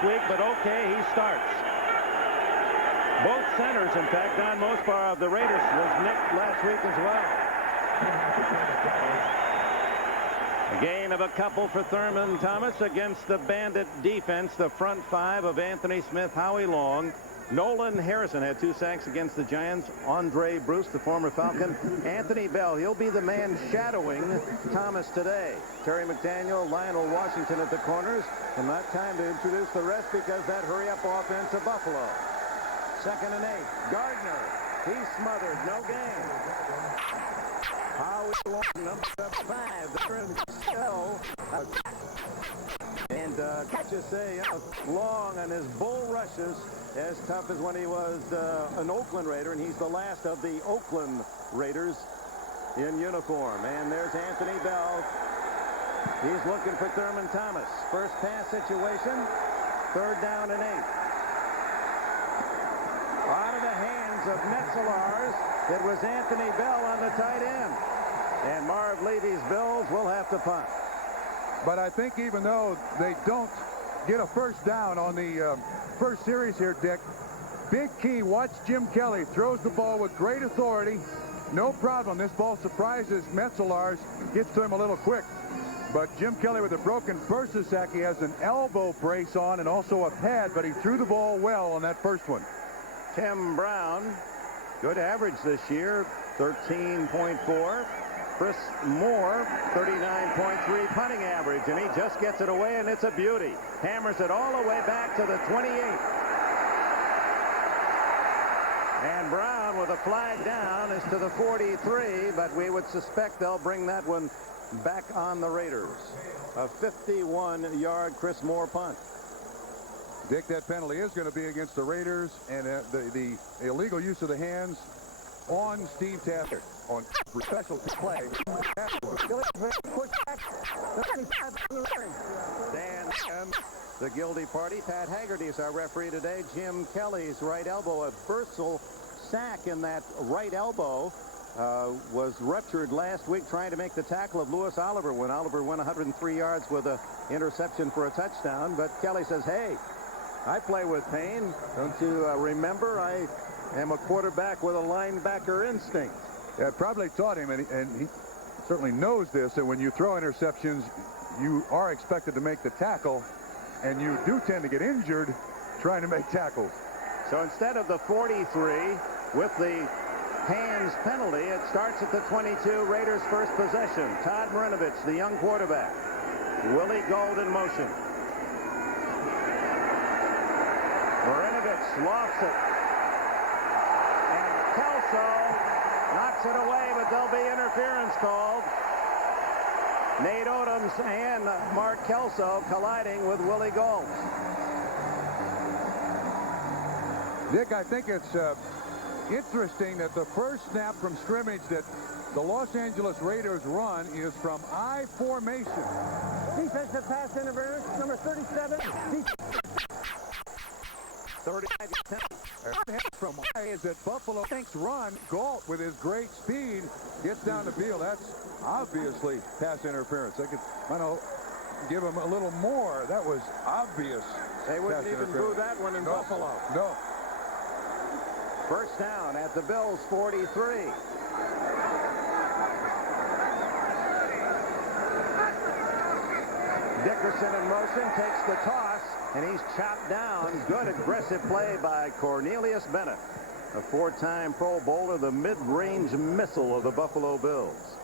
last week, but okay, he starts. Both centers, in fact, Don Mospar of the Raiders was nicked last week as well. A gain of a couple for Thurman Thomas against the Bandit defense. The front five of Anthony Smith, Howie Long. Nolan Harrison had 2 sacks against the Giants. Andre Bruce, the former Falcon. Anthony Bell, he'll be the man shadowing Thomas today. Terry McDaniel, Lionel Washington at the corners. And not time to introduce the rest because that hurry-up offense of Buffalo. 2nd and 8. Gardner. He's smothered. No gain. Howie Long, number 5. They're in the show. And can't you say, Long on his bull rushes as tough as when he was an Oakland Raider, and he's the last of the Oakland Raiders in uniform. And there's Anthony Bell. He's looking for Thurman Thomas. First pass situation, 3rd down and 8. Out of the hands of Metzelaars, it was Anthony Bell on the tight end. And Marv Levy's Bills will have to punt. But I think even though they don't get a first down on the first series here, Dick, big key, watch Jim Kelly. Throws the ball with great authority. No problem. This ball surprises Metzelaars. Gets to him a little quick. But Jim Kelly with a broken bursa sack. He has an elbow brace on and also a pad, but he threw the ball well on that first one. Tim Brown, good average this year, 13.4. Chris Moore, 39.3 punting average, and he just gets it away, and it's a beauty. Hammers it all the way back to the 28. And Brown with a flag down is to the 43, but we would suspect they'll bring that one back on the Raiders. A 51-yard Chris Moore punt. Dick, that penalty is going to be against the Raiders, and the illegal use of the hands on Steve Tasker on special play. Dan, the guilty party. Pat Haggerty is our referee today. Jim Kelly's right elbow, a bursal sack in that right elbow, was ruptured last week trying to make the tackle of Louis Oliver when Oliver went 103 yards with an interception for a touchdown. But Kelly says, hey, I play with pain. Don't you remember? I am a quarterback with a linebacker instinct. Yeah, probably taught him, and he certainly knows this, that when you throw interceptions, you are expected to make the tackle, and you do tend to get injured trying to make tackles. So instead of the 43 with the hands penalty, it starts at the 22, Raiders' first possession. Todd Marinovich, the young quarterback. Willie Gold in motion. Marinovich lofts it. And Kelso knocks it away, but there'll be interference called. Nate Odoms and Mark Kelso colliding with Willie Gold. Dick, I think it's interesting that the first snap from scrimmage that the Los Angeles Raiders run is from I formation. Defensive pass interference, number 37. 39 from I is that Buffalo thinks run. Galt with his great speed gets down the field. That's obviously pass interference. I could give him a little more. That was obvious. They wouldn't even boo that one in Buffalo. No. First down at the Bills 43. Dickerson in motion, takes the toss, and he's chopped down. Good aggressive play by Cornelius Bennett, a 4-time Pro Bowler, the mid-range missile of the Buffalo Bills.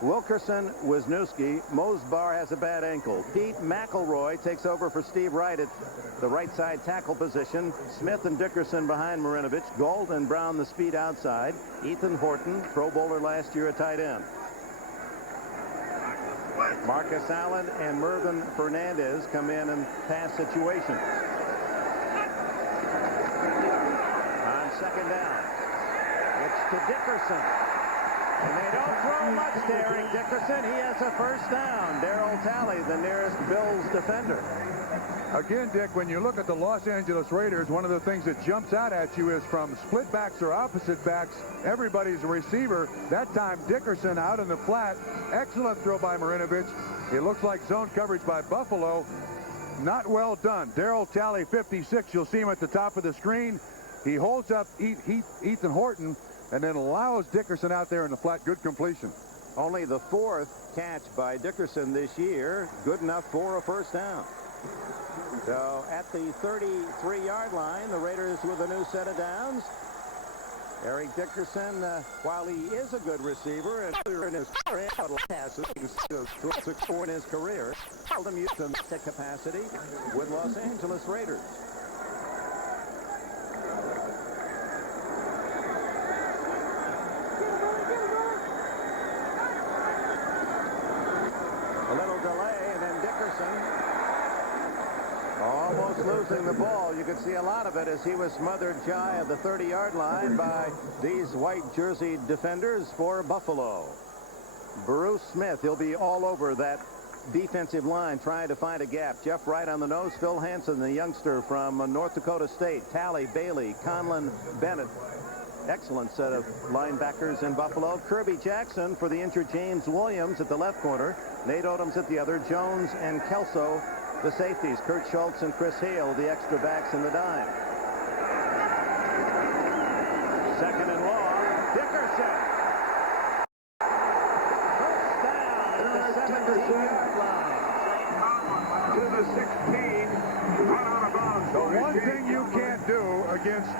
Wilkerson, Wisniewski, Mosbar has a bad ankle. Pete McElroy takes over for Steve Wright at the right side tackle position. Smith and Dickerson behind Marinovich. Gold and Brown the speed outside. Ethan Horton, Pro Bowler last year at tight end. Marcus Allen and Mervyn Fernandez come in pass situations. On second down, it's to Dickerson. And they don't throw much to Eric Dickerson. He has a first down. Darryl Talley, the nearest Bills defender. Again, Dick, when you look at the Los Angeles Raiders, one of the things that jumps out at you is from split backs or opposite backs, everybody's a receiver. That time, Dickerson out in the flat. Excellent throw by Marinovich. It looks like zone coverage by Buffalo. not well done. Darryl Talley, 56. You'll see him at the top of the screen. He holds up Ethan Horton and then allows Dickerson out there in the flat. Good completion. Only the 4th catch by Dickerson this year. Good enough for a first down. So at the 33-yard line, the Raiders with a new set of downs. Eric Dickerson, while he is a good receiver, and in his passes, in his career, seldom used in that capacity with Los Angeles Raiders. A little delay, and then Dickerson almost losing the ball. You could see a lot of it as he was smothered shy of the 30-yard line by these white jersey defenders for Buffalo. Bruce Smith, he'll be all over that defensive line trying to find a gap. Jeff Wright on the nose. Phil Hansen, the youngster from North Dakota State. Talley, Bailey, Conlon, Bennett. Excellent set of linebackers in Buffalo. Kirby Jackson for the injured James Williams at the left corner. Nate Odoms at the other. Jones and Kelso, the safeties. Kurt Schultz and Chris Hale, the extra backs in the dime. Second and long. Dickerson. First down at the 17-yard line. To the 16. Run out of bounds. The one thing you can't do against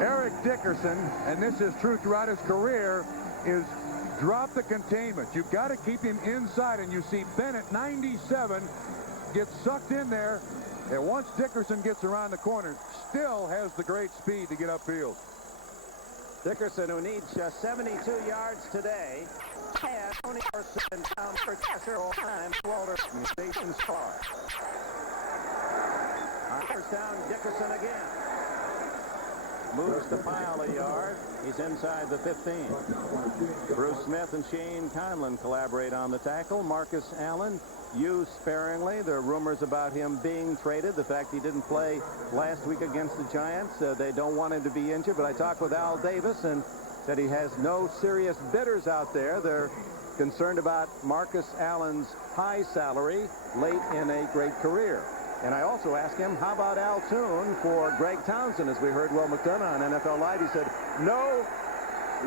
Eric Dickerson, and this is true throughout his career, is drop the containment. You've got to keep him inside, and you see Bennett, 97, gets sucked in there, and once Dickerson gets around the corner, still has the great speed to get upfield. Dickerson, who needs just 72 yards today, has Tony Orson down for catcher all time. Walter Station Star. On first down, Dickerson again. Moves the pile a yard. He's inside the 15. Bruce Smith and Shane Conlon collaborate on the tackle. Marcus Allen used sparingly. There are rumors about him being traded. The fact he didn't play last week against the Giants. They don't want him to be injured. But I talked with Al Davis and said he has no serious bidders out there. They're concerned about Marcus Allen's high salary late in a great career. And I also asked him, how about Al Toon for Greg Townsend, as we heard Will McDonough on NFL Live. He said, no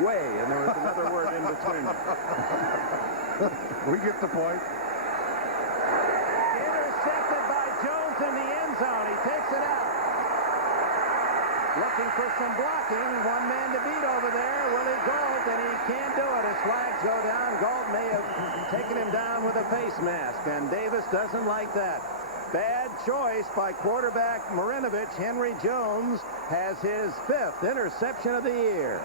way. And there was another word in between them. We get the point. Intercepted by Jones in the end zone. He takes it out. Looking for some blocking. One man to beat over there, Willie Gault, and he can't do it. His flags go down. Gault may have taken him down with a face mask, and Davis doesn't like that. Bad choice by quarterback Marinovich. Henry Jones has his 5th interception of the year.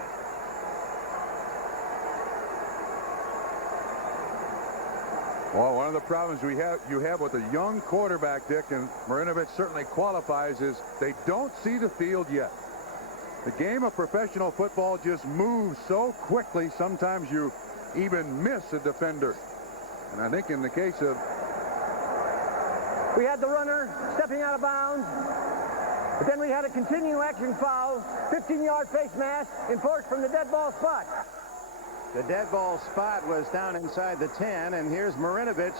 Well, one of the problems you have with a young quarterback, Dick, and Marinovich certainly qualifies, is they don't see the field yet. The game of professional football just moves so quickly, sometimes you even miss a defender. And I think in the case of... We had the runner stepping out of bounds, but then we had a continuing action foul, 15-yard face mask enforced from the dead ball spot. The dead ball spot was down inside the 10, and here's Marinovich.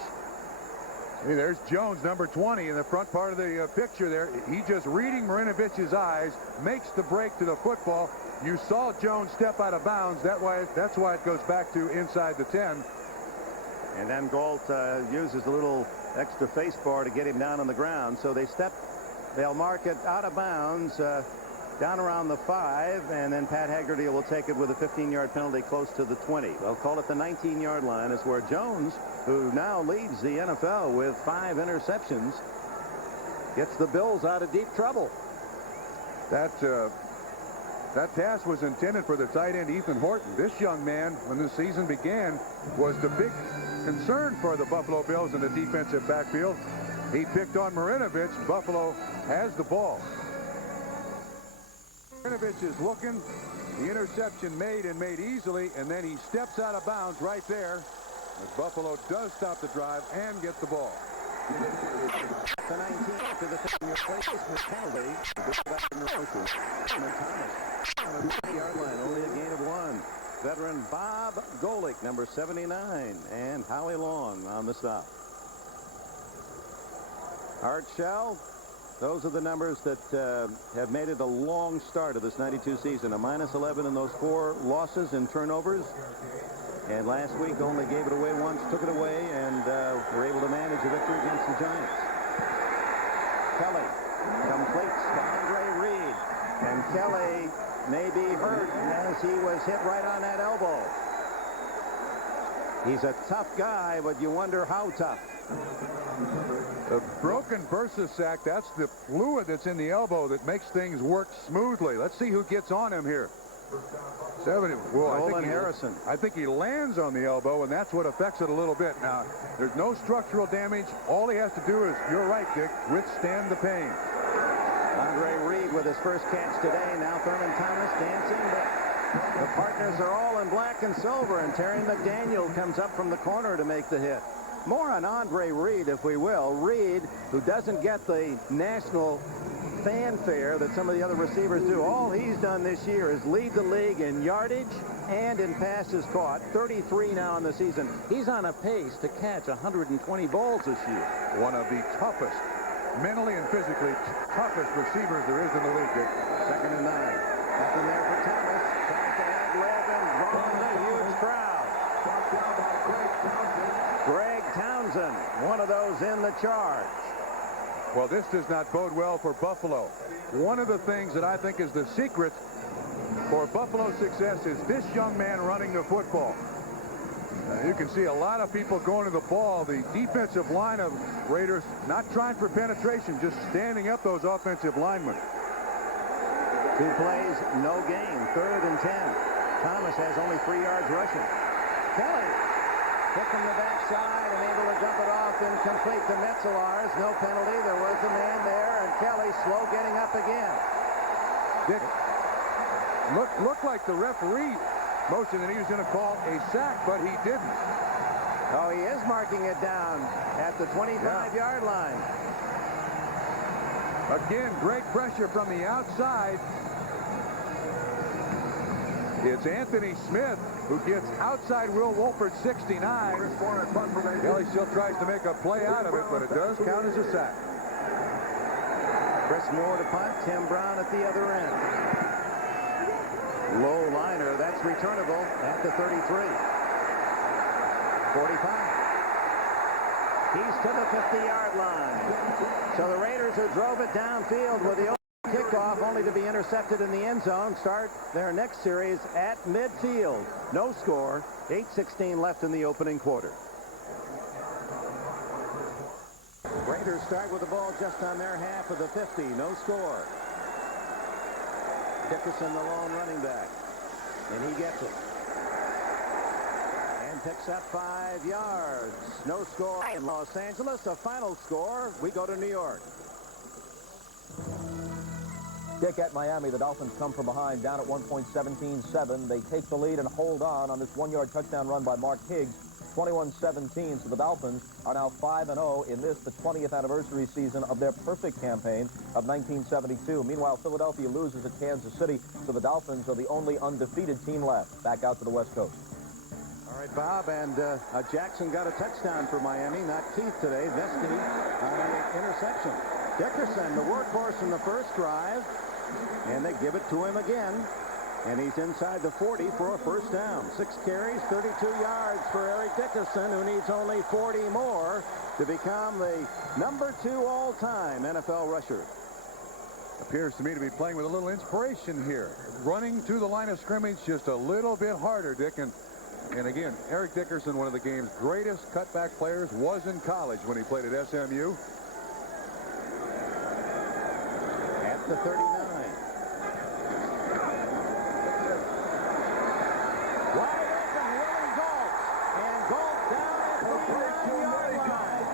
Hey, there's Jones, number 20, in the front part of the picture there. He just reading Marinovich's eyes, makes the break to the football. You saw Jones step out of bounds. That's why it goes back to inside the 10. And then Gault uses a little extra face bar to get him down on the ground. So they'll mark it out of bounds down around the 5, and then Pat Haggerty will take it with a 15-yard penalty close to the 20. They'll call it the 19-yard line, is where Jones, who now leads the NFL with 5 interceptions, gets the Bills out of deep trouble. That pass was intended for the tight end Ethan Horton. This young man, when the season began, was the big concern for the Buffalo Bills in the defensive backfield. He picked on Marinovich. Buffalo has the ball. Marinovich is looking. The interception made easily, and then he steps out of bounds right there. As Buffalo does stop the drive and get the ball. The 19 to the 15-yard penalty. Back in the motion. Thomas on the 20-yard line, only a gain of 1. Veteran Bob Golick, number 79, and Howie Long on the stop. Art Shell, those are the numbers that have made it a long start of this 92 season. A -11 in those 4 losses and turnovers. And last week only gave it away once, took it away, and were able to manage a victory against the Giants. Kelly completes to Andre Reed. And Kelly may be hurt as he was hit right on that elbow. He's a tough guy, but you wonder how tough. The broken bursa sac, that's the fluid that's in the elbow that makes things work smoothly. Let's see who gets on him here. 70. Well, Nolan Harrison. I think he lands on the elbow, and that's what affects it a little bit. Now, there's no structural damage. All he has to do is, you're right, Dick, withstand the pain. Andre Reed with his first catch today. Now Thurman Thomas dancing. The partners are all in black and silver, and Terry McDaniel comes up from the corner to make the hit. More on Andre Reed, if we will. Reed, who doesn't get the national fanfare that some of the other receivers do. All he's done this year is lead the league in yardage and in passes caught. 33 now in the season. He's on a pace to catch 120 balls this year. One of the toughest, mentally and physically toughest receivers there is in the league, Dick. 2nd and 9. Nothing there for Thomas. Tries to add Levin. Drawing a huge crowd. Greg Townsend, one of those in the charge. Well, this does not bode well for Buffalo. One of the things that I think is the secret for Buffalo's success is this young man running the football. You can see a lot of people going to the ball. The defensive line of Raiders not trying for penetration, just standing up those offensive linemen. 2 plays, no gain. 3rd and 10. Thomas has only 3 yards rushing. Kelly hit from the backside and able to dump it off incomplete to Metzelaars. No penalty. There was a man there, and Kelly slow getting up again. Dick, looked like the referee motioned that he was going to call a sack, but he didn't. Oh, he is marking it down at the 25-yard line. Again, great pressure from the outside. It's Anthony Smith who gets outside Will Wolford, 69. Kelly still tries to make a play out of it, but it does count as a sack. Chris Moore to punt. Tim Brown at the other end. Low liner. That's returnable at the 33. 45. He's to the 50-yard line. So the Raiders, who drove it downfield with the kickoff, only to be intercepted in the end zone, start their next series at midfield. No score. 8:16 left in the opening quarter. Raiders start with the ball just on their half of the 50. No score. Dickerson, the lone running back. And he gets it. And picks up 5 yards. No score in Los Angeles. A final score. We go to New York. Dick, at Miami, the Dolphins come from behind, down at 1 point, 17-7. They take the lead and hold on this 1-yard touchdown run by Mark Higgs, 21-17. So the Dolphins are now 5-0 in this, the 20th anniversary season of their perfect campaign of 1972. Meanwhile, Philadelphia loses at Kansas City, so the Dolphins are the only undefeated team left. Back out to the West Coast. All right, Bob, and Jackson got a touchdown for Miami, not Keith today. Vesky on an interception. Dickerson, the workhorse in the first drive. And they give it to him again. And he's inside the 40 for a first down. 6 carries, 32 yards for Eric Dickerson, who needs only 40 more to become the #2 all-time NFL rusher. Appears to me to be playing with a little inspiration here. Running to the line of scrimmage just a little bit harder, Dick. And again, Eric Dickerson, one of the game's greatest cutback players, was in college when he played at SMU. At the 39. Wide open, Willie Gault. And Gault down at the 39-yard line.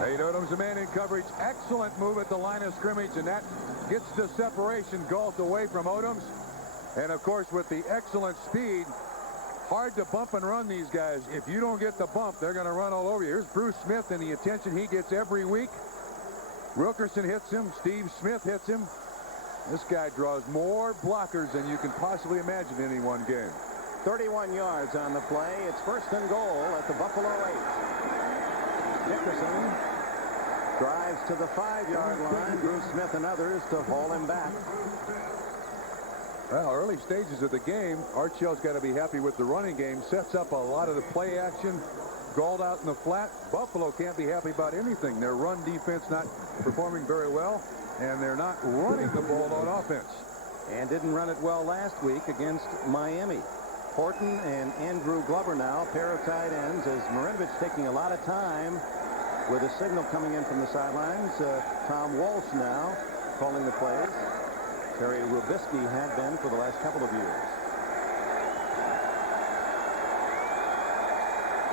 Nate Odom's a man in coverage. Excellent move at the line of scrimmage, and that gets the separation. Gault away from Odoms. And, of course, with the excellent speed, hard to bump and run these guys. If you don't get the bump, they're going to run all over you. Here's Bruce Smith and the attention he gets every week. Wilkerson hits him. Steve Smith hits him. This guy draws more blockers than you can possibly imagine in any one game. 31 yards on the play. It's first and goal at the Buffalo 8. Dickerson drives to the 5-yard line. Bruce Smith and others to haul him back. Well, early stages of the game, Archell's got to be happy with the running game. Sets up a lot of the play action. Gauld out in the flat. Buffalo can't be happy about anything. Their run defense not performing very well, and they're not running the ball on offense. And didn't run it well last week against Miami. Horton and Andrew Glover now, pair of tight ends, as Marinovich taking a lot of time with a signal coming in from the sidelines. Tom Walsh now calling the plays. Terry Rubisky had been for the last couple of years.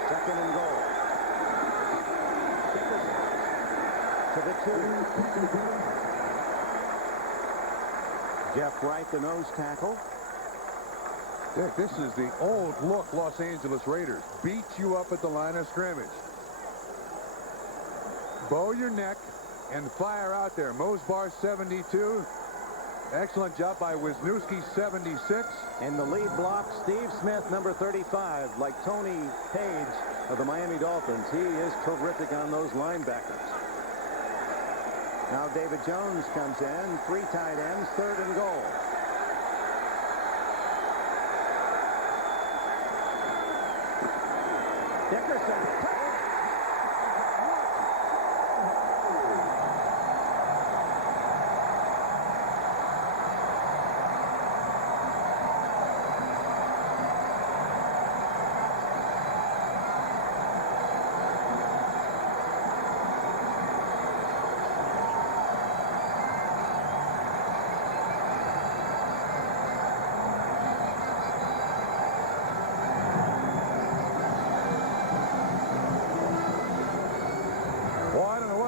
Second and goal. To the 2. Jeff Wright, the nose tackle. Dick, this is the old look Los Angeles Raiders. Beat you up at the line of scrimmage. Bow your neck and fire out there. Mosbar 72. Excellent job by Wisniewski 76. And the lead block, Steve Smith, number 35, like Tony Page of the Miami Dolphins. He is terrific on those linebackers. Now David Jones comes in, 3 tight ends, third and goal. Dickerson.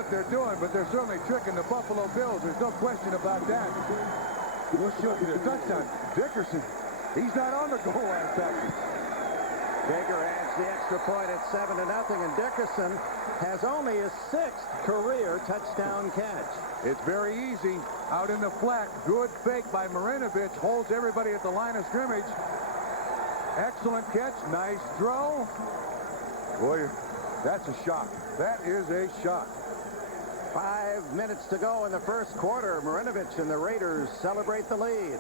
They're doing, but they're certainly tricking the Buffalo Bills. There's no question about that. We'll show you the touchdown. Dickerson, he's not on the goal line package. Jaeger adds the extra point at 7-0, and Dickerson has only his 6th career touchdown catch. It's very easy out in the flat. Good fake by Marinovich. Holds everybody at the line of scrimmage. Excellent catch. Nice throw. Boy, that's a shot. That is a shot. 5 minutes to go in the first quarter. Marinovich and the Raiders celebrate the lead.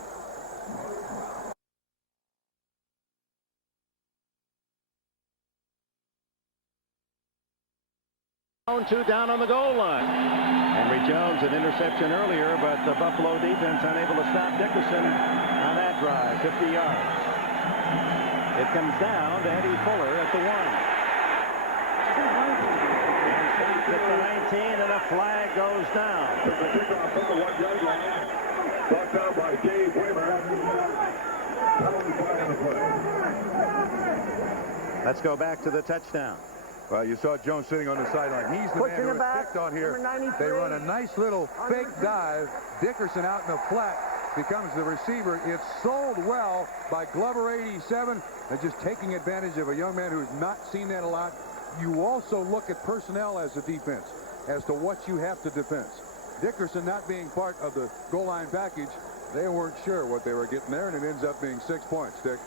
Two down on the goal line. Henry Jones, an interception earlier, but the Buffalo defense unable to stop Dickerson on that drive, 50 yards. It comes down to Eddie Fuller at the 1. At the 19, and a flag goes down. Brought down by Dave Weber. Let's go back to the touchdown. Well, you saw Jones sitting on the sideline. He's the man who was picked on here. They run a nice little fake dive. Dickerson out in the flat becomes the receiver. It's sold well by Glover 87. And just taking advantage of a young man who's not seen that a lot. You also look at personnel as a defense, as to what you have to defense. Dickerson not being part of the goal line package, they weren't sure what they were getting there, and it ends up being 6 points, Dick.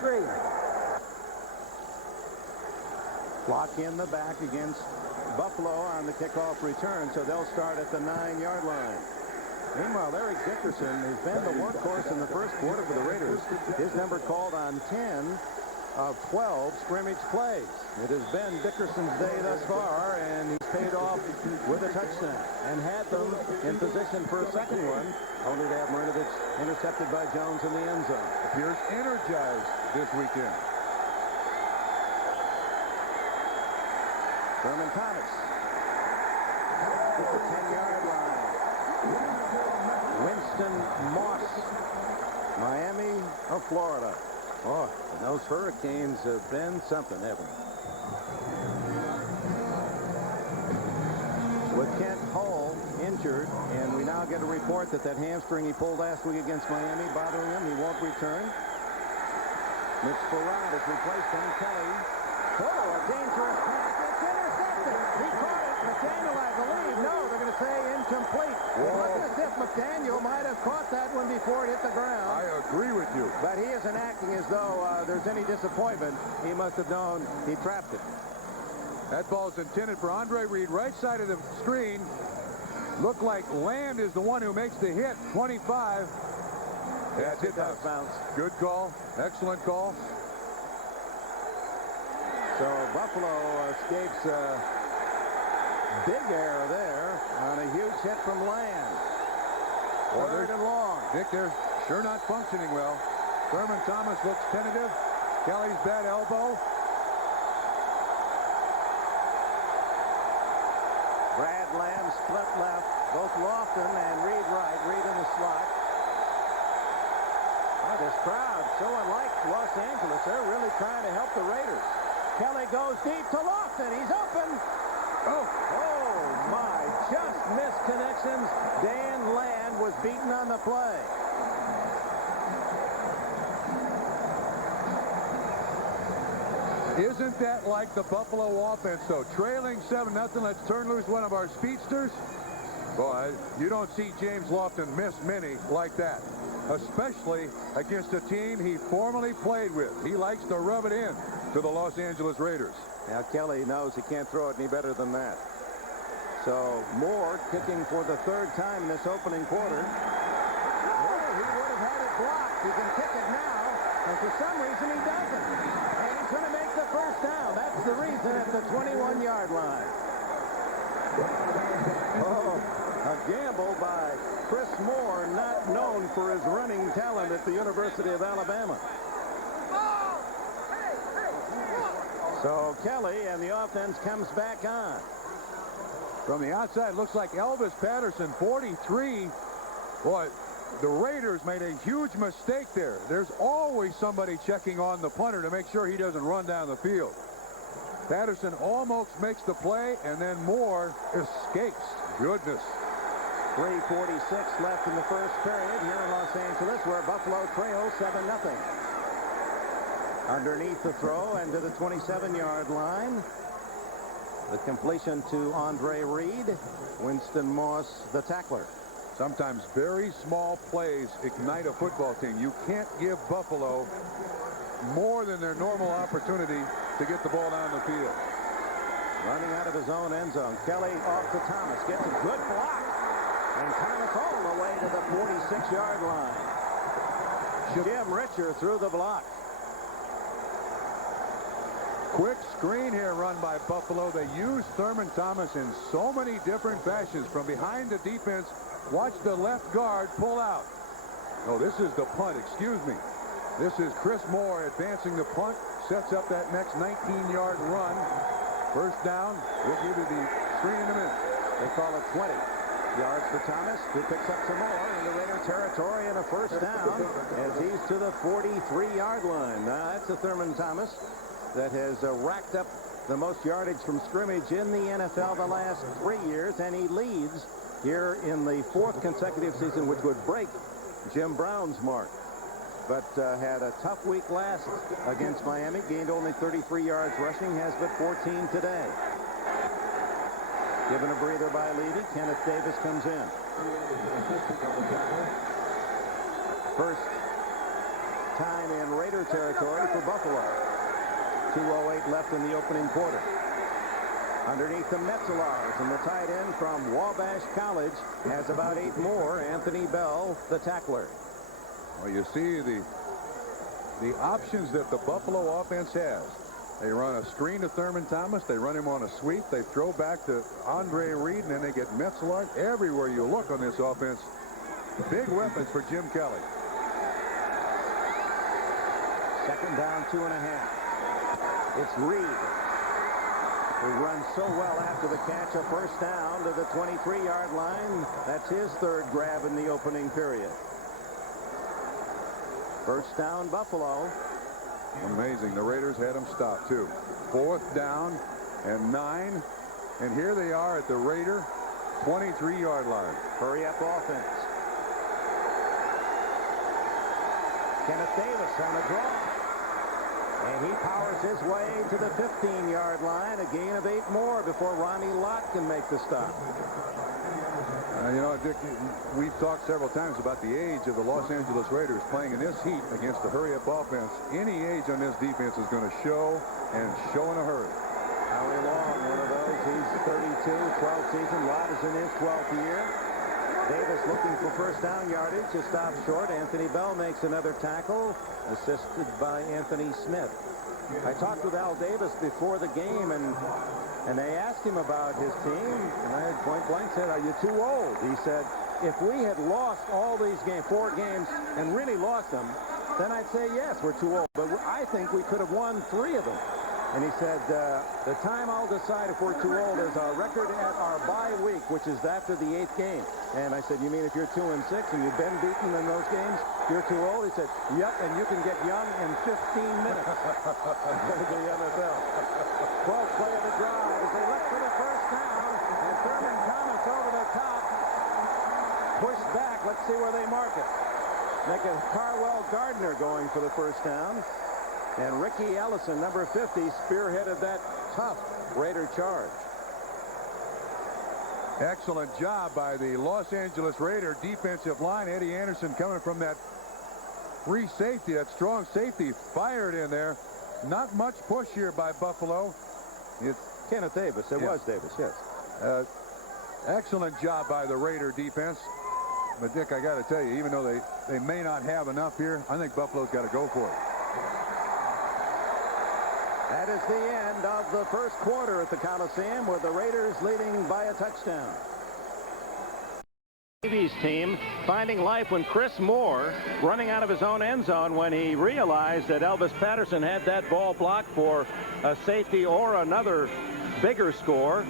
3. Block in the back against Buffalo on the kickoff return, so they'll start at the 9-yard line. Meanwhile, Eric Dickerson has been the workhorse in the first quarter for the Raiders. His number called on 10 of 12 scrimmage plays. It has been Dickerson's day thus far, and he's paid off with a touchdown and had them in position for a second one, only to have Marinovich intercepted by Jones in the end zone. Appears energized this weekend. Thurman Thomas at the 10-yard line. Winston Moss, Miami of Florida. Oh, and those Hurricanes have been something, haven't they? With Kent Hull injured, and we now get a report that hamstring he pulled last week against Miami bothering him. He won't return. Mitch Farad has replaced him. Kelly. Oh, a dangerous pass. It's intercepted. He caught it. McDaniel, I believe. No, they're going to say incomplete. But he isn't acting as though there's any disappointment. He must have known he trapped it. That ball's intended for Andre Reed, right side of the screen. Looked like Land is the one who makes the hit. 25. Yes, it does bounce. Good call. Excellent call. So Buffalo escapes a big error there on a huge hit from Land. Third and long. Dick, they're sure not functioning well. Thurman Thomas looks tentative. Kelly's bad elbow. Brad Land split left. Both Lofton and Reed right. Reed in the slot. Oh, this crowd, so unlike Los Angeles, they're really trying to help the Raiders. Kelly goes deep to Lofton. He's open. Oh my, just missed connections. Dan Land was beaten on the play. Isn't that like the Buffalo offense, though? Trailing 7-0, let's turn loose one of our speedsters. Boy, you don't see James Lofton miss many like that, especially against a team he formerly played with. He likes to rub it in to the Los Angeles Raiders. Now Kelly knows he can't throw it any better than that. So Moore kicking for the third time in this opening quarter. Oh, he would have had it blocked. He can kick it now, and for some reason he doesn't. And he's going to make the first down. That's the reason at the 21-yard line. Oh, a gamble by Chris Moore, not known for his running talent at the University of Alabama. So Kelly and the offense comes back on. From the outside, looks like Elvis Patterson, 43. Boy, the Raiders made a huge mistake there. There's always somebody checking on the punter to make sure he doesn't run down the field. Patterson almost makes the play, and then Moore escapes. Goodness. 3:46 left in the first period here in Los Angeles, where Buffalo trails 7-0. Underneath the throw and to the 27-yard line. The completion to Andre Reed. Winston Moss, the tackler. Sometimes very small plays ignite a football team. You can't give Buffalo more than their normal opportunity to get the ball down the field. Running out of his own end zone. Kelly off to Thomas. Gets a good block. And Thomas all the way to the 46-yard line. Jim Richer through the block. Quick screen here run by Buffalo. They use Thurman Thomas in so many different fashions. From behind the defense, watch the left guard pull out. Oh, this is the punt, excuse me. This is Chris Moore advancing the punt. Sets up that next 19-yard run. First down. We'll give you the screen in a minute. They call it 20 yards for Thomas, who picks up some more in the Raider territory and a first down as he's to the 43-yard line. Now, that's a Thurman Thomas that has racked up the most yardage from scrimmage in the NFL the last 3 years, and he leads here in the 4th consecutive season, which would break Jim Brown's mark. But had a tough week last against Miami, gained only 33 yards rushing, has but 14 today. Given a breather by Levy, Kenneth Davis comes in. First time in Raider territory for Buffalo. 2:08 left in the opening quarter. Underneath the Metzelaars, and the tight end from Wabash College has about 8 more. Anthony Bell, the tackler. Well, you see the options that the Buffalo offense has. They run a screen to Thurman Thomas. They run him on a sweep. They throw back to Andre Reed, and then they get Metzelaar. Everywhere you look on this offense, big weapons for Jim Kelly. Second down, 2.5. It's Reed, who runs so well after the catch. A first down to the 23-yard line. That's his third grab in the opening period. First down, Buffalo. Amazing. The Raiders had him stopped, too. 4th down and 9. And here they are at the Raider 23-yard line. Hurry up offense. Kenneth Davis on the draw. And he powers his way to the 15-yard line. A gain of 8 more before Ronnie Lott can make the stop. You know, Dick, we've talked several times about the age of the Los Angeles Raiders playing in this heat against the hurry-up offense. Any age on this defense is going to show, and show in a hurry. Howie Long, one of those. He's 32, 12th season. Lott is in his 12th year. Davis looking for first down yardage. A stop short. Anthony Bell makes another tackle, assisted by Anthony Smith. I talked with Al Davis before the game, and they asked him about his team, and I point blank said, "Are you too old?" He said, "If we had lost all these games, 4 games, and really lost them, then I'd say, yes, we're too old. But I think we could have won 3 of them." And he said, the time I'll decide if we're too old is our record at our bye week, which is after the 8th game. And I said, "You mean if you're 2-6 and you've been beaten in those games, you're too old?" He said, "Yep, and you can get young in 15 minutes." The NFL. 12th play of the drive as they look for the first down, and Thurman Thomas over the top. Pushed back. Let's see where they mark it. Make a Carwell Gardner going for the first down. And Ricky Ellison, number 50, spearheaded that tough Raider charge. Excellent job by the Los Angeles Raider defensive line. Eddie Anderson coming from that free safety, that strong safety, fired in there. Not much push here by Buffalo. It's Kenneth Davis. It was Davis, yes. Excellent job by the Raider defense. But, Dick, I got to tell you, even though they may not have enough here, I think Buffalo's got to go for it. That is the end of the first quarter at the Coliseum, with the Raiders leading by a touchdown. Navy's team finding life when Chris Moore, running out of his own end zone when he realized that Elvis Patterson had that ball blocked for a safety or another bigger score,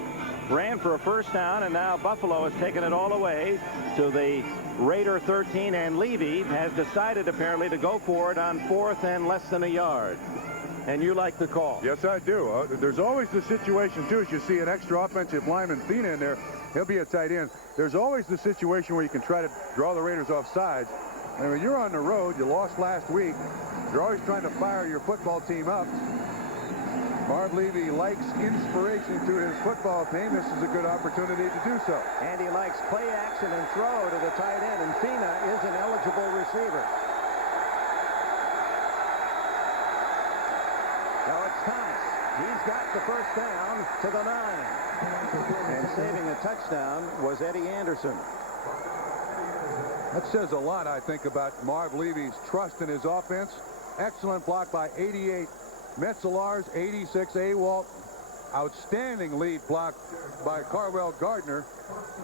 ran for a first down, and now Buffalo has taken it all away to the Raider 13, and Levy has decided apparently to go for it on 4th and less than a yard. And you like the call? Yes, I do. There's always the situation, too, as you see an extra offensive lineman Fina in there. He'll be a tight end. There's always the situation where you can try to draw the Raiders off sides. And when you're on the road, you lost last week, you're always trying to fire your football team up. Marv Levy likes inspiration to his football team. This is a good opportunity to do so. And he likes play action and throw to the tight end, and Fina is an eligible receiver. Now it's Thomas. He's got the first down to the 9. And saving a touchdown was Eddie Anderson. That says a lot, I think, about Marv Levy's trust in his offense. Excellent block by 88 Metzelaars, 86 Awalt. Outstanding lead block by Carwell Gardner.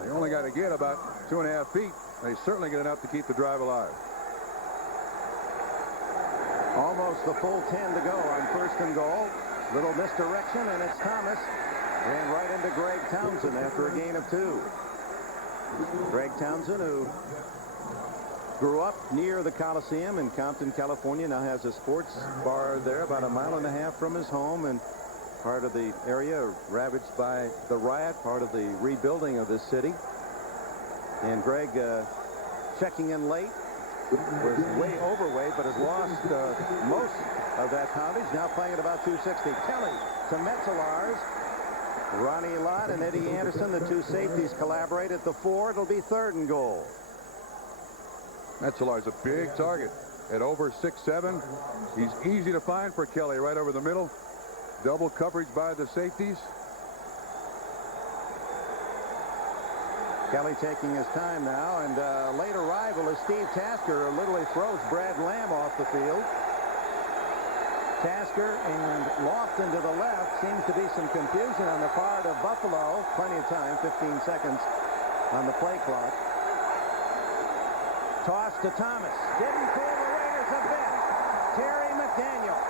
They only got to get about 2.5 feet. They certainly get enough to keep the drive alive. Almost the full 10 to go on 1st and goal. Little misdirection, and it's Thomas. Ran right into Greg Townsend after a gain of 2. Greg Townsend, who grew up near the Coliseum in Compton, California, now has a sports bar there about 1.5 miles from his home, and part of the area ravaged by the riot, part of the rebuilding of this city. And Greg checking in late. Was way overweight, but has lost most of that poundage. Now playing at about 260. Kelly to Metzelaars. Ronnie Lott and Eddie Anderson, the 2 safeties, collaborate at the 4. It'll be 3rd and goal. Metzelaars a big target at over 6'7". He's easy to find for Kelly right over the middle. Double coverage by the safeties. Kelly taking his time now, and late arrival is Steve Tasker. Literally throws Brad Lamb off the field. Tasker and Lofton to the left. Seems to be some confusion on the part of Buffalo. Plenty of time, 15 seconds on the play clock. Toss to Thomas. Didn't fool the Raiders a bit. Terry McDaniel.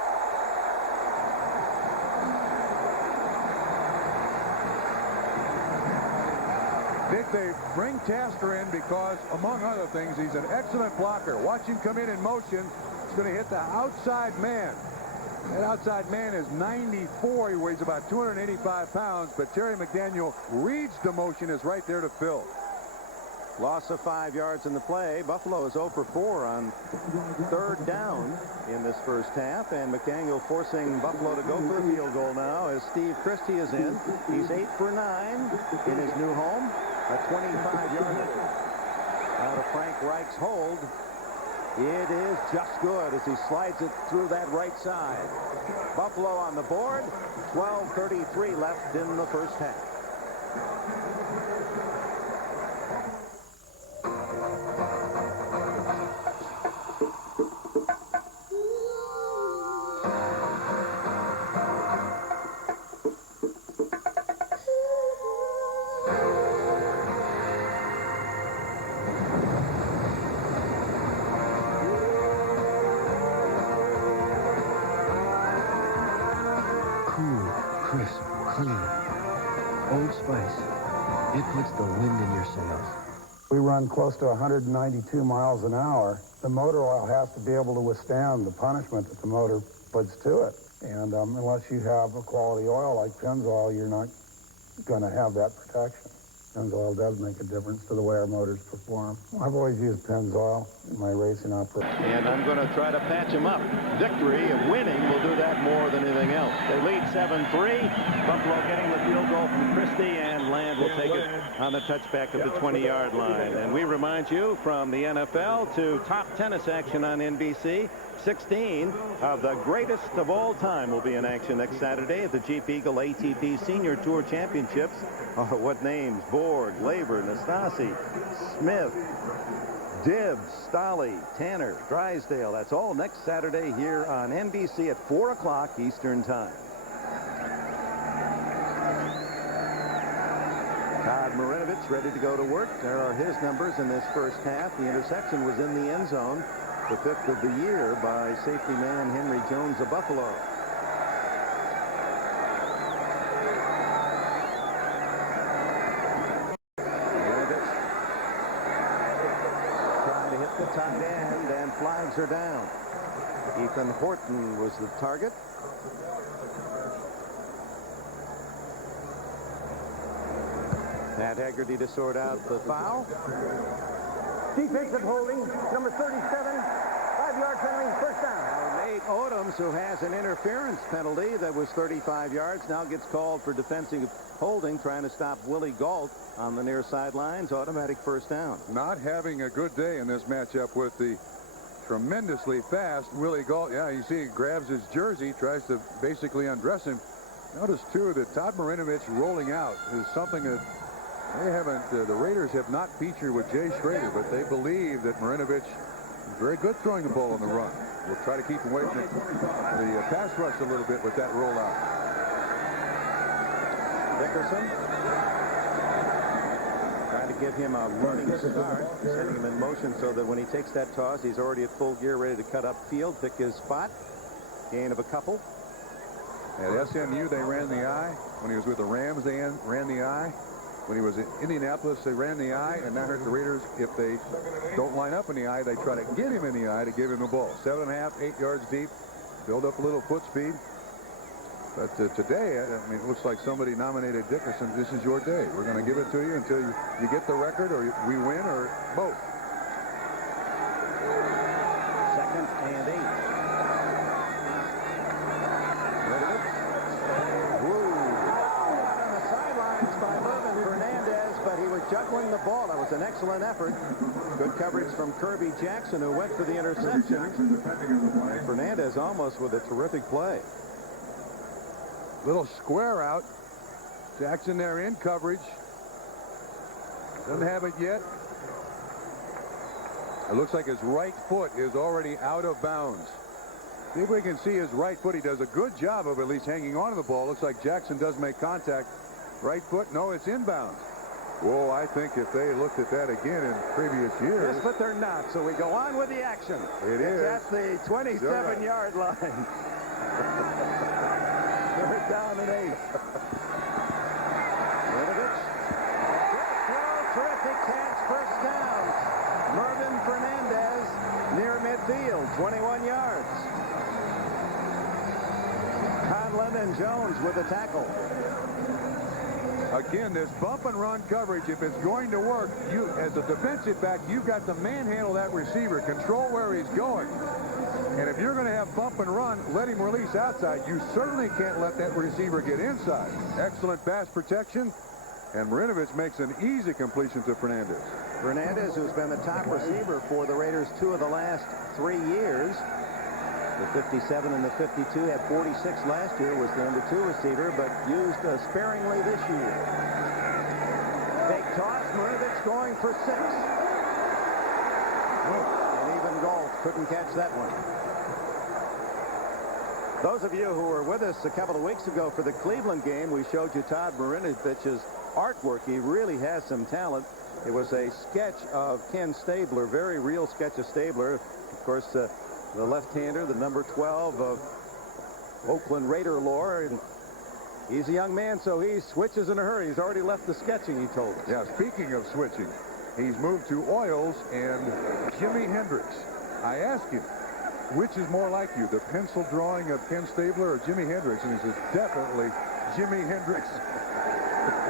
They bring Tasker in because, among other things, he's an excellent blocker. Watch him come in motion. He's going to hit the outside man. That outside man is 94. He weighs about 285 pounds, but Terry McDaniel reads the motion, is right there to fill. Loss of 5 yards in the play. Buffalo is 0 for 4 on third down in this first half, and McDaniel forcing Buffalo to go for the field goal now as Steve Christie is in. He's 8 for 9 in his new home. A 25-yarder out of Frank Reich's hold. It is just good as he slides it through that right side. Buffalo on the board. 12:33 left in the first half. Crisp, clean. Old Spice. It puts the wind in your sails. We run close to 192 miles an hour. The motor oil has to be able to withstand the punishment that the motor puts to it. And unless you have a quality oil like Pennzoil, you're not going to have that protection. Pennzoil does make a difference to the way our motors perform. I've always used Pennzoil in my racing operation. And I'm going to try to patch him up. Victory of winning will do that more than anything else. They lead 7-3. Buffalo getting the field goal from Christie, and Land will take it on the touchback of the 20-yard line. And we remind you, from the NFL to top tennis action on NBC, 16 of the greatest of all time will be in action next Saturday at the Jeep Eagle ATP Senior Tour Championships. Oh, what names? Borg, Laver, Nastasi, Smith, Dibbs, Stolle, Tanner, Drysdale. That's all next Saturday here on NBC at 4 o'clock Eastern Time. Todd Marinovich ready to go to work. There are his numbers in this first half. The interception was in the end zone, the 5th of the year by safety man Henry Jones of Buffalo. Trying to hit the tight end, and flags are down. Ethan Horton was the target. Matt Haggerty to sort out the foul. Defensive holding, number 37, 5-yard penalty, first down. Nate Odoms, who has an interference penalty that was 35 yards, now gets called for defensive holding, trying to stop Willie Gault on the near sidelines. Automatic first down. Not having a good day in this matchup with the tremendously fast Willie Gault. Yeah, you see he grabs his jersey, tries to basically undress him. Notice, too, that Todd Marinovich rolling out is something that they haven't, the Raiders have not featured with Jay Schrader, but they believe that Marinovich is very good throwing the ball on the run. We'll try to keep him away from the pass rush a little bit with that rollout. Dickerson trying to give him a running start, setting him in motion so that when he takes that toss, he's already at full gear, ready to cut upfield, pick his spot. Gain of a couple. At SMU, they ran the I. When he was with the Rams, they ran the I. When he was in Indianapolis, they ran the I, and now here's the Raiders. If they don't line up in the I, they try to get him in the I to give him the ball. 7.5, 8 yards deep. Build up a little foot speed. But today, I mean, it looks like somebody nominated Dickerson. This is your day. We're going to give it to you until you get the record, or we win, or both. 2nd and 8. Juggling the ball. That was an excellent effort. Good coverage from Kirby Jackson, who went for the interception. And Fernandez almost with a terrific play. Little square out. Jackson there in coverage. Doesn't have it yet. It looks like his right foot is already out of bounds. See if we can see his right foot. He does a good job of at least hanging on to the ball. Looks like Jackson does make contact. Right foot, no, it's inbounds. Whoa, I think if they looked at that again in previous years. Yes, but they're not, so we go on with the action. It's at the 27-yard line. They're down at 8. Marinovich. Terrific catch, first down. Mervin Fernandez near midfield, 21 yards. Conlon and Jones with the tackle. Again, this bump and run coverage, if it's going to work, you as a defensive back, you've got to manhandle that receiver, control where he's going. And if you're going to have bump and run, let him release outside. You certainly can't let that receiver get inside. Excellent pass protection, and Marinovich makes an easy completion to Fernandez. Fernandez, who's been the top receiver for the Raiders 2 of the last 3 years. The 57 and the 52, had 46 last year, was the number 2 receiver, but used sparingly this year. Fake toss, Marinovich going for 6. And even Galt couldn't catch that one. Those of you who were with us a couple of weeks ago for the Cleveland game, we showed you Todd Marinovich's artwork. He really has some talent. It was a sketch of Ken Stabler, very real sketch of Stabler. Of course, the left-hander, the number 12 of Oakland Raider lore. And he's a young man, so he switches in a hurry. He's already left the sketching, he told us. Yeah, speaking of switching, he's moved to oils and Jimi Hendrix. I asked him, which is more like you, the pencil drawing of Ken Stabler or Jimi Hendrix? And he says, definitely Jimi Hendrix.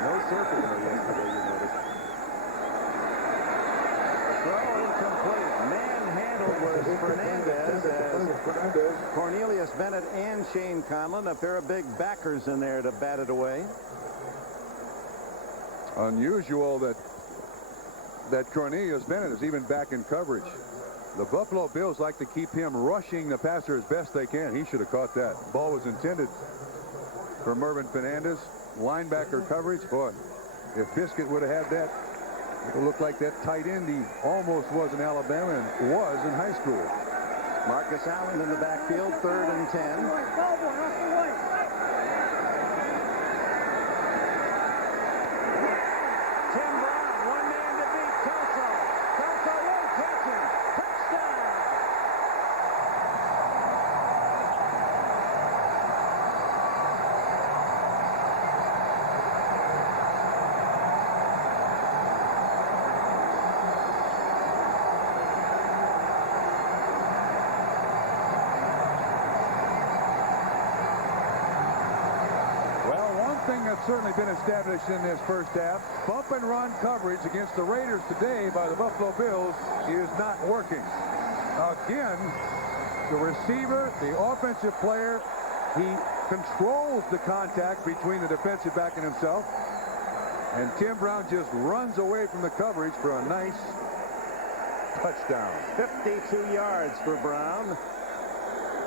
No surfing there yesterday, you noticed. Throw incomplete. Manhandled was Fernandez as Cornelius Bennett and Shane Conlon, a pair of big backers in there to bat it away. Unusual that Cornelius Bennett is even back in coverage. The Buffalo Bills like to keep him rushing the passer as best they can. He should have caught that. Ball was intended for Mervin Fernandez. Linebacker coverage. Boy, if Biscuit would have had that, it would look like that tight end he almost was in Alabama and was in high school. Marcus Allen in the backfield, 3rd and 10. Certainly been established in this first half. Bump and run coverage against the Raiders today by the Buffalo Bills is not working. Again, the receiver, the offensive player, he controls the contact between the defensive back and himself. And Tim Brown just runs away from the coverage for a nice touchdown. 52 yards for Brown.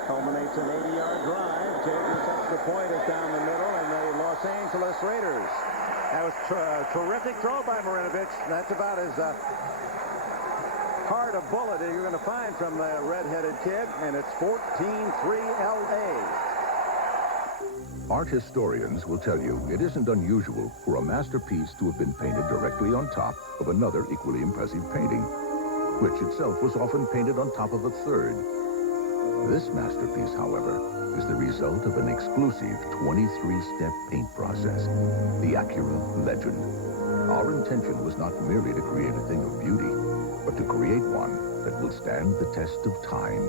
Culminates an 80-yard drive. Jaggers extra point is down the middle, and the Los Angeles Raiders. That was a terrific throw by Marinovich. That's about as hard a bullet that you're going to find from the red-headed kid, and it's 14-3 LA. Art historians will tell you it isn't unusual for a masterpiece to have been painted directly on top of another equally impressive painting, which itself was often painted on top of a third. This masterpiece, however, is the result of an exclusive 23-step paint process, the Acura Legend. Our intention was not merely to create a thing of beauty, but to create one that will stand the test of time.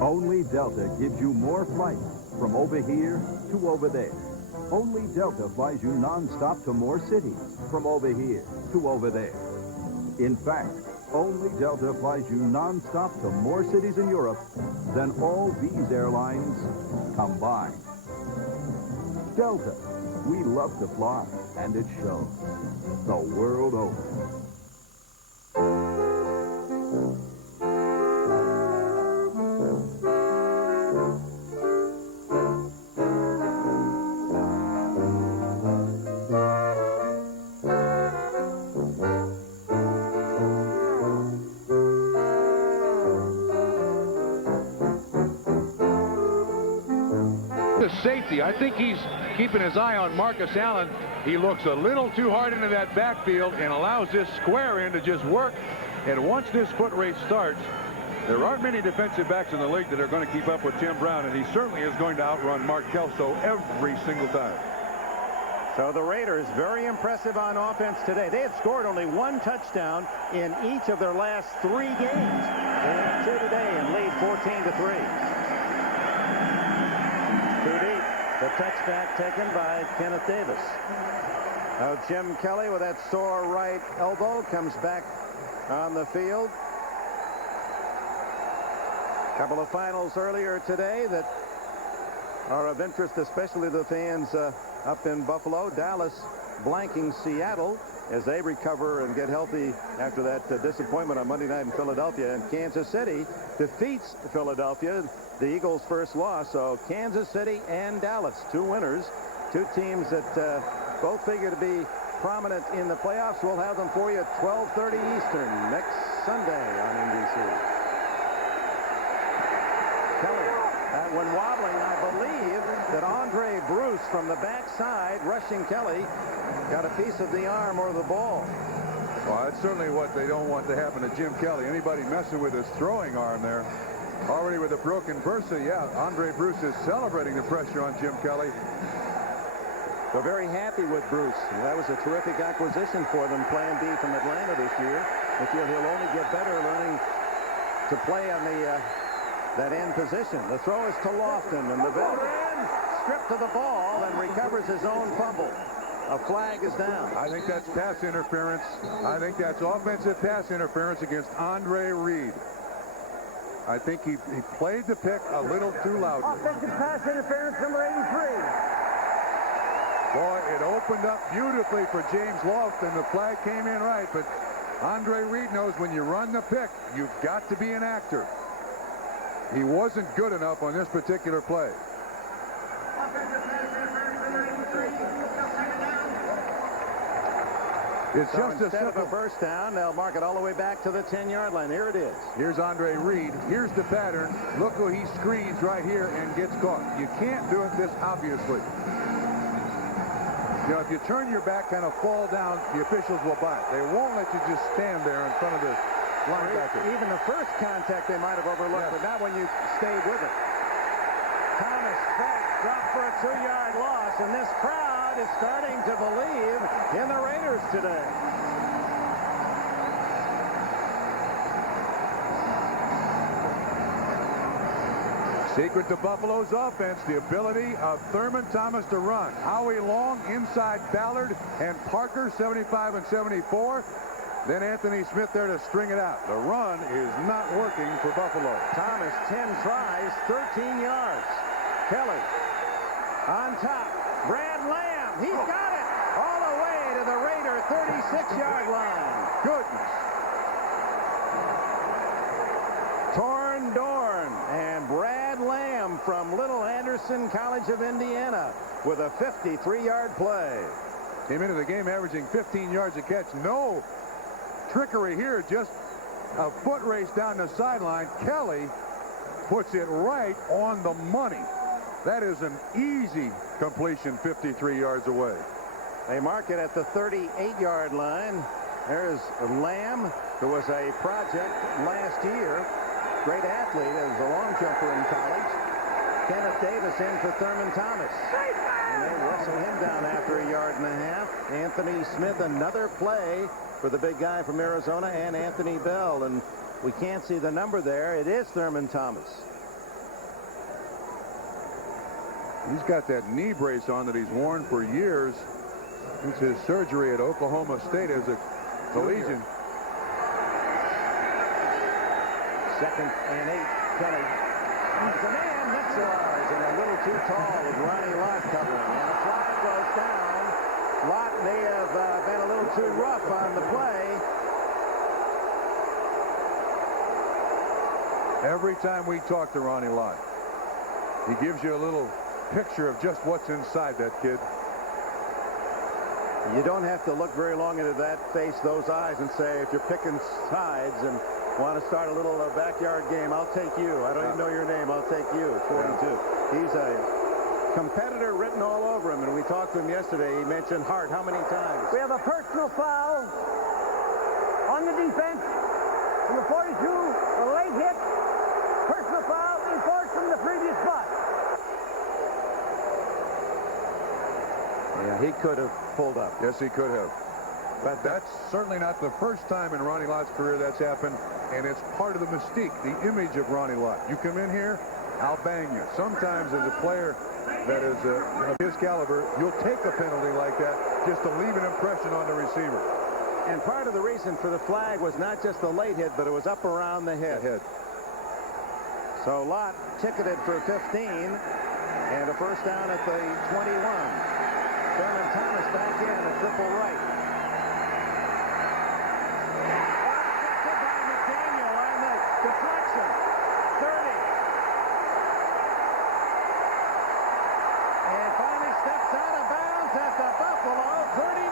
Only Delta gives you more flights from over here to over there. Only Delta flies you non-stop to more cities, from over here to over there. In fact, only Delta flies you non-stop to more cities in Europe than all these airlines combined. Delta, we love to fly, and it shows the world over. Safety. I think he's keeping his eye on Marcus Allen. He looks a little too hard into that backfield and allows this square end to just work. And once this foot race starts, there aren't many defensive backs in the league that are going to keep up with Tim Brown, and he certainly is going to outrun Mark Kelso every single time. So the Raiders, very impressive on offense today. They had scored only 1 touchdown in each of their last 3 games. They have 2 today and lead 14-3. Too deep. The touchback taken by Kenneth Davis. Now Jim Kelly with that sore right elbow comes back on the field. A couple of finals earlier today that are of interest, especially the fans up in Buffalo. Dallas blanking Seattle as they recover and get healthy after that disappointment on Monday night in Philadelphia. And Kansas City defeats Philadelphia, the Eagles' first loss. So Kansas City and Dallas, 2 winners, 2 teams that both figure to be prominent in the playoffs. We'll have them for you at 12:30 Eastern next Sunday on NBC. Kelly, when wobbling, I believe that Andre Bruce from the backside, rushing Kelly, got a piece of the arm or the ball. Well, that's certainly what they don't want to happen to Jim Kelly. Anybody messing with his throwing arm there. Already with a broken bursa, yeah, Andre Bruce is celebrating the pressure on Jim Kelly. They're very happy with Bruce. That was a terrific acquisition for them, Plan B from Atlanta this year. They feel he'll only get better learning to play on the that end position. The throw is to Lofton, and the veteran stripped to the ball and recovers his own fumble. A flag is down. I think that's pass interference. I think that's offensive pass interference against Andre Reed. I think he played the pick a little too loudly. Offensive pass interference, number 83. Boy, it opened up beautifully for James Lofton. The flag came in right, but Andre Reed knows when you run the pick, you've got to be an actor. He wasn't good enough on this particular play. It's so just instead of a first down, they'll mark it all the way back to the 10-yard line. Here it is. Here's Andre Reed. Here's the pattern. Look who he screens right here and gets caught. You can't do it this obviously. You know, if you turn your back, kind of fall down, the officials will bite. They won't let you just stand there in front of the linebacker. Even the first contact they might have overlooked, but not when you stayed with it. Thomas Beck dropped for a 2-yard loss, and this crowd is starting to believe in the Raiders today. Secret to Buffalo's offense, the ability of Thurman Thomas to run. Howie Long inside Ballard and Parker, 75 and 74. Then Anthony Smith there to string it out. The run is not working for Buffalo. Thomas, 10 tries, 13 yards. Kelly on top. Brad Lamb, he's got it all the way to the Raider 36-yard line. Goodness. Torn Dorn and Brad Lamb from Little Anderson College of Indiana with a 53-yard play. Came into the game averaging 15 yards a catch. No trickery here, just a foot race down the sideline. Kelly puts it right on the money. That is an easy completion 53 yards away. They mark it at the 38-yard line. There's Lamb, who was a project last year. Great athlete as a long jumper in college. Kenneth Davis in for Thurman Thomas. And they wrestle him down after a yard and a half. Anthony Smith, another play for the big guy from Arizona, and Anthony Bell. And we can't see the number there. It is Thurman Thomas. He's got that knee brace on that he's worn for years since his surgery at Oklahoma State as a collegian. 2nd and 8. Kelly. There's a man next to ours and a little too tall with Ronnie Lott covering. And the flag goes down. Lott may have been a little too rough on the play. Every time we talk to Ronnie Lott, he gives you a little picture of just what's inside that kid. You don't have to look very long into that face, those eyes, and say, if you're picking sides and want to start a little backyard game, I'll take you. I don't even know your name. I'll take you. 42. He's a competitor written all over him, and we talked to him yesterday. He mentioned Hart how many times? We have a personal foul on the defense. Number 42, a late hit. Personal foul enforced from the previous spot. Yeah, he could have pulled up. Yes, he could have. But that's certainly not the first time in Ronnie Lott's career that's happened, and it's part of the mystique, the image of Ronnie Lott. You come in here, I'll bang you. Sometimes as a player that is of his caliber, you'll take a penalty like that just to leave an impression on the receiver. And part of the reason for the flag was not just the late hit, but it was up around the head. So Lott ticketed for 15 and a first down at the 21. Thurman Thomas back in a triple right. By McDaniel on the deflection. 30. And finally steps out of bounds at the Buffalo 39.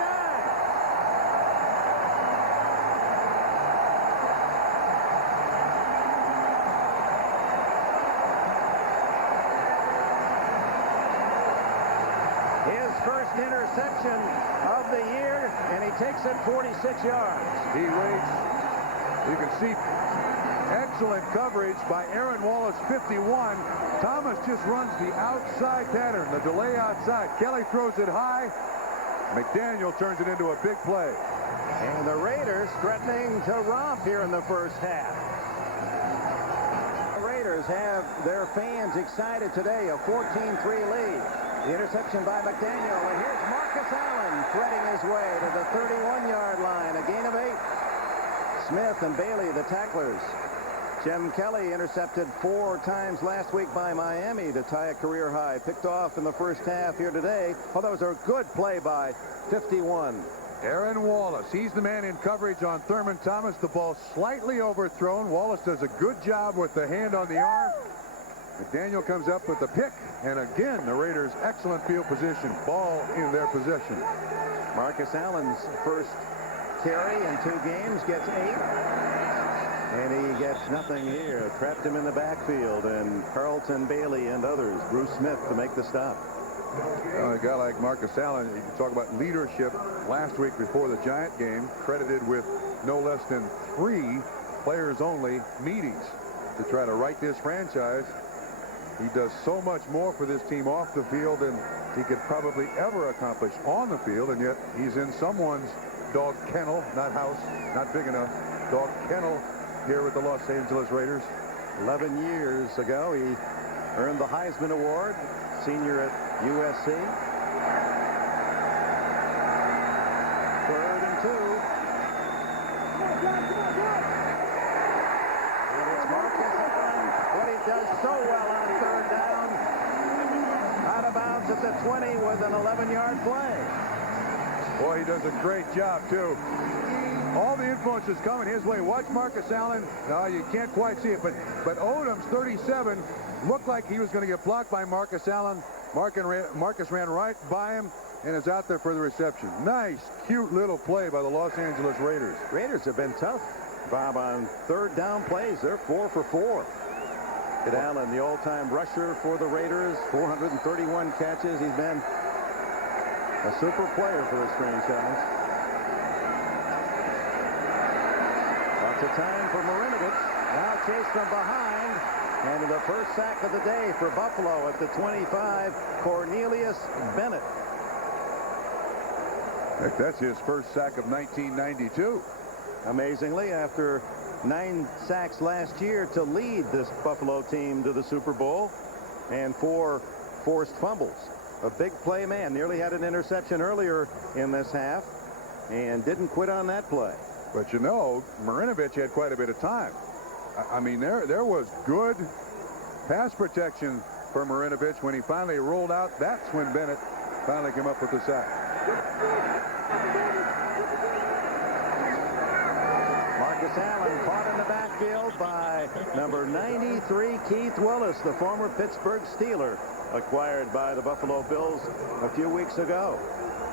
His first interception of the year, and he takes it 46 yards. He waits. You can see excellent coverage by Aaron Wallace, 51. Thomas just runs the outside pattern, the delay outside. Kelly throws it high. McDaniel turns it into a big play. And the Raiders threatening to romp here in the first half. The Raiders have their fans excited today, a 14-3 lead. The interception by McDaniel, and here's Marcus Allen threading his way to the 31-yard line, a gain of 8. Smith and Bailey, the tacklers. Jim Kelly intercepted 4 times last week by Miami to tie a career high. Picked off in the first half here today. Oh, that was a good play by 51. Aaron Wallace, he's the man in coverage on Thurman Thomas. The ball slightly overthrown. Wallace does a good job with the hand on the arm. McDaniel comes up with the pick, and again the Raiders excellent field position, ball in their possession. Marcus Allen's first carry in 2 games gets 8, and he gets nothing here. Trapped him in the backfield, and Carlton Bailey and others, Bruce Smith to make the stop. A guy like Marcus Allen, you can talk about leadership. Last week before the Giant game, credited with no less than 3 players only meetings to try to right this franchise. He does so much more for this team off the field than he could probably ever accomplish on the field, and yet he's in someone's dog kennel, not house, not big enough, dog kennel here with the Los Angeles Raiders. 11 years ago, he earned the Heisman Award, senior at USC. 3rd and 2. And it's Marcus Allen, what he does so well on 3rd down. Out of bounds at the 20 with an 11-yard play. Boy, he does a great job, too. All the influence is coming his way. Watch Marcus Allen. No, you can't quite see it, but Odom's 37 looked like he was going to get blocked by Marcus Allen. Marcus ran right by him and is out there for the reception. Nice, cute little play by the Los Angeles Raiders. Raiders have been tough, Bob, on 3rd down plays. They're 4 for 4. Kid Allen, the all-time rusher for the Raiders, 431 catches. He's been a super player for this franchise. Lots of time for Marinovich. Now chased from behind. And the first sack of the day for Buffalo at the 25, Cornelius Bennett. That's his first sack of 1992. Amazingly, after 9 sacks last year to lead this Buffalo team to the Super Bowl, and 4 forced fumbles. A big play man. Nearly had an interception earlier in this half and didn't quit on that play. But you know, Marinovich had quite a bit of time. I mean, there was good pass protection for Marinovich. When he finally rolled out, that's when Bennett finally came up with the sack. Marcus Allen caught in the backfield by number 93, Keith Willis, the former Pittsburgh Steeler, acquired by the Buffalo Bills a few weeks ago.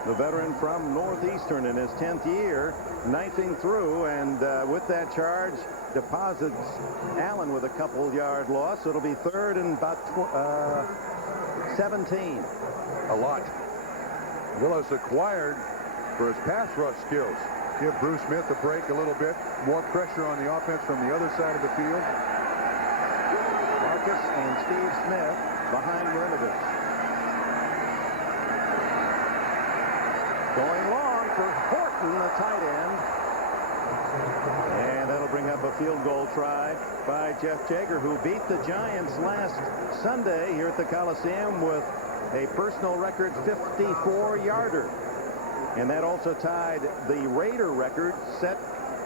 The veteran from Northeastern in his 10th year, knifing through, and with that charge, deposits Allen with a couple-yard loss. It'll be 3rd and about 17. A lot. Willis acquired for his pass rush skills. Give Bruce Smith a break a little bit. More pressure on the offense from the other side of the field. Marcus and Steve Smith behind Marinovich. Going long, for Horton, the tight end. And that'll bring up a field goal try by Jeff Jaeger, who beat the Giants last Sunday here at the Coliseum with a personal record 54-yarder. And that also tied the Raider record set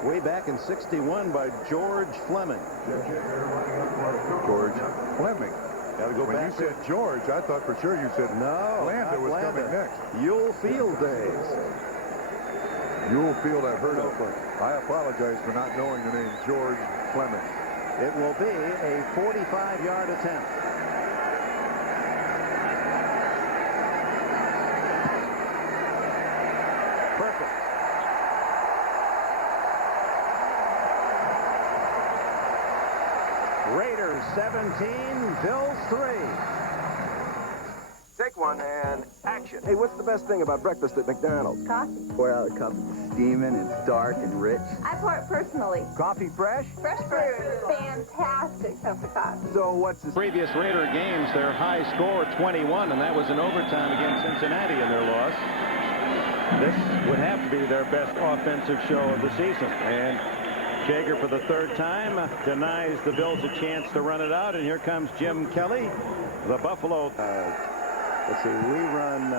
way back in '61 by George Fleming. George Fleming. Got to go when back. You said George, I thought for sure you said no. Landa was Landa. coming next. Ewell Field days. Ewell Field, I've heard of. I apologize for not knowing the name George Fleming. It will be a 45-yard attempt. Perfect. Raiders 17, Bills 3. Take one and action. Hey, what's the best thing about breakfast at McDonald's? Coffee. Pour out a cup, it's steaming, it's dark and rich. I pour it personally. Coffee fresh? Fresh brewed. Fantastic cup of coffee. So what's the Previous Raider games, their high score 21, and that was in overtime against Cincinnati in their loss. This would have to be their best offensive show of the season. And Jaeger, for the third time, denies the Bills a chance to run it out. And here comes Jim Kelly, the Buffalo. Let's see, we run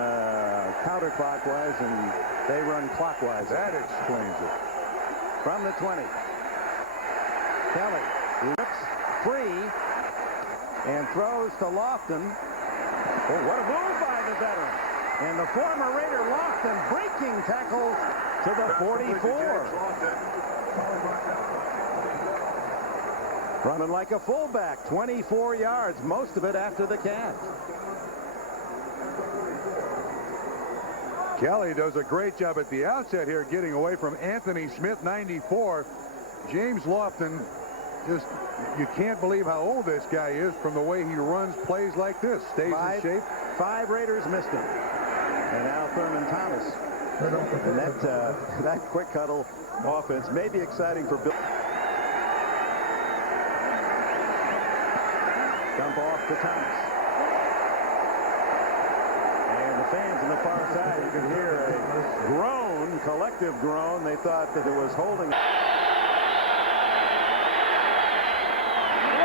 counterclockwise and they run clockwise. That explains it. From the 20. Kelly rips free and throws to Lofton. Oh, what a move by the veteran. And the former Raider Lofton breaking tackles to the 44. Running like a fullback, 24 yards, most of it after the catch. Kelly does a great job at the outset here getting away from Anthony Smith, 94. James Lofton, just, you can't believe how old this guy is from the way he runs plays like this. Stays in shape. 5 Raiders missed him. And now Thurman Thomas. And that quick huddle offense may be exciting for Bill. Dump off to Thomas. And the fans on the far side, you could hear a groan, collective groan. They thought that it was holding.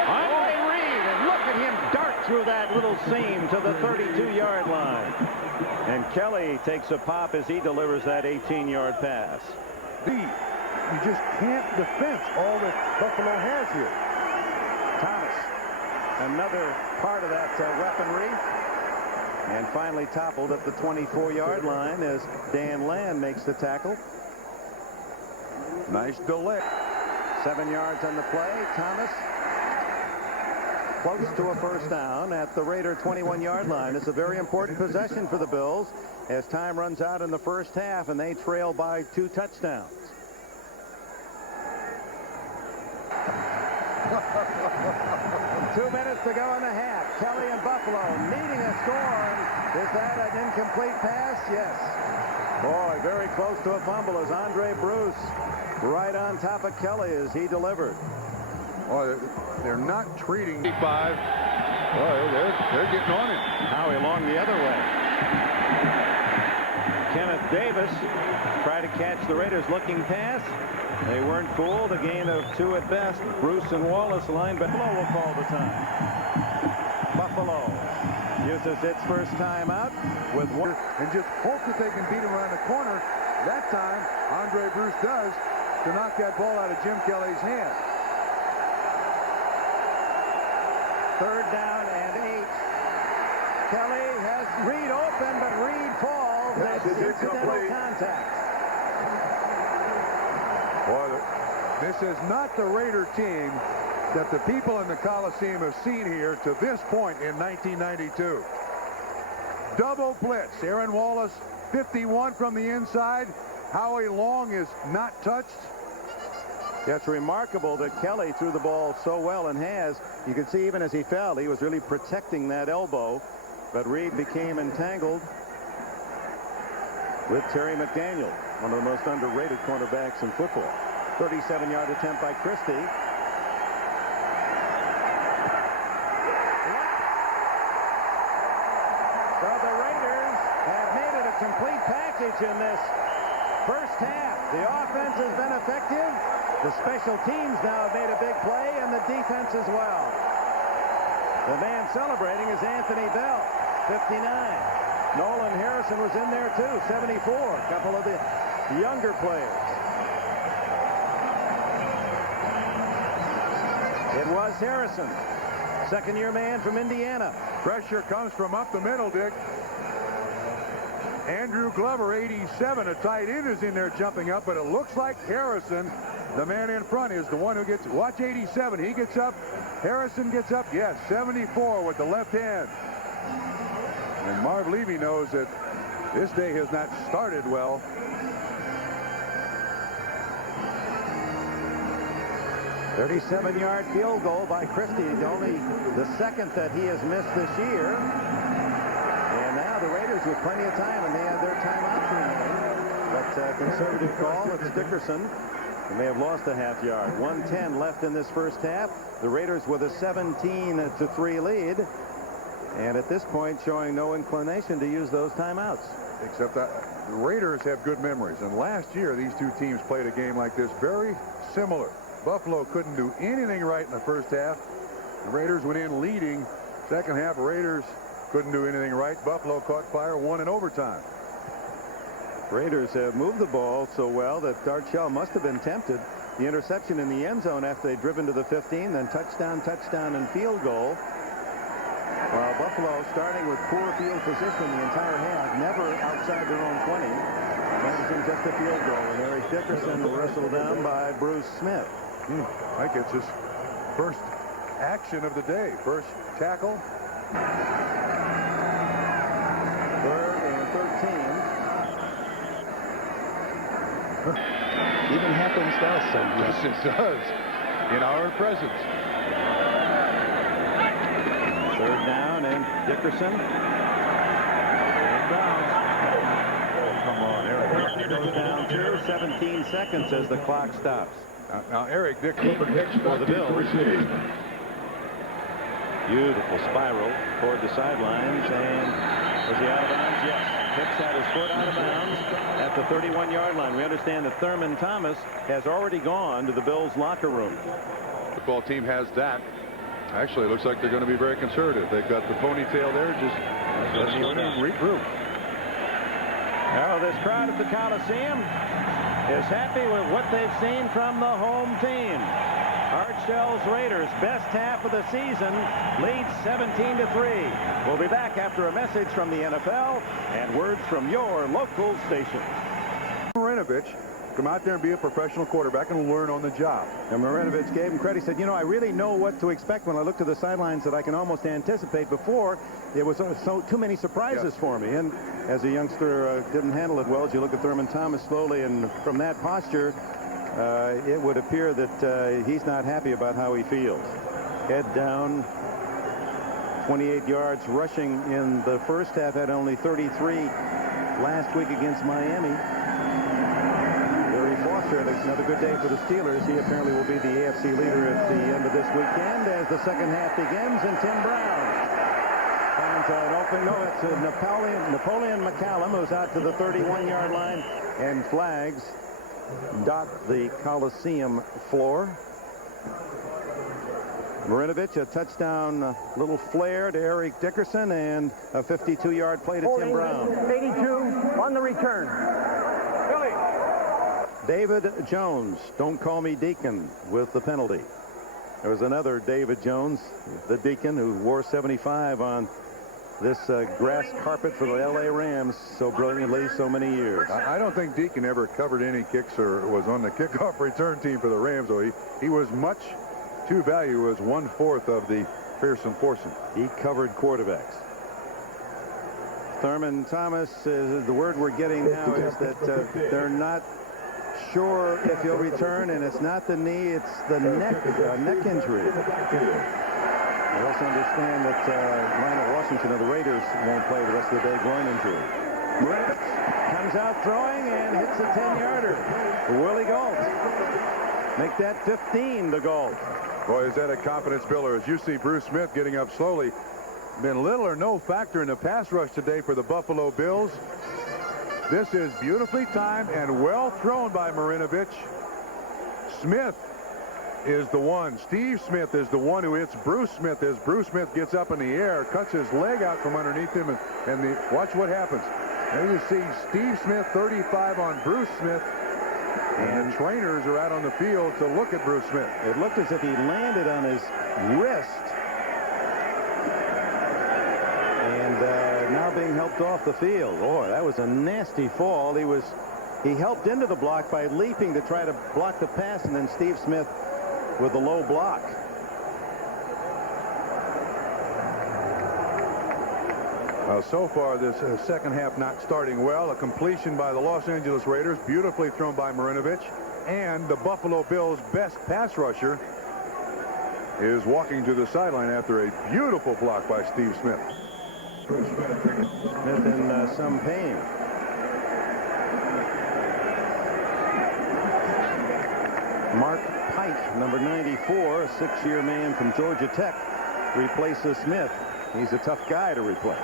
Andre Reed, and look at him dart through that little seam to the 32-yard line. And Kelly takes a pop as he delivers that 18-yard pass. You just can't defense all that Buffalo has here. Thomas, another part of that weaponry. And finally toppled at the 24-yard line as Dan Land makes the tackle. Nice delay. 7 yards on the play. Thomas close to a first down at the Raider 21-yard line. It's a very important possession for the Bills as time runs out in the first half and they trail by 2 touchdowns. Two minutes to go in the half. Kelly and Buffalo needing a score. Is that an incomplete pass? Yes. Boy, very close to a fumble as Andre Bruce right on top of Kelly as he delivered. Oh, they're not treating 5. Boy, they're getting on him. Howie Long the other way. Kenneth Davis tried to catch the Raiders looking pass. They weren't fooled. A gain of 2 at best. Bruce and Wallace line, but Buffalo will call the time. Buffalo uses its first time out with 1. And just hope that they can beat him around the corner. That time, Andre Bruce does to knock that ball out of Jim Kelly's hand. 3rd down and 8. Kelly has Reed open, but Reed falls. That's incidental contact. Boy, this is not the Raider team that the people in the Coliseum have seen here to this point in 1992. Double blitz. Aaron Wallace, 51 from the inside. Howie Long is not touched. It's remarkable that Kelly threw the ball so well and has. You can see even as he fell, he was really protecting that elbow. But Reed became entangled with Terry McDaniel, one of the most underrated cornerbacks in football. 37-yard attempt by Christie. So the Raiders have made it a complete package in this First half, the offense has been effective. The special teams now have made a big play, and the defense as well. The man celebrating is Anthony Bell, 59. Nolan Harrison was in there too, 74. A couple of the younger players. It was Harrison, second-year man from Indiana. Pressure comes from up the middle, Dick. Andrew Glover, 87, a tight end, is in there jumping up, but it looks like Harrison, the man in front, is the one who gets, watch 87, he gets up, Harrison gets up, yes, 74 with the left hand. And Marv Levy knows that this day has not started well. A 37-yard field goal by Christie, only the second that he has missed this year. And now the Raiders with plenty of time, and they have their timeouts remaining. But conservative call, it's Dickerson. They may have lost a half yard. 1:10 left in this first half. The Raiders with a 17-3 lead. And at this point, showing no inclination to use those timeouts. Except that the Raiders have good memories. And last year, these two teams played a game like this, very similar. Buffalo couldn't do anything right in the first half. The Raiders went in leading. Second half, Raiders couldn't do anything right. Buffalo caught fire, won in overtime. Raiders have moved the ball so well that Art Shell must have been tempted. The interception in the end zone after they'd driven to the 15, then touchdown, and field goal. While Buffalo, starting with poor field position the entire half, never outside their own 20. Managing just a field goal, and Eric Dickerson wrestled down by Bruce Smith. I think it's his first action of the day. First tackle. Third and 13. Even happens to us sometimes. Yes, it does. In our presence. Third down, and Dickerson. Come on, Eric goes down to 17 seconds as the clock stops. Now Eric Dickerson for the Bills. Beautiful spiral toward the sidelines, and was he out of bounds? Yes. Hicks had his foot out of bounds at the 31-yard line. We understand that Thurman Thomas has already gone to the Bills locker room. The football team has that. Actually, it looks like they're going to be very conservative. They've got the ponytail there. Just let's go in and regroup. Now this crowd at the Coliseum is happy with what they've seen from the home team. Art Shell's Raiders, best half of the season, leads 17-3. We'll be back after a message from the NFL and words from your local station. Marinovich, come out there and be a professional quarterback and learn on the job. And Marinovich gave him credit. He said, you know, I really know what to expect when I look to the sidelines that I can almost anticipate. Before, it was too many surprises for me. And as a youngster, didn't handle it well. As you look at Thurman Thomas slowly, and from that posture, it would appear that he's not happy about how he feels. Head down, 28 yards rushing in the first half, had only 33 last week against Miami. Larry Foster had another good day for the Steelers. He apparently will be the AFC leader at the end of this weekend as the second half begins, and Tim Brown finds an open. No, it's Napoleon McCallum, who's out to the 31-yard line, and flags dot the Coliseum floor. Marinovich, a touchdown, little flare to Eric Dickerson, and a 52-yard play to Tim Brown. 82 on the return. David Jones, don't call me Deacon, with the penalty. There was another David Jones, the Deacon, who wore 75 on this grass carpet for the L.A. Rams so brilliantly so many years. I don't think Deacon ever covered any kicks or was on the kickoff return team for the Rams, though he was much to value as 1/4 of the Pearson portion. He covered quarterbacks. Thurman Thomas, the word we're getting now is that they're not sure if he'll return, and it's not the knee, it's the neck injury. I also understand that Lionel Washington of the Raiders won't play the rest of the day, groin injury. Comes out throwing and hits a 10-yarder. Willie Gault. Make that 15 to Gault. Boy, is that a confidence builder. As you see Bruce Smith getting up slowly. Been little or no factor in the pass rush today for the Buffalo Bills. This is beautifully timed and well thrown by Marinovich. Smith is the one. Steve Smith is the one who hits Bruce Smith as Bruce Smith gets up in the air, cuts his leg out from underneath him, and watch what happens. There you see Steve Smith, 35 on Bruce Smith, and trainers are out on the field to look at Bruce Smith. It looked as if he landed on his wrist, and now being helped off the field. Boy, that was a nasty fall. He helped into the block by leaping to try to block the pass, and then Steve Smith with a low block. So far, this second half not starting well. A completion by the Los Angeles Raiders, beautifully thrown by Marinovich. And the Buffalo Bills' best pass rusher is walking to the sideline after a beautiful block by Steve Smith. Smith in some pain. Mark Pike, number 94, a 6-year man from Georgia Tech, replaces Smith. He's a tough guy to replace.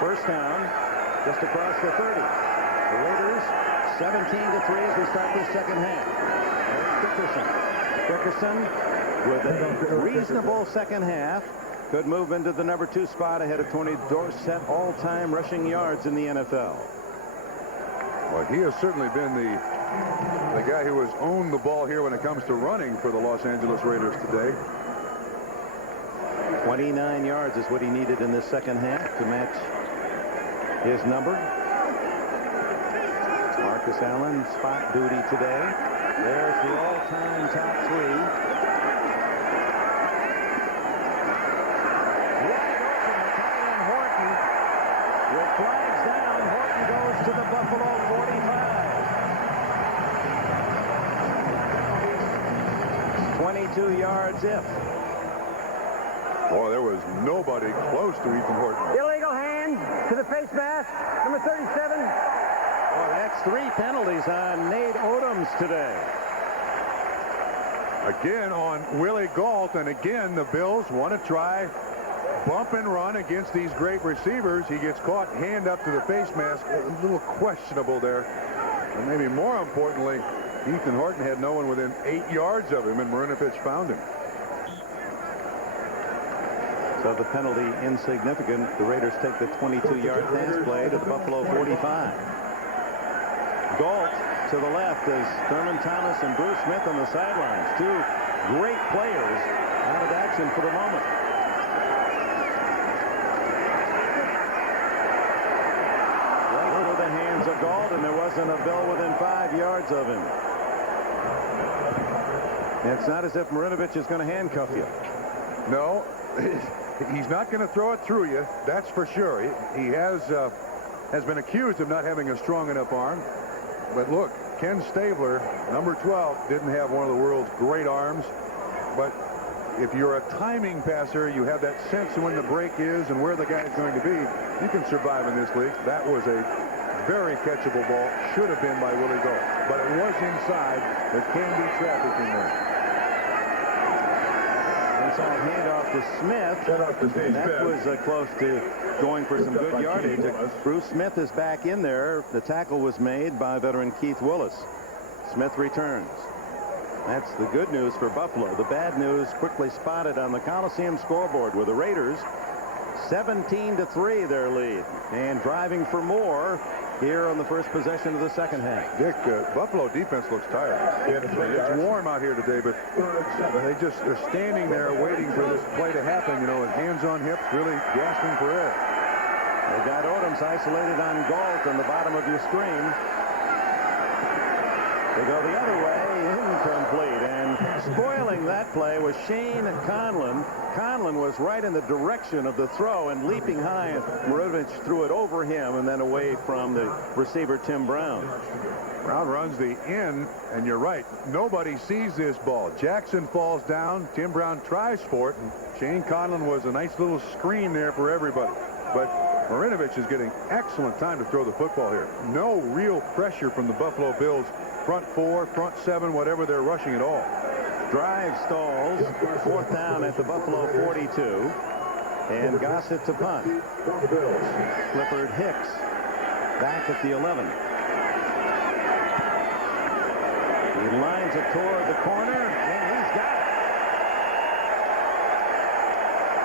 First down, just across the 30. The Raiders 17-3 as we start this second half. Dickerson with a reasonable second half. Could move into the number 2 spot ahead of Tony Dorsett, all-time rushing yards in the NFL. Well, he has certainly been the guy who has owned the ball here when it comes to running for the Los Angeles Raiders today. 29 yards is what he needed in the second half to match his number. Marcus Allen, spot duty today. There's the all-time top 3. Wide open, McCollum Horton with flags down. Horton goes to the Buffalo 45. 22 yards if. Boy, there was nobody close to Ethan Horton. Illegal hand to the face mask, number 37. Well, that's 3 penalties on Nate Odoms today. Again on Willie Gault, and again the Bills want to try bump and run against these great receivers. He gets caught, hand up to the face mask. A little questionable there. And maybe more importantly, Ethan Horton had no one within 8 yards of him, and Marinovich found him. So the penalty insignificant. The Raiders take the 22-yard pass play to the Buffalo 45. Gault to the left as Thurman Thomas and Bruce Smith on the sidelines. 2 great players out of action for the moment. Right through the hands of Gault, and there wasn't a Bill within 5 yards of him. It's not as if Marinovich is going to handcuff you. No. He's not going to throw it through you, that's for sure. He has been accused of not having a strong enough arm. But look, Ken Stabler, number 12, didn't have one of the world's great arms. But if you're a timing passer, you have that sense of when the break is and where the guy is going to be. You can survive in this league. That was a very catchable ball. Should have been by Willie Gault. But it was inside. There can be traffic in there. Inside handoff to Smith. That was close to going for some good yardage. Bruce Smith is back in there. The tackle was made by veteran Keith Willis. Smith returns. That's the good news for Buffalo. The bad news quickly spotted on the Coliseum scoreboard with the Raiders 17-3 their lead, and driving for more here on the first possession of the second half. Dick, Buffalo defense looks tired. It's warm out here today, but they just are standing there waiting for this play to happen, you know, with hands on hips, really gasping for air. They got Odoms isolated on Gault on the bottom of your screen. They go the other way, incomplete, and spoiling that play was Shane Conlon. Conlon was right in the direction of the throw and leaping high. Marinovich threw it over him and then away from the receiver, Tim Brown. Brown runs the in, and you're right. Nobody sees this ball. Jackson falls down. Tim Brown tries for it, and Shane Conlon was a nice little screen there for everybody. But Marinovich is getting excellent time to throw the football here. No real pressure from the Buffalo Bills. Front 4, front 7, whatever they're rushing at all. Drive stalls. 4th down at the Buffalo 42. And Gossett to punt. Clifford Hicks back at the 11. He lines it toward the corner, and he's got it.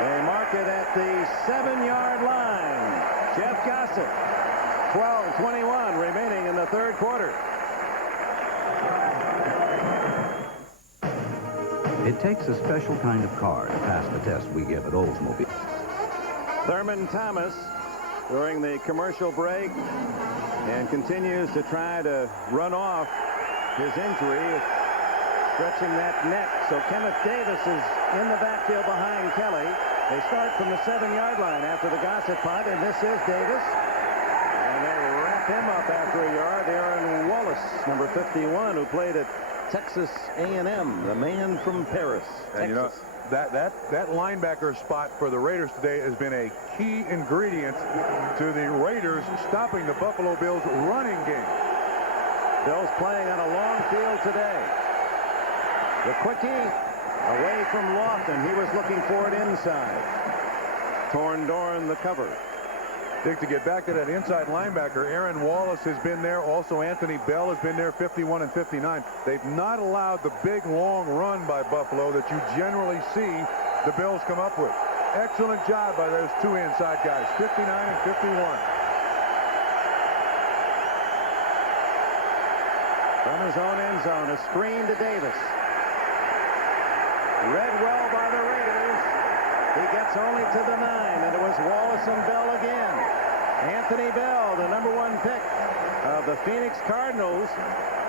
They mark it at the 7-yard line. Jeff Gossett, 12:21 remaining in the third quarter. It takes a special kind of car to pass the test we give at Oldsmobile. Thurman Thomas during the commercial break and continues to try to run off his injury, stretching that neck. So Kenneth Davis is in the backfield behind Kelly. They start from the 7-yard line after the Gossett punt, and this is Davis. And they wrap him up after a yard. Aaron Wallace, number 51, who played at Texas A&M, the man from Paris, And you know, that linebacker spot for the Raiders today has been a key ingredient to the Raiders stopping the Buffalo Bills running game. Bills playing on a long field today. The quickie away from Lofton. He was looking for it inside. Torn Dorn the cover. Dick, to get back to that inside linebacker, Aaron Wallace has been there. Also, Anthony Bell has been there, 51 and 59. They've not allowed the big, long run by Buffalo that you generally see the Bills come up with. Excellent job by those two inside guys, 59 and 51. From his own end zone, a screen to Davis. Read well by the Raiders. He gets only to the 9, and it was Wallace and Bell again. Anthony Bell, the #1 pick of the Phoenix Cardinals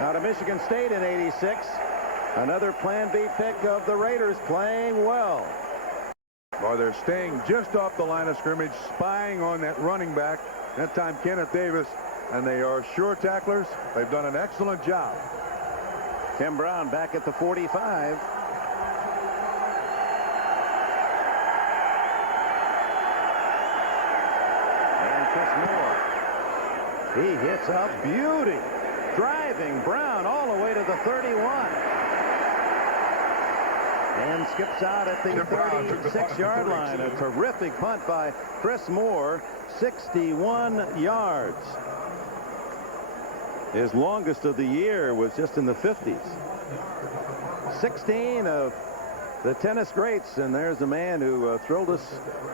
out of Michigan State in '86. Another Plan B pick of the Raiders, playing well. Well, they're staying just off the line of scrimmage, spying on that running back. That time, Kenneth Davis, and they are sure tacklers. They've done an excellent job. Tim Brown back at the 45. He hits a beauty, driving Brown all the way to the 31. And skips out at the 36-yard line. A terrific punt by Chris Moore, 61 yards. His longest of the year was just in the 50s. 16 of the tennis greats, and there's a man who thrilled us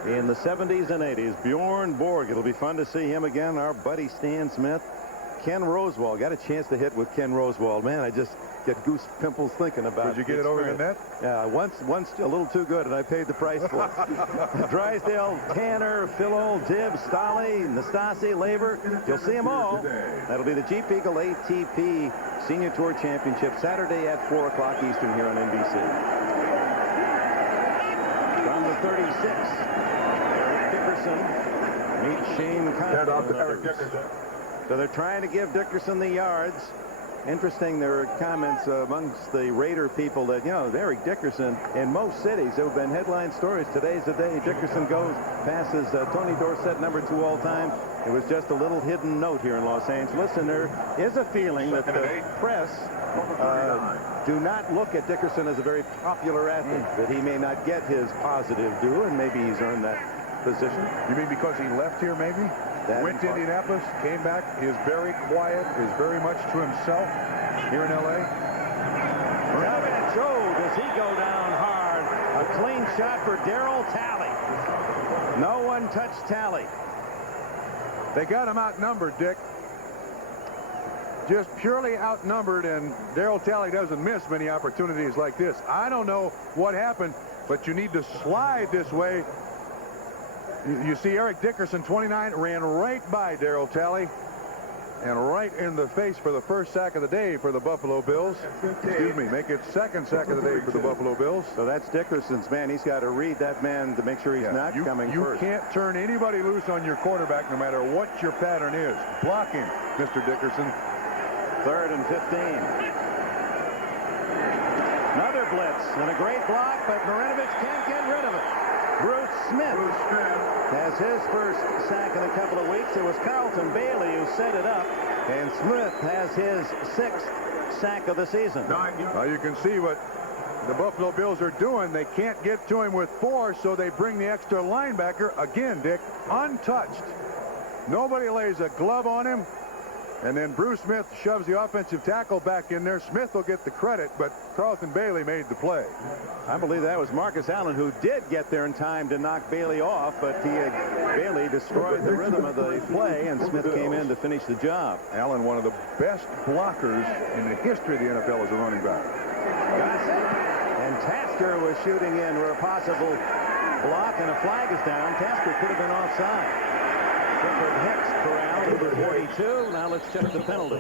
in the 70s and 80s, Bjorn Borg. It'll be fun to see him again. Our buddy Stan Smith. Ken Rosewall. Got a chance to hit with Ken Rosewall. Man, I just get goose pimples thinking about it. Did you get it over the net? Yeah, once a little too good, and I paid the price for it. Drysdale, Tanner, Philo, Dibbs, Stolle, Nastasi, Labor. You'll see them all. That'll be the Jeep Eagle ATP Senior Tour Championship Saturday at 4 o'clock Eastern here on NBC. From the 36, Eric Dickerson meets Shane Conner. So they're trying to give Dickerson the yards. Interesting, there are comments amongst the Raider people that, you know, Eric Dickerson, in most cities, there have been headline stories. Today's the day Dickerson passes Tony Dorsett, #2 all time. It was just a little hidden note here in Los Angeles, and there is a feeling that the press do not look at Dickerson as a very popular athlete, that he may not get his positive due, and maybe he's earned that position. You mean because he left here, maybe? Went to Indianapolis, came back, is very quiet, is very much to himself here in L.A. Does he go down hard? A clean shot for Darryl Talley. No one touched Talley. They got him outnumbered, Dick. Just purely outnumbered, and Darryl Talley doesn't miss many opportunities like this. I don't know what happened, but you need to slide this way. You see Eric Dickerson, 29, ran right by Darryl Talley and right in the face for the first sack of the day for the Buffalo Bills. Excuse me, make it second sack of the day for the Buffalo Bills. So that's Dickerson's man. He's got to read that man to make sure he's not coming first. You can't turn anybody loose on your quarterback no matter what your pattern is. Block him, Mr. Dickerson. 3rd and 15. Another blitz and a great block, but Marinovich can't get rid of it. Bruce Smith has his first sack in a couple of weeks. It was Carlton Bailey who set it up, and Smith has his 6th sack of the season. Now you can see what the Buffalo Bills are doing. They can't get to him with 4, so they bring the extra linebacker again, Dick, untouched. Nobody lays a glove on him. And then Bruce Smith shoves the offensive tackle back in there. Smith will get the credit, but Carlton Bailey made the play. I believe that was Marcus Allen who did get there in time to knock Bailey off, but Bailey destroyed the rhythm of the play, and Smith came in to finish the job. Allen, one of the best blockers in the history of the NFL as a running back. And Tasker was shooting in where a possible block, and a flag is down. Tasker could have been offside. Clifford Hicks corralled number 42. Now let's check the penalty.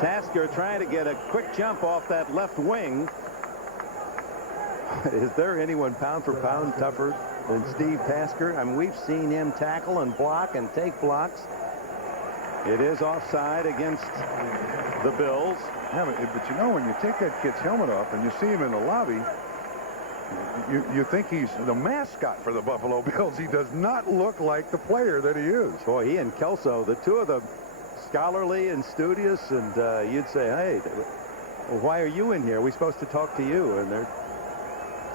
Tasker trying to get a quick jump off that left wing. Is there anyone pound for pound tougher than Steve Tasker? I mean, we've seen him tackle and block and take blocks. It is offside against the Bills. Yeah, but you know, when you take that kid's helmet off and you see him in the lobby, you think he's the mascot for the Buffalo Bills. He does not look like the player that he is. Boy, he and Kelso, the two of them, scholarly and studious, and you'd say, hey, well, why are you in here? We're supposed to talk to you. And they're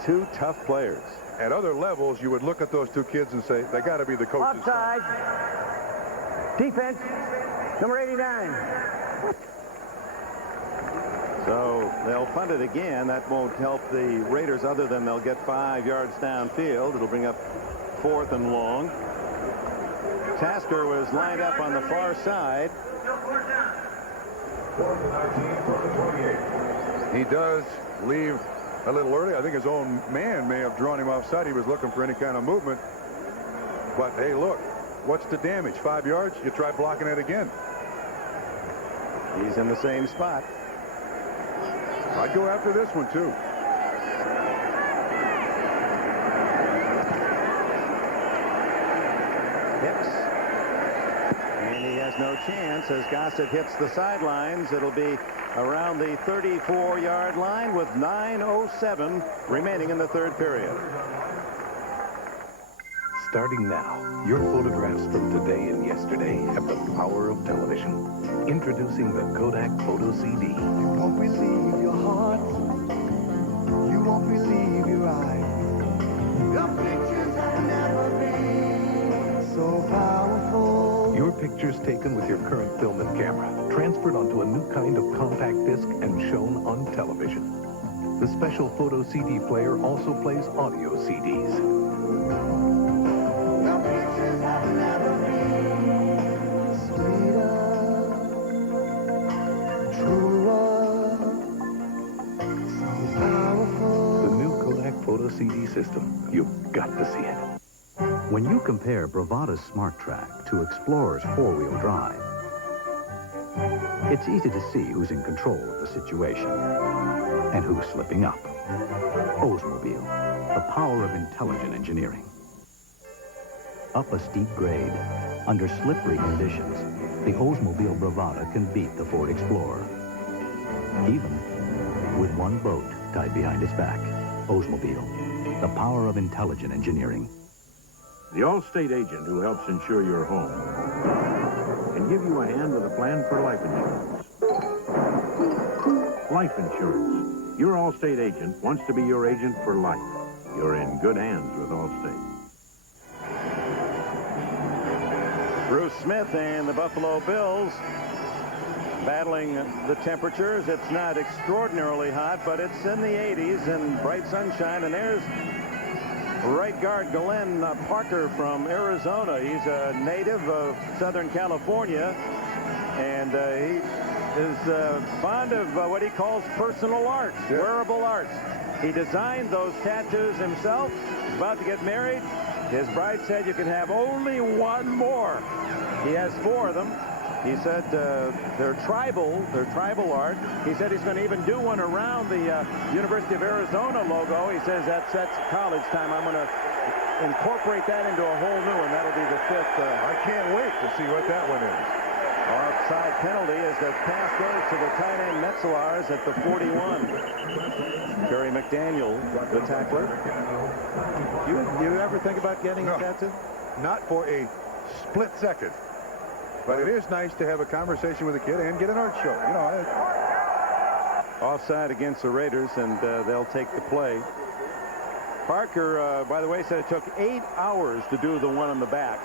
two tough players. At other levels, you would look at those two kids and say, they got to be the coaches. Offside. Defense, number 89. So they'll punt it again. That won't help the Raiders other than they'll get 5 yards downfield. It'll bring up 4th and long. Tasker was lined up on the far side. He does leave a little early. I think his own man may have drawn him offside. He was looking for any kind of movement. But, hey, look, what's the damage? 5 yards? You try blocking it again. He's in the same spot. I'd go after this one, too. Hicks. And he has no chance as Gossett hits the sidelines. It'll be around the 34-yard line with 9:07 remaining in the third period. Starting now, your photographs from today and yesterday have the power of television. Introducing the Kodak Photo CD. You won't believe your heart. You won't believe your eyes. Your pictures have never been so powerful. Your pictures taken with your current film and camera, transferred onto a new kind of compact disc and shown on television. The special photo CD player also plays audio CDs. Photo CD system. You've got to see it. When you compare Bravada's Smart Track to Explorer's four-wheel drive, it's easy to see who's in control of the situation and who's slipping up. Oldsmobile, the power of intelligent engineering. Up a steep grade, under slippery conditions, the Oldsmobile Bravada can beat the Ford Explorer, even with one boat tied behind its back. Oldsmobile, the power of intelligent engineering. The Allstate agent who helps insure your home can give you a hand with a plan for life insurance. Life insurance. Your Allstate agent wants to be your agent for life. You're in good hands with Allstate. Bruce Smith and the Buffalo Bills battling the temperatures. It's not extraordinarily hot, but it's in the 80s and bright sunshine. And there's right guard Glenn Parker from Arizona. He's a native of Southern California, and he is fond of what he calls personal arts, wearable arts. He designed those tattoos himself. He's about to get married. His bride said you can have only one more. He has 4 of them. He said they're tribal art. He said he's going to even do one around the University of Arizona logo. He says that's college time. I'm going to incorporate that into a whole new one. That'll be the 5th. I can't wait to see what that one is. Offside penalty as the pass goes to the tight end Metzelaars at the 41. Kerry McDaniel, the tackler. You ever think about getting a tattoo? Not for a split second. But it is nice to have a conversation with a kid and get an art show. You know, offside against the Raiders, and they'll take the play. Parker, by the way, said it took 8 hours to do the one on the back.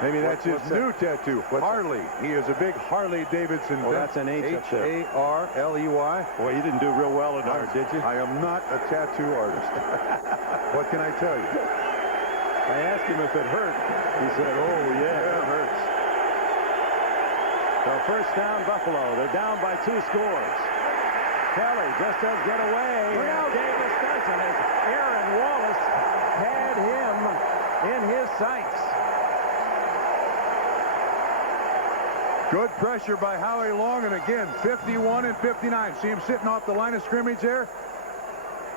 Maybe that's his new tattoo. Harley. He is a big Harley Davidson. Oh, that's an H up there. H-A-R-L-E-Y. Boy, you didn't do real well in art, did you? I am not a tattoo artist. What can I tell you? I asked him if it hurt. He said, oh, yeah, it hurts. So first down, Buffalo. They're down by 2 scores. Kelly just does get away. Davis doesn't, as Aaron Wallace had him in his sights. Good pressure by Howie Long, and again, 51 and 59. See him sitting off the line of scrimmage there?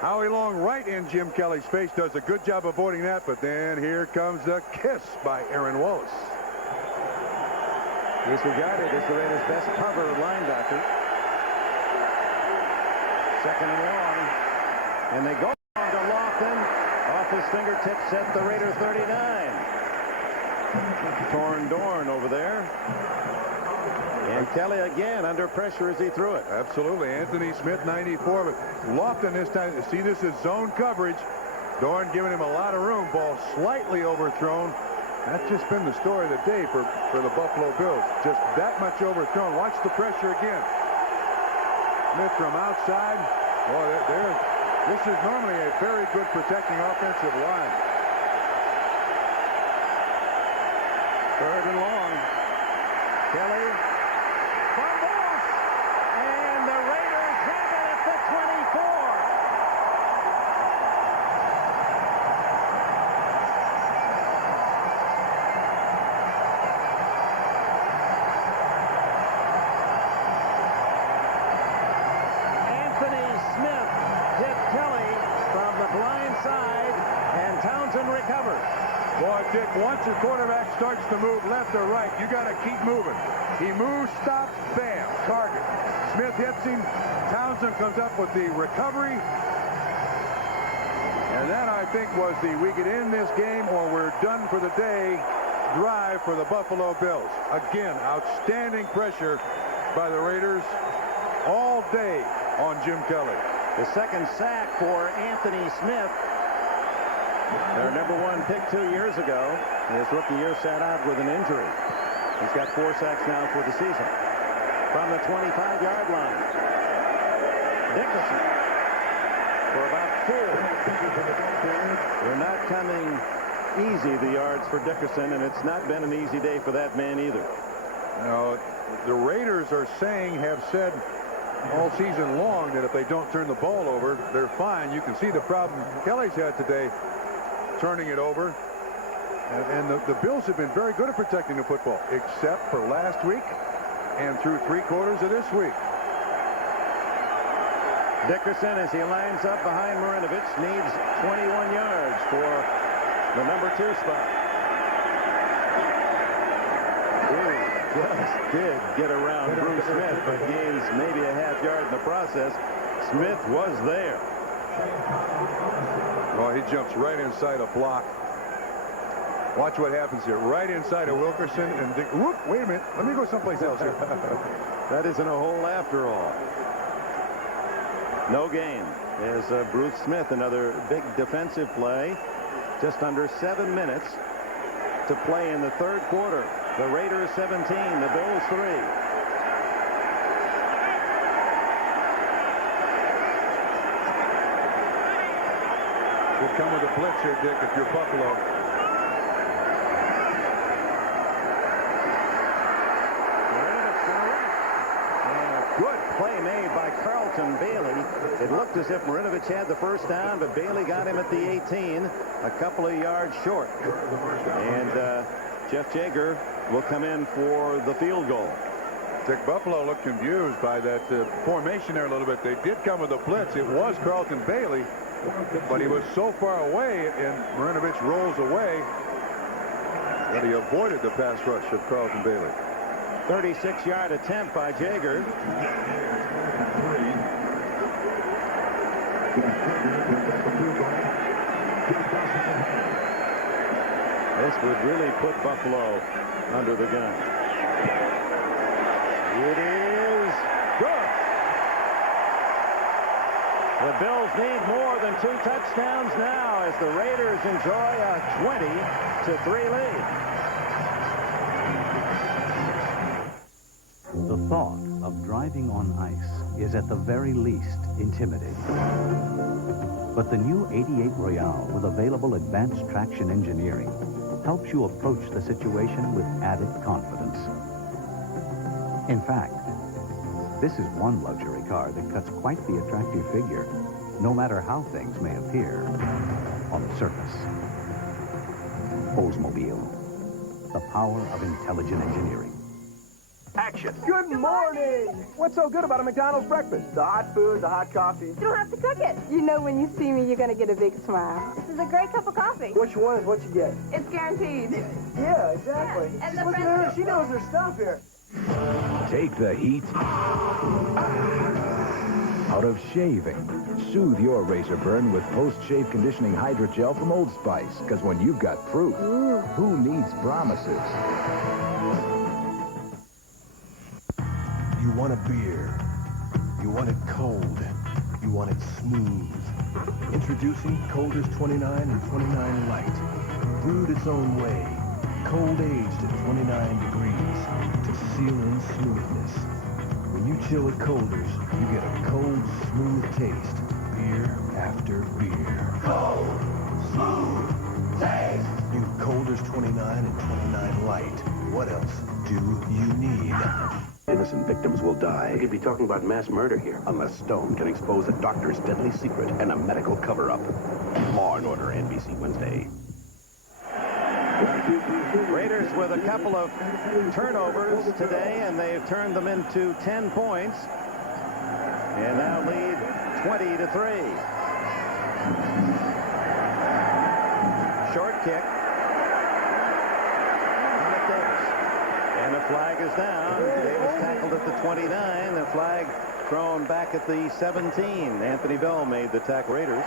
Howie Long right in Jim Kelly's face, does a good job avoiding that, but then here comes the kiss by Aaron Wallace. He's regarded as the Raiders' best cover linebacker. Second and long, and they go on to Lofton. Off his fingertips at the Raiders' 39. Torn Dorn over there. And Kelly again under pressure as he threw it. Absolutely. Anthony Smith, 94. But Lofton this time, see, this is zone coverage. Dorn giving him a lot of room. Ball slightly overthrown. That's just been the story of the day for the Buffalo Bills. Just that much overthrown. Watch the pressure again. Smith from outside. Boy, this is normally a very good protecting offensive line. Third and long. Kelly fumbles, and the Raiders have it at the 24. Anthony Smith hit Kelly from the blind side, and Townsend recovered. Boy, Dick, once your quarterback starts to move left or right, you got to keep moving. He moves, stops, bam, target. Smith hits him. Townsend comes up with the recovery. And that, I think, was the we could end this game or we're done for the day drive for the Buffalo Bills. Again, outstanding pressure by the Raiders all day on Jim Kelly. The second sack for Anthony Smith. Their #1 pick 2 years ago. His rookie year sat out with an injury. He's got 4 sacks now for the season. From the 25-yard line, Dickerson for about 4. They're not coming easy, the yards for Dickerson, and it's not been an easy day for that man either. No, the Raiders are saying, have said all season long that if they don't turn the ball over, they're fine. You can see the problem Kelly's had today, turning it over. And the Bills have been very good at protecting the football, except for last week and through 3/4 of this week. Dickerson, as he lines up behind Marinovich, needs 21 yards for the #2 spot. Ooh, just did get around Bruce Smith, but gains maybe a half yard in the process. Smith was there. Well, he jumps right inside a block. Watch what happens here. Right inside of Wilkerson and Dick. Whoop, wait a minute. Let me go someplace else here. That isn't a hole after all. No gain as Bruce Smith, another big defensive play. Just under 7 minutes to play in the 3rd quarter. The Raiders 17, the Bills 3. We'll come with a blitz here, Dick, if you're Buffalo. Good play made by Carlton Bailey. It looked as if Marinovich had the first down, but Bailey got him at the 18, a couple of yards short. And Jeff Jager will come in for the field goal. Dick, Buffalo looked confused by that formation there a little bit. They did come with a blitz. It was Carlton Bailey, but he was so far away, and Marinovich rolls away that he avoided the pass rush of Carlton Bailey. 36-yard attempt by Jager. This would really put Buffalo under the gun. It is good. The Bills need more than 2 touchdowns now as the Raiders enjoy a 20-3 lead. The thought of driving on ice is at the very least intimidating. But the new 88 Royale with available advanced traction engineering helps you approach the situation with added confidence. In fact, this is one luxury car that cuts quite the attractive figure, no matter how things may appear on the surface. Oldsmobile, the power of intelligent engineering. Action. Good morning. What's so good about a McDonald's breakfast? The hot food, the hot coffee. You don't have to cook it. You know when you see me, you're going to get a big smile. This is a great cup of coffee. Which one is what you get? It's guaranteed. Yeah, exactly. Yeah, and the French... She knows her stuff here. Take the heat out of shaving. Soothe your razor burn with post-shave conditioning hydrogel from Old Spice. Because when you've got proof, who needs promises? You want a beer. You want it cold. You want it smooth. Introducing Colders 29 and 29 Light. Brewed its own way. Cold aged at 29 degrees to seal in smoothness. When you chill with Colders, you get a cold, smooth taste. Beer after beer. Cold, smooth taste. New Colders 29 and 29 Light. What else do you need? Innocent victims will die. We could be talking about mass murder here. Unless Stone can expose a doctor's deadly secret and a medical cover-up. Law and Order, NBC Wednesday. Raiders with a couple of turnovers today, and they've turned them into 10 points. And now lead 20-3. Short kick. And the flag is down. Davis tackled at the 29. The flag thrown back at the 17. Anthony Bell made the tackle. Raiders.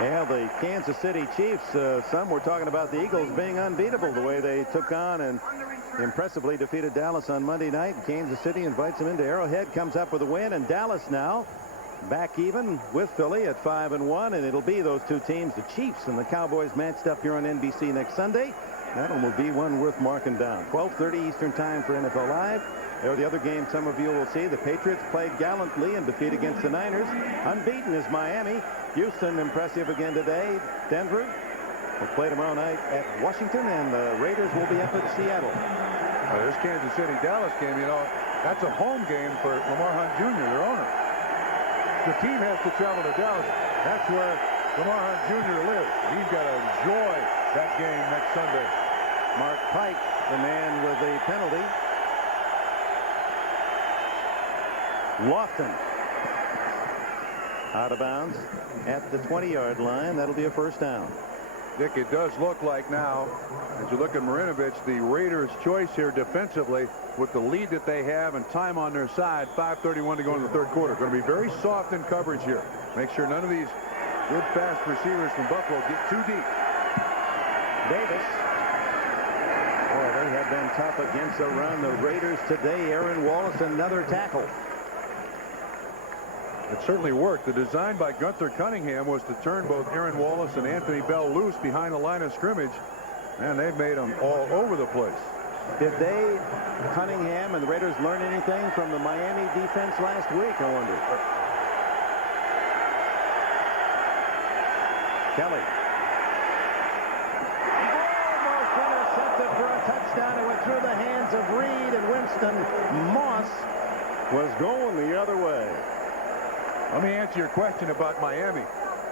Yeah, the Kansas City Chiefs, some were talking about the Eagles being unbeatable the way they took on and impressively defeated Dallas on Monday night. Kansas City invites them into Arrowhead, comes up with a win, and Dallas now back even with Philly at 5-1, and it'll be those two teams, the Chiefs and the Cowboys, matched up here on NBC next Sunday. That one will be one worth marking down. 12:30 Eastern Time for NFL Live. There, the other game some of you will see. The Patriots played gallantly in defeat against the Niners. Unbeaten is Miami. Houston impressive again today. Denver will play tomorrow night at Washington, and the Raiders will be up at Seattle. Well, this Kansas City-Dallas game, you know, that's a home game for Lamar Hunt Jr., their owner. The team has to travel to Dallas. That's where Lamar Hunt Jr. lives. He's got to enjoy that game next Sunday. Mark Pike, the man with the penalty. Lofton out of bounds at the 20-yard line. That'll be a first down. Dick, it does look like now, as you look at Marinovich, the Raiders' choice here defensively with the lead that they have and time on their side, 5:31 to go in the third quarter. Going to be very soft in coverage here. Make sure none of these good, fast receivers from Buffalo get too deep. Davis. Boy, they have been tough against the run. The Raiders today, Aaron Wallace, another tackle. It certainly worked. The design by Gunther Cunningham was to turn both Aaron Wallace and Anthony Bell loose behind the line of scrimmage, and they've made them all over the place. Did they, Cunningham and the Raiders, learn anything from the Miami defense last week, I wonder? Kelly. Almost intercepted for a touchdown. It went through the hands of Reed, and Winston Moss was going the other way. Let me answer your question about Miami.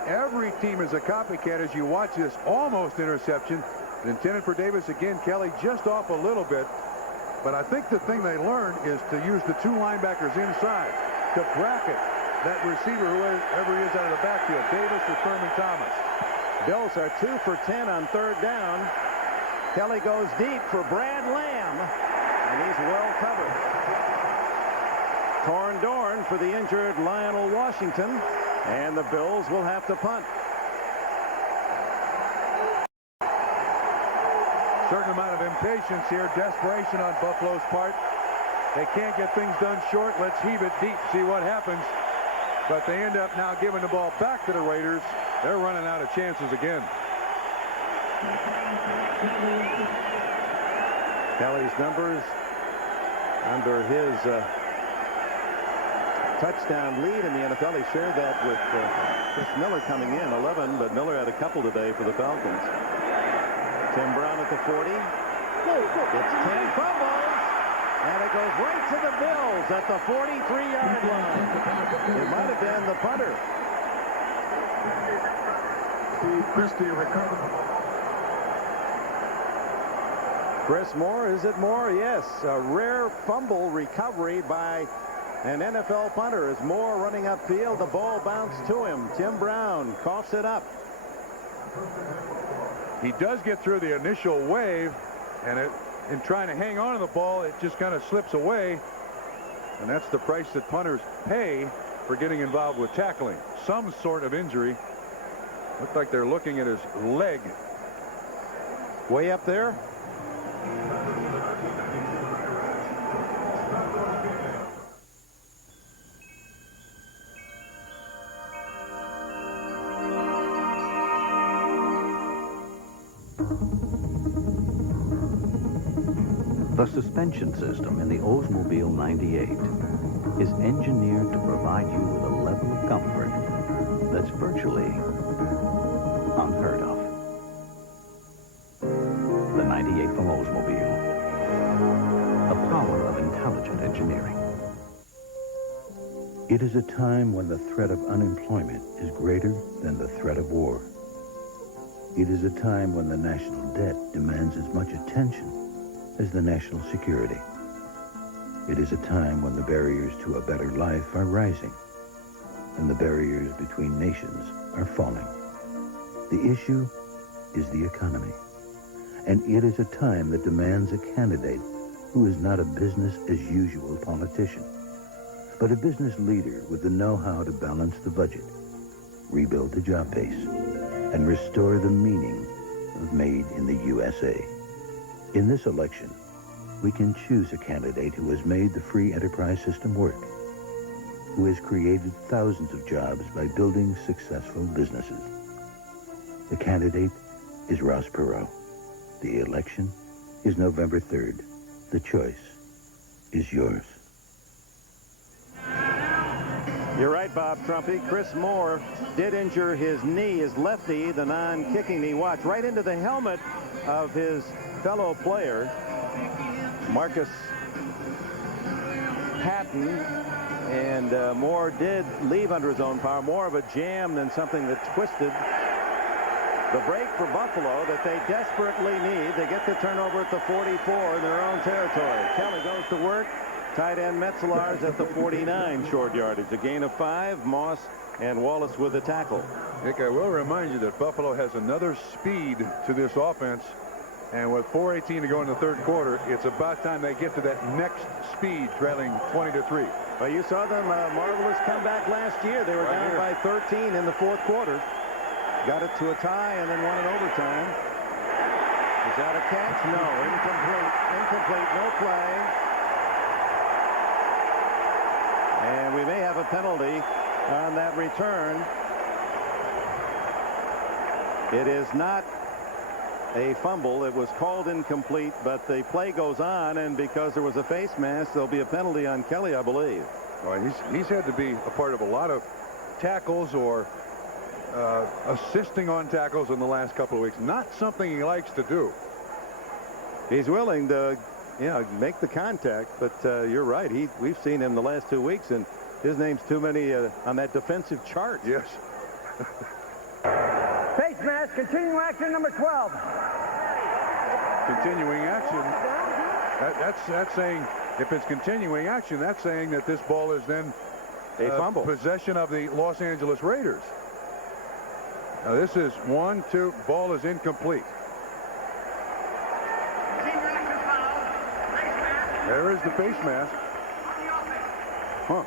Every team is a copycat as you watch this almost interception. Intended for Davis again. Kelly just off a little bit. But I think the thing they learned is to use the two linebackers inside to bracket that receiver, whoever he is, out of the backfield, Davis or Thurman Thomas. Bills are 2 for 10 on third down. Kelly goes deep for Brad Lamb, and he's well covered. Torn Dorn for the injured Lionel Washington, and the Bills will have to punt. Certain amount of impatience here, desperation on Buffalo's part. They can't get things done short. Let's heave it deep, see what happens. But they end up now giving the ball back to the Raiders. They're running out of chances again. Kelly's numbers under his touchdown lead in the NFL. He shared that with Chris Miller coming in, 11, but Miller had a couple today for the Falcons. Tim Brown at the 40. It's 10 fumbles, and it goes right to the Bills at the 43-yard line. It might have been the punter. Steve Christie recovered. Chris Moore, is it Moore? Yes, a rare fumble recovery by an NFL punter. As Moore running upfield, the ball bounced to him. Tim Brown coughs it up. He does get through the initial wave, and in trying to hang on to the ball, it just kind of slips away. And that's the price that punters pay for getting involved with tackling. Some sort of injury. Looked like they're looking at his leg. Way up there. The suspension system in the Oldsmobile 98 is engineered to provide you with a level of comfort that's virtually unheard of. The 98 from Oldsmobile. The power of intelligent engineering. It is a time when the threat of unemployment is greater than the threat of war. It is a time when the national debt demands as much attention as the national security. It is a time when the barriers to a better life are rising and the barriers between nations are falling. The issue is the economy, and it is a time that demands a candidate who is not a business-as-usual politician, but a business leader with the know-how to balance the budget, rebuild the job base, and restore the meaning of Made in the USA. In this election, we can choose a candidate who has made the free enterprise system work, who has created thousands of jobs by building successful businesses. The candidate is Ross Perot. The election is November 3rd. The choice is yours. You're right, Bob Trumpy. Chris Moore did injure his knee, his left knee, the non-kicking knee. Watch, right into the helmet of his fellow player, Marcus Patton, and Moore did leave under his own power. More of a jam than something that twisted. The break for Buffalo that they desperately need. They get the turnover at the 44 in their own territory. Kelly goes to work. Tight end Metzelar's at the 49 short yardage. A gain of 5. Moss and Wallace with the tackle. Nick, I will remind you that Buffalo has another speed to this offense. And with 4:18 to go in the third quarter, it's about time they get to that next speed, trailing 20-3. Well, you saw them marvelous comeback last year. They were down by 13 in the fourth quarter. Got it to a tie and then won in overtime. Is that a catch? No. Incomplete. Incomplete. No play. And we may have a penalty on that return. It is not a fumble. It was called incomplete, but the play goes on, and because there was a face mask, there'll be a penalty on Kelly, I believe. Well, he's had to be a part of a lot of tackles or assisting on tackles in the last couple of weeks. Not something he likes to do. He's willing to, make the contact, but you're right. We've seen him the last 2 weeks, and his name's too many on that defensive chart. Yes. Face mask, continuing action number 12. Continuing action. That's saying, if it's continuing action, that's saying that this ball is then a fumble. Possession of the Los Angeles Raiders. Now this is 1-2. Ball is incomplete. There is the face mask. Huh.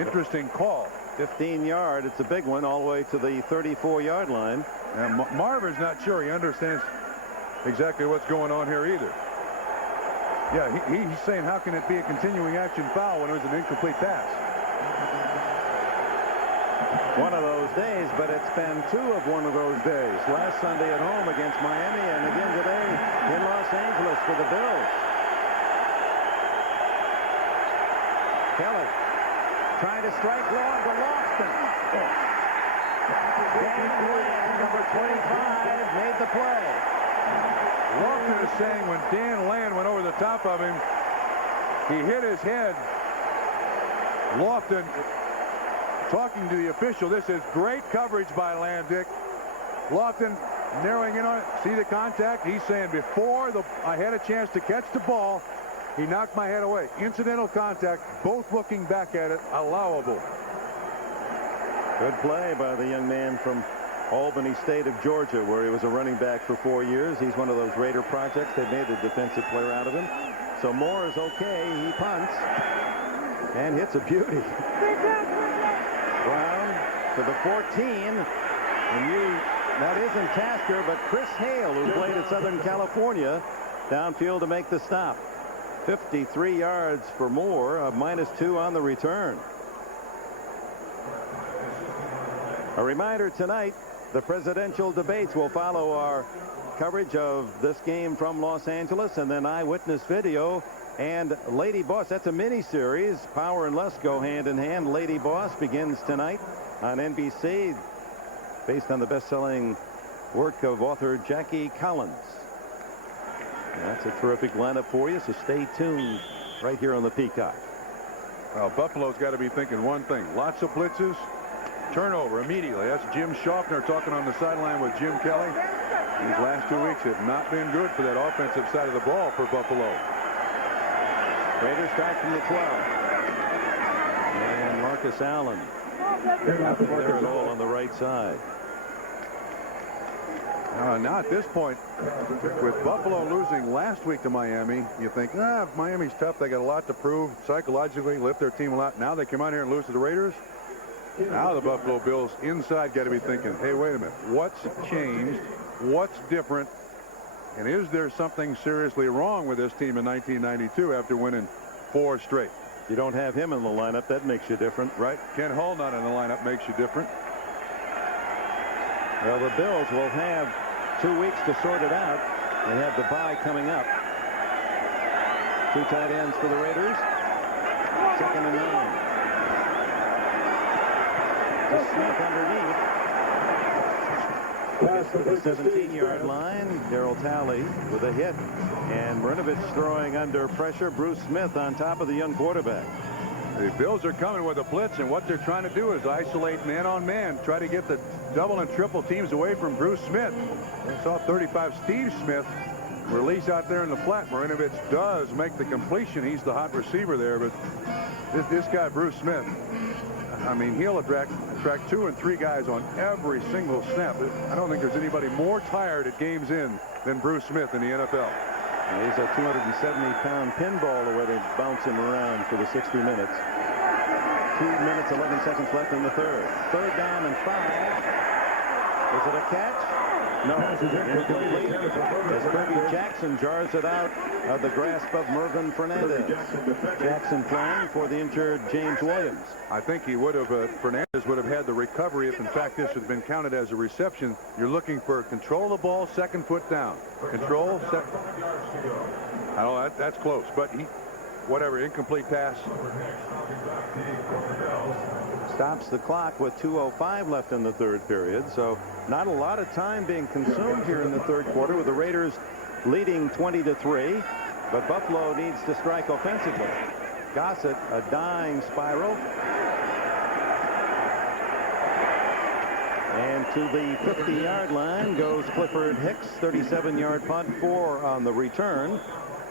Interesting call. 15-yard. It's a big one all the way to the 34-yard line. And Marvin's not sure he understands exactly what's going on here either. Yeah, he's saying how can it be a continuing action foul when it was an incomplete pass? One of those days, but it's been two of one of those days. Last Sunday at home against Miami, and again today in Los Angeles for the Bills. Kelly trying to strike long to Lofton. Dan Land, number 25, made the play. Lofton is saying when Dan Land went over the top of him, he hit his head. Lofton talking to the official. This is great coverage by Land, Dick. Lofton narrowing in on it. See the contact? He's saying before I had a chance to catch the ball, he knocked my head away. Incidental contact, both looking back at it, allowable. Good play by the young man from Albany State of Georgia, where he was a running back for 4 years. He's one of those Raider projects. They made a defensive player out of him. So Moore is okay. He punts and hits a beauty. Brown to the 14. And that isn't Tasker, but Chris Hale, who played at Southern California, downfield to make the stop. 53 yards for Moore, a -2 on the return. A reminder tonight, the presidential debates will follow our coverage of this game from Los Angeles, and then eyewitness video and Lady Boss. That's a mini-series. Power and Lust go hand in hand. Lady Boss begins tonight on NBC, based on the best-selling work of author Jackie Collins. And that's a terrific lineup for you, so stay tuned right here on the Peacock. Well, Buffalo's got to be thinking one thing. Lots of blitzes. Turnover immediately. That's Jim Schaffner talking on the sideline with Jim Kelly. These last 2 weeks have not been good for that offensive side of the ball for Buffalo. Raiders start from the 12. And Marcus Allen. Nothing there at all on the right side. Now at this point, with Buffalo losing last week to Miami, you think, Miami's tough. They got a lot to prove psychologically, lift their team a lot. Now they come out here and lose to the Raiders. Now the Buffalo Bills inside got to be thinking, hey, wait a minute. What's changed? What's different? And is there something seriously wrong with this team in 1992 after winning 4 straight? You don't have him in the lineup. That makes you different. Right. Ken Hull not in the lineup makes you different. Well, the Bills will have 2 weeks to sort it out. They have the bye coming up. 2 tight ends for the Raiders. 2nd and 9. To Smith underneath. Gets to the 17-yard line. Darryl Talley with a hit. And Marinovich throwing under pressure. Bruce Smith on top of the young quarterback. The Bills are coming with a blitz, and what they're trying to do is isolate man-on-man, try to get the double and triple teams away from Bruce Smith. We saw 35 Steve Smith release out there in the flat. Marinovich does make the completion. He's the hot receiver there, but this guy, Bruce Smith, I mean, he'll attract 2 and 3 guys on every single snap. I don't think there's anybody more tired at games in than Bruce Smith in the NFL. And he's a 270-pound pinball the way they bounce him around for the 60 minutes. 2 minutes, 11 seconds left in the third. 3rd down and 5. Is it a catch? No, incomplete. As Kirby Jackson jars it out of the grasp of Mervin Fernandez. Jackson playing for the injured James Williams. I think he would have, Fernandez would have had the recovery if in fact this had been counted as a reception. You're looking for control of the ball, 2nd foot down. Control, I know that's close, but whatever, incomplete pass. Stops the clock with 2:05 left in the 3rd period, so not a lot of time being consumed here in the 3rd quarter with the Raiders leading 20-3, but Buffalo needs to strike offensively. Gossett, a dying spiral. And to the 50-yard line goes Clifford Hicks, 37-yard punt, 4 on the return.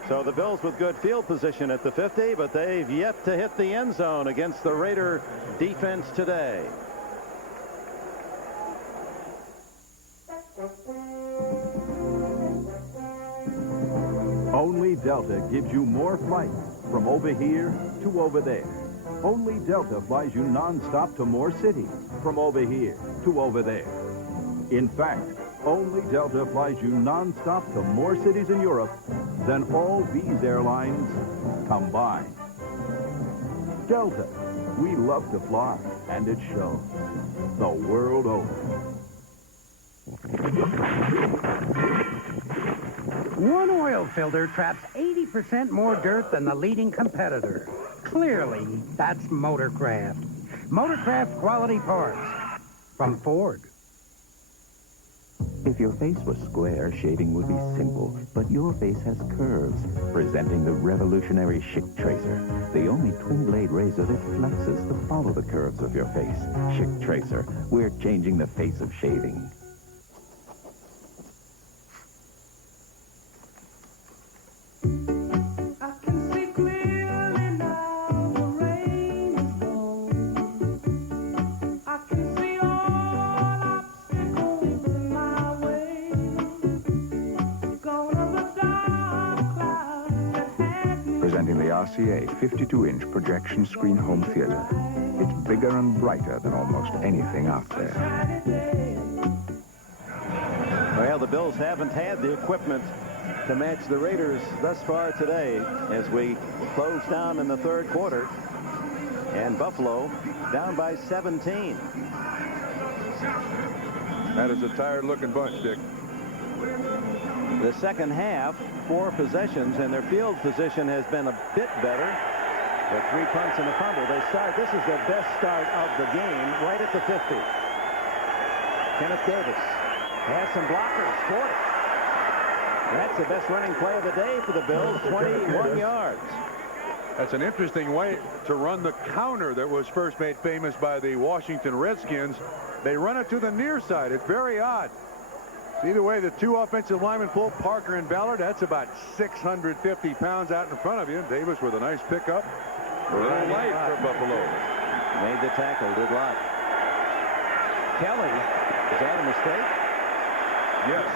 So the Bills with good field position at the 50, but they've yet to hit the end zone against the Raider defense today. Only Delta gives you more flights from over here to over there. Only Delta flies you nonstop to more cities from over here to over there. In fact, only Delta flies you nonstop to more cities in Europe than all these airlines combined. Delta, we love to fly, and it shows. The world over. One oil filter traps 80% more dirt than the leading competitor. Clearly, that's Motorcraft. Motorcraft quality parts from Ford. If your face was square, shaving would be simple, but your face has curves, presenting the revolutionary Schick Tracer, the only twin-blade razor that flexes to follow the curves of your face. Schick Tracer, we're changing the face of shaving. Presenting the RCA 52-inch projection screen home theater. It's bigger and brighter than almost anything out there. Well, the Bills haven't had the equipment to match the Raiders thus far today as we close down in the third quarter. And Buffalo down by 17. That is a tired-looking bunch, Dick. The second half, 4 possessions, and their field position has been a bit better. With 3 punts and a fumble, they start. This is their best start of the game, right at the 50. Kenneth Davis has some blockers for it. That's the best running play of the day for the Bills, 21 yards. That's an interesting way to run the counter that was first made famous by the Washington Redskins. They run it to the near side. It's very odd. Either way, the 2 offensive linemen pull, Parker and Ballard. That's about 650 pounds out in front of you. Davis with a nice pickup. A little light for Buffalo. Made the tackle, did Lott. Kelly, is that a mistake? Yes.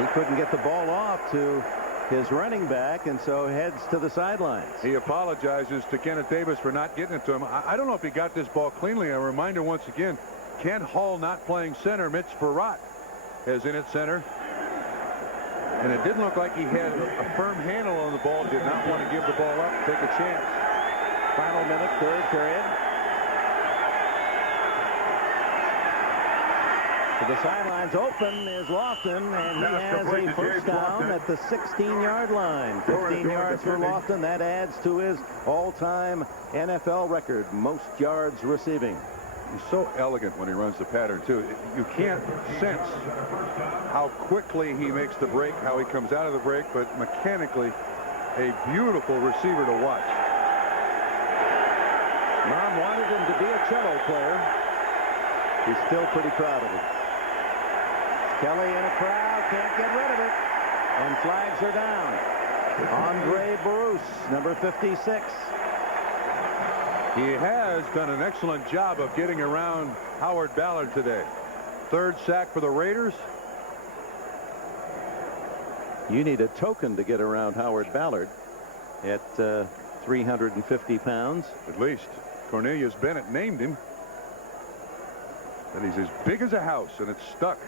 He couldn't get the ball off to his running back, and so heads to the sidelines. He apologizes to Kenneth Davis for not getting it to him. I don't know if he got this ball cleanly. A reminder once again, Ken Hall not playing center. Mitch Farrat is in at center. And it didn't look like he had a firm handle on the ball. Did not want to give the ball up, take a chance. Final minute, third period. To the sidelines, open is Lofton, and he has a first down at the 16-yard line. 15 yards for Lofton. That adds to his all-time NFL record, most yards receiving. He's so elegant when he runs the pattern, too. You can't sense how quickly he makes the break, how he comes out of the break, but mechanically, a beautiful receiver to watch. Mom wanted him to be a cello player. He's still pretty proud of it. Kelly in a crowd, can't get rid of it. And flags are down. Andre Bruce, number 56. He has done an excellent job of getting around Howard Ballard today. 3rd sack for the Raiders. You need a token to get around Howard Ballard at 350 pounds. At least. Cornelius Bennett named him. And he's as big as a house, and it's stuck.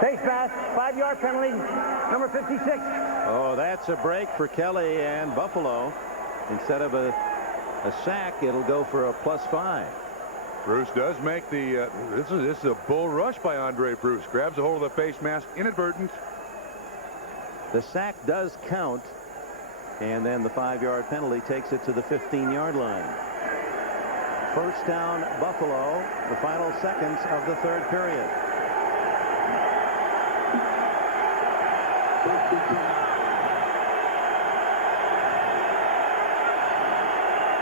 Face mask, 5-yard penalty, number 56. Oh, that's a break for Kelly and Buffalo. Instead of a sack, it'll go for a +5. Bruce does make the this is a bull rush by Andre Bruce. Grabs a hold of the face mask, inadvertent. The sack does count, and then the 5-yard penalty takes it to the 15-yard line. First down, Buffalo, the final seconds of the third period.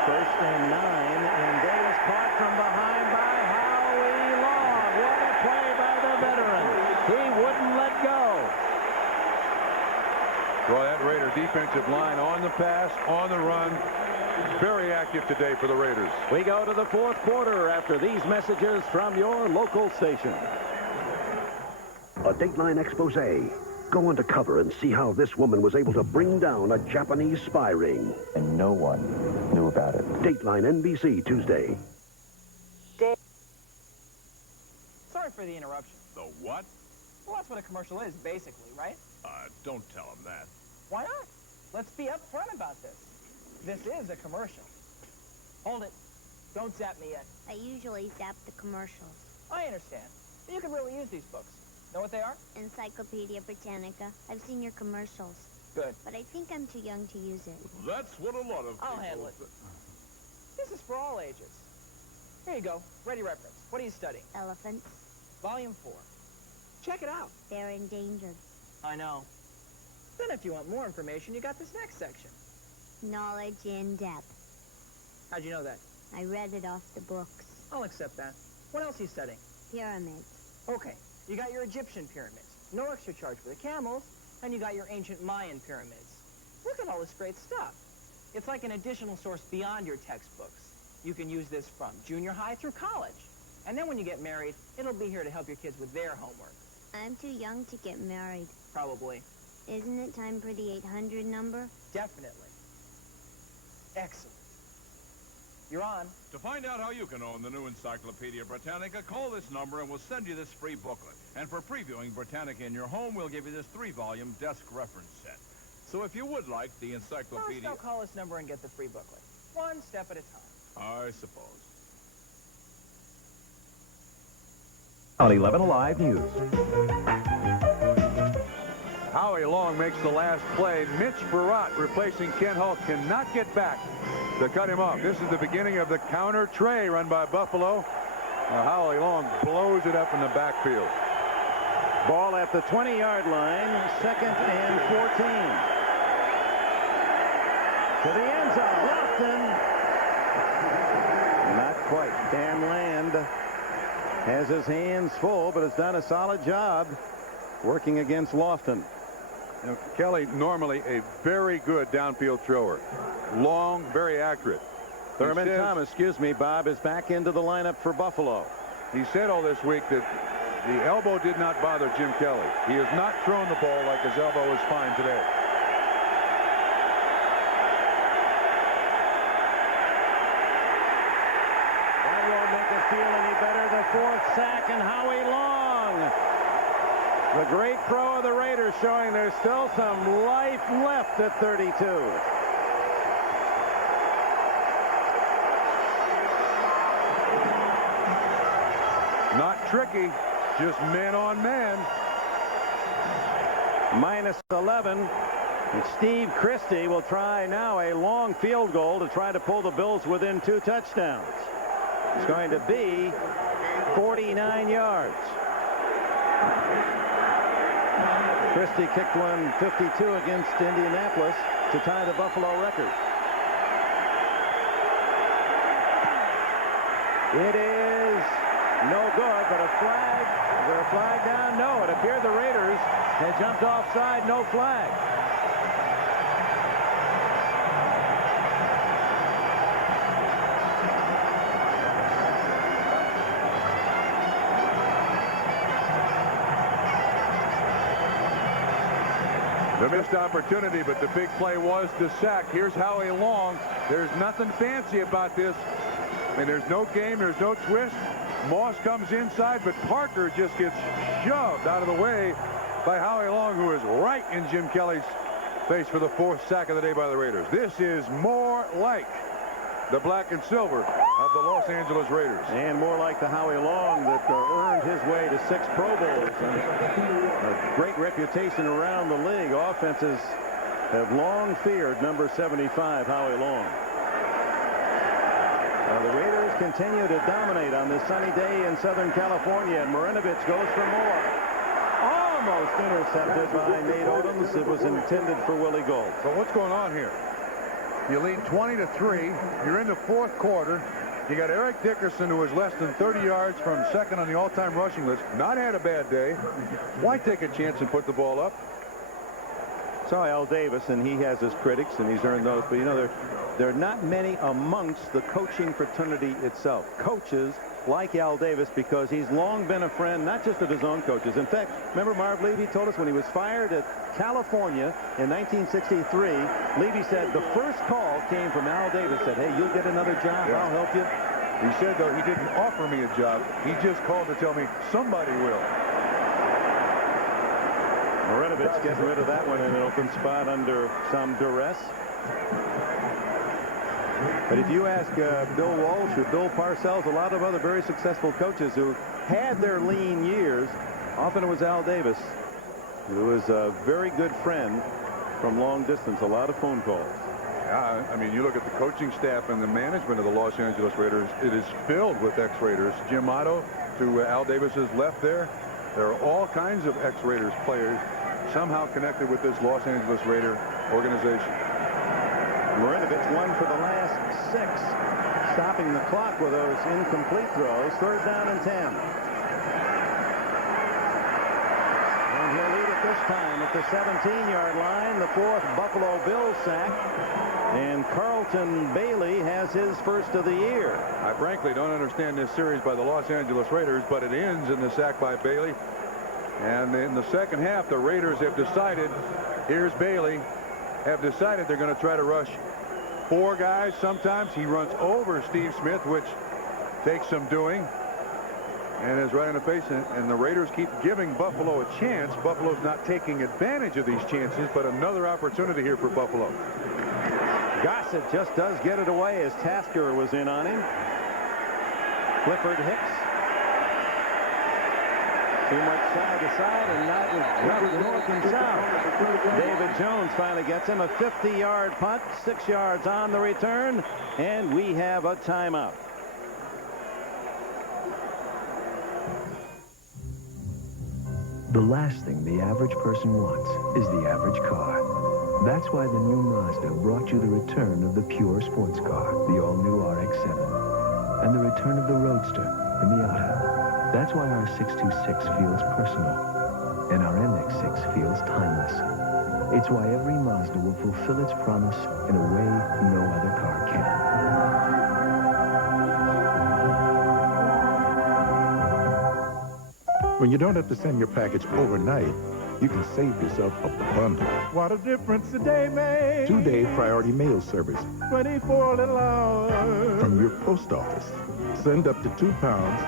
First and 9, and Davis caught from behind by Howie Long. What a play by the veteran. He wouldn't let go. Well, that Raider defensive line on the pass, on the run. Very active today for the Raiders. We go to the fourth quarter after these messages from your local station. A Dateline expose. Go undercover and see how this woman was able to bring down a Japanese spy ring. And no one knew about it. Dateline NBC Tuesday. for the interruption. The what? Well, that's what a commercial is, basically, right? Don't tell him that. Why not? Let's be upfront about this. This is a commercial. Hold it. Don't zap me yet. I usually zap the commercials. I understand. But you can really use these books. Know what they are? Encyclopedia Britannica. I've seen your commercials. Good. But I think I'm too young to use it. That's what a lot of I'll handle it. This is for all ages. Here you go. Ready reference. What are you studying? Elephants. Volume 4. Check it out. They're endangered. I know. Then if you want more information, you got this next section. Knowledge in depth. How'd you know that? I read it off the books. I'll accept that. What else are you studying? Pyramids. Okay. You got your Egyptian pyramids. No extra charge for the camels. And you got your ancient Mayan pyramids. Look at all this great stuff. It's like an additional source beyond your textbooks. You can use this from junior high through college. And then when you get married, it'll be here to help your kids with their homework. I'm too young to get married. Probably. Isn't it time for the 800 number? Definitely. Excellent. You're on. To find out how you can own the new Encyclopedia Britannica, call this number and we'll send you this free booklet. And for previewing Britannica in your home, we'll give you this 3-volume desk reference set. So if you would like the encyclopedia... First, I'll call this number and get the free booklet. One step at a time. I suppose. On 11 Alive News. Howie Long makes the last play. Mitch Farrat, replacing Ken Hulk, cannot get back to cut him off. This is the beginning of the counter tray run by Buffalo. Howie Long blows it up in the backfield. Ball at the 20-yard line, 2nd and 14. To the end zone, Lofton. Not quite. Dan Land has his hands full, but has done a solid job working against Lofton. You know, Kelly, normally a very good downfield thrower. Long, very accurate. Thurman Thomas, Bob, is back into the lineup for Buffalo. He said all this week that the elbow did not bother Jim Kelly. He has not thrown the ball like his elbow is fine today. That won't make it feel any better. The 4th sack, and Howie Long, the great pro of the Raiders, showing there's still some life left at 32. Not tricky, just man on man. -11. And Steve Christie will try now a long field goal to try to pull the Bills within 2 touchdowns. It's going to be 49 yards. Christie kicked one 52 against Indianapolis to tie the Buffalo record. It is no good, but a flag. Is there a flag down? No, it appeared the Raiders had jumped offside. No flag. The missed opportunity, but the big play was the sack. Here's Howie Long. There's nothing fancy about this. And there's no game, there's no twist. Moss comes inside, but Parker just gets shoved out of the way by Howie Long, who is right in Jim Kelly's face for the 4th sack of the day by the Raiders. This is more like the black and silver of the Los Angeles Raiders. And more like the Howie Long that earned his way to 6 Pro Bowls and a great reputation around the league. Offenses have long feared number 75, Howie Long. The Raiders continue to dominate on this sunny day in Southern California, and Marinovich goes for more. Almost intercepted by Nate Odoms. It was intended for Willie Gold. So what's going on here? You lead 20-3. You're in the 4th quarter. You got Eric Dickerson, who is less than 30 yards from 2nd on the all-time rushing list. Not had a bad day. Why take a chance and put the ball up? So Al Davis, and he has his critics, and he's earned those. But, you know, there are not many amongst the coaching fraternity itself. Coaches like Al Davis, because he's long been a friend, not just of his own coaches. In fact, remember Marv Levy told us when he was fired at California in 1963, Levy said the first call came from Al Davis, said, hey, you'll get another job, I'll help you. He said, though, he didn't offer me a job. He just called to tell me somebody will. Marinovich getting rid of that one in an open spot under some duress. But if you ask Bill Walsh or Bill Parcells, a lot of other very successful coaches who had their lean years, often it was Al Davis, who was a very good friend from long distance, a lot of phone calls. Yeah, I mean, you look at the coaching staff and the management of the Los Angeles Raiders, it is filled with ex-Raiders. Jim Otto to Al Davis's left there. There are all kinds of ex-Raiders players somehow connected with this Los Angeles Raider organization. Marinovich won for the last 6, stopping the clock with those incomplete throws. 3rd down and 10. And he'll lead it this time at the 17-yard line. The 4th Buffalo Bills sack. And Carlton Bailey has his first of the year. I frankly don't understand this series by the Los Angeles Raiders, but it ends in the sack by Bailey. And in the second half, the Raiders have decided, here's Bailey, have decided they're going to try to rush 4 guys. Sometimes he runs over Steve Smith, which takes some doing, and is right in the face. And the Raiders keep giving Buffalo a chance. Buffalo's not taking advantage of these chances, but another opportunity here for Buffalo. Gossett just does get it away as Tasker was in on him. Clifford Hicks. Too much side to side, and that was north and south. David Jones finally gets him a 50-yard punt, 6 yards on the return, and we have a timeout. The last thing the average person wants is the average car. That's why the new Mazda brought you the return of the pure sports car, the all-new RX-7, and the return of the Roadster, the Miata. That's why our 626 feels personal, and our MX-6 feels timeless. It's why every Mazda will fulfill its promise in a way no other car can. When you don't have to send your package overnight, you can save yourself a bundle. What a difference a day makes. 2-day priority mail service 24 little hours. from your post office. Send up to 2 pounds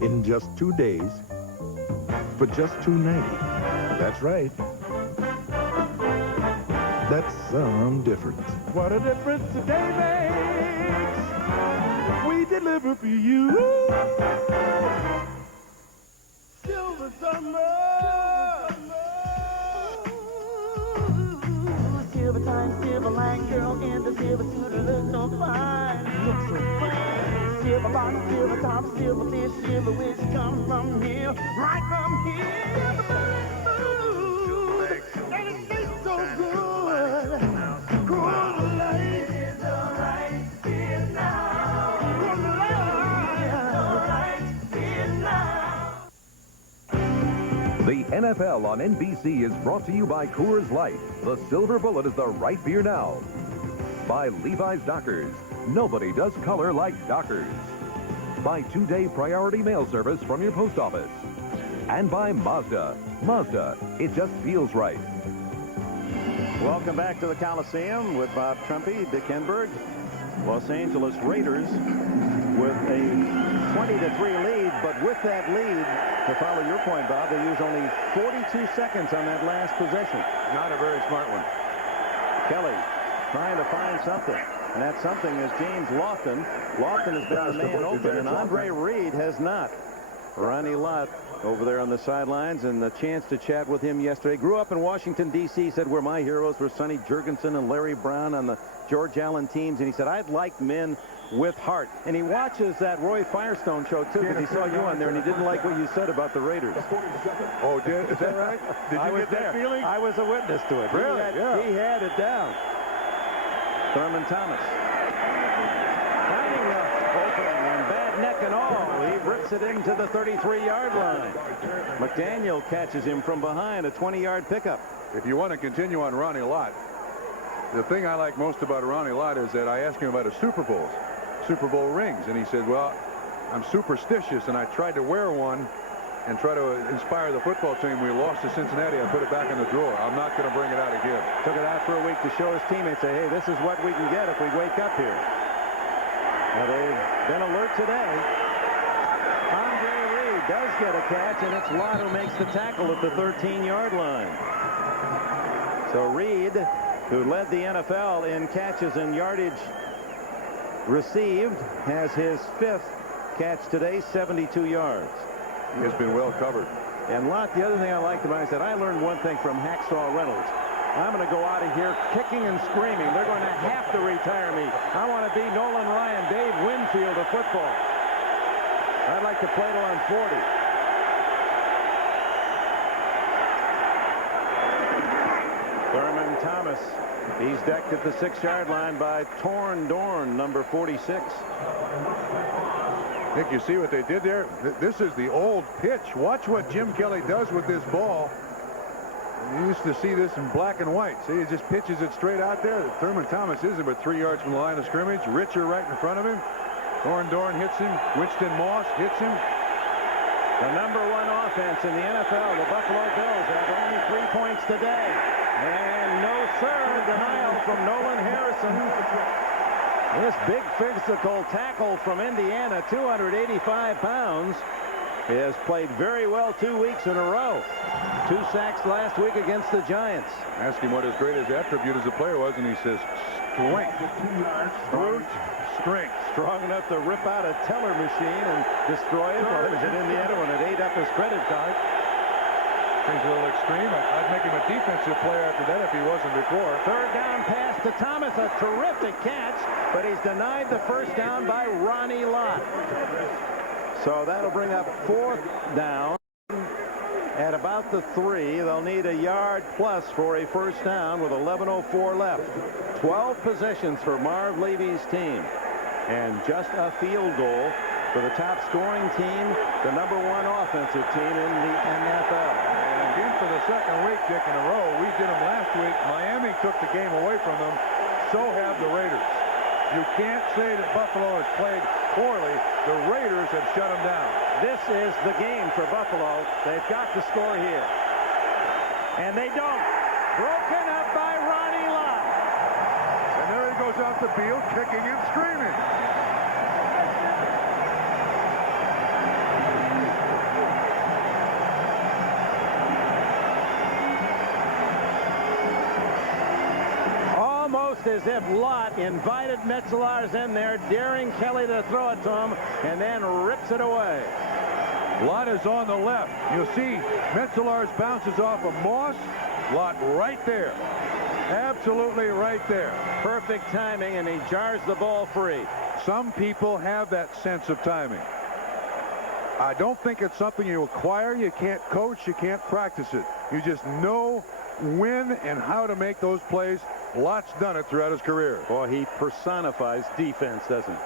in just 2 days for just $2.90. That's right. That's some difference. What a difference a day makes. We deliver for you. Silver summer. Silver time, silver line, girl in the silver suit, look so fine, look so fine. Silver bottom, silver top, silver fish, silver wish, come from here, right from here. Ooh, and it tastes so good. Cool light is alright here now. Cool light is alright here now. The NFL on NBC is brought to you by Coors Light. The Silver Bullet is the right beer now. By Levi's Dockers. Nobody does color like Dockers. By 2-day priority mail service from your post office. And by Mazda. Mazda, it just feels right. Welcome back to the Coliseum with Bob Trumpy, Dick Enberg. Los Angeles Raiders with a 20-3 lead, but with that lead, to follow your point, Bob, they used only 42 seconds on that last possession. Not a very smart one. Kelly trying to find something, and that something is James Lofton. Lofton has been the man open, and Andre Reed has not. Ronnie Lott over there on the sidelines, and the chance to chat with him yesterday. Grew up in Washington, D.C., said where my heroes were Sonny Jurgensen and Larry Brown on the George Allen teams, and he said, I'd like men with heart. And he watches that Roy Firestone show, too, because he saw you on there, and he didn't like what you said about the Raiders. Oh, is that right? Did you get that feeling? I was a witness to it. Really? He had it down. Thurman Thomas. Finding the opening, and bad neck and all, he rips it into the 33-yard line. McDaniel catches him from behind, a 20-yard pickup. If you want to continue on Ronnie Lott, the thing I like most about Ronnie Lott is that I asked him about his Super Bowl rings, and he said, well, I'm superstitious, and I tried to wear one and try to inspire the football team. We lost to Cincinnati. I put it back in the drawer. I'm not going to bring it out again. Took it out for a week to show his teammates, say, hey, this is what we can get if we wake up here. Well, they've been alert today. Andre Reed does get a catch, and it's Lott who makes the tackle at the 13-yard line. So Reed, who led the NFL in catches and yardage received, has his 5th catch today, 72 yards. He has been well covered. And Lott, the other thing I liked about it, he said, I learned one thing from Hacksaw Reynolds. I'm going to go out of here kicking and screaming. They're going to have to retire me. I want to be Nolan Ryan, Dave Winfield of football. I'd like to play till I'm 40. Thurman Thomas. He's decked at the 6-yard line by Torn Dorn, number 46. Nick, you see what they did there? This is the old pitch. Watch what Jim Kelly does with this ball. You used to see this in black and white. See, he just pitches it straight out there. Thurman Thomas isn't but 3 yards from the line of scrimmage. Richer right in front of him. Torn Dorn hits him. Winston Moss hits him. The #1 offense in the NFL, the Buffalo Bills, have only 3 points today. And no, sir, denial from Nolan Harrison. This big physical tackle from Indiana, 285 pounds, has played very well 2 weeks in a row. 2 sacks last week against the Giants. Ask him what his greatest attribute as a player was, and he says, strength. Brute strength. Strong enough to rip out a teller machine and destroy it. Well, it was in Indiana when it ate up his credit card. Seems a little extreme. I'd make him a defensive player after that if he wasn't before. 3rd down pass to Thomas, a terrific catch, but he's denied the 1st down by Ronnie Lott. So that'll bring up 4th down at about the 3. They'll need a yard plus for a 1st down with 11:04 left. 12 possessions for Marv Levy's team, and just a field goal for the top scoring team, the #1 offensive team in the NFL. And again for the 2nd week, Dick, in a row. We did them last week. Miami took the game away from them. So have the Raiders. You can't say that Buffalo has played poorly. The Raiders have shut them down. This is the game for Buffalo. They've got to score here. And they don't. Broken up by Ronnie Lott. And there he goes off the field, kicking and screaming. Almost as if Lott invited Metzelar's in there, daring Kelly to throw it to him, and then rips it away. Lott is on the left. You'll see Metzelar's bounces off of Moss. Lott right there. Absolutely right there. Perfect timing, and he jars the ball free. Some people have that sense of timing. I don't think it's something you acquire. You can't coach. You can't practice it. You just know when and how to make those plays. Lott's done it throughout his career. Boy, he personifies defense, doesn't he?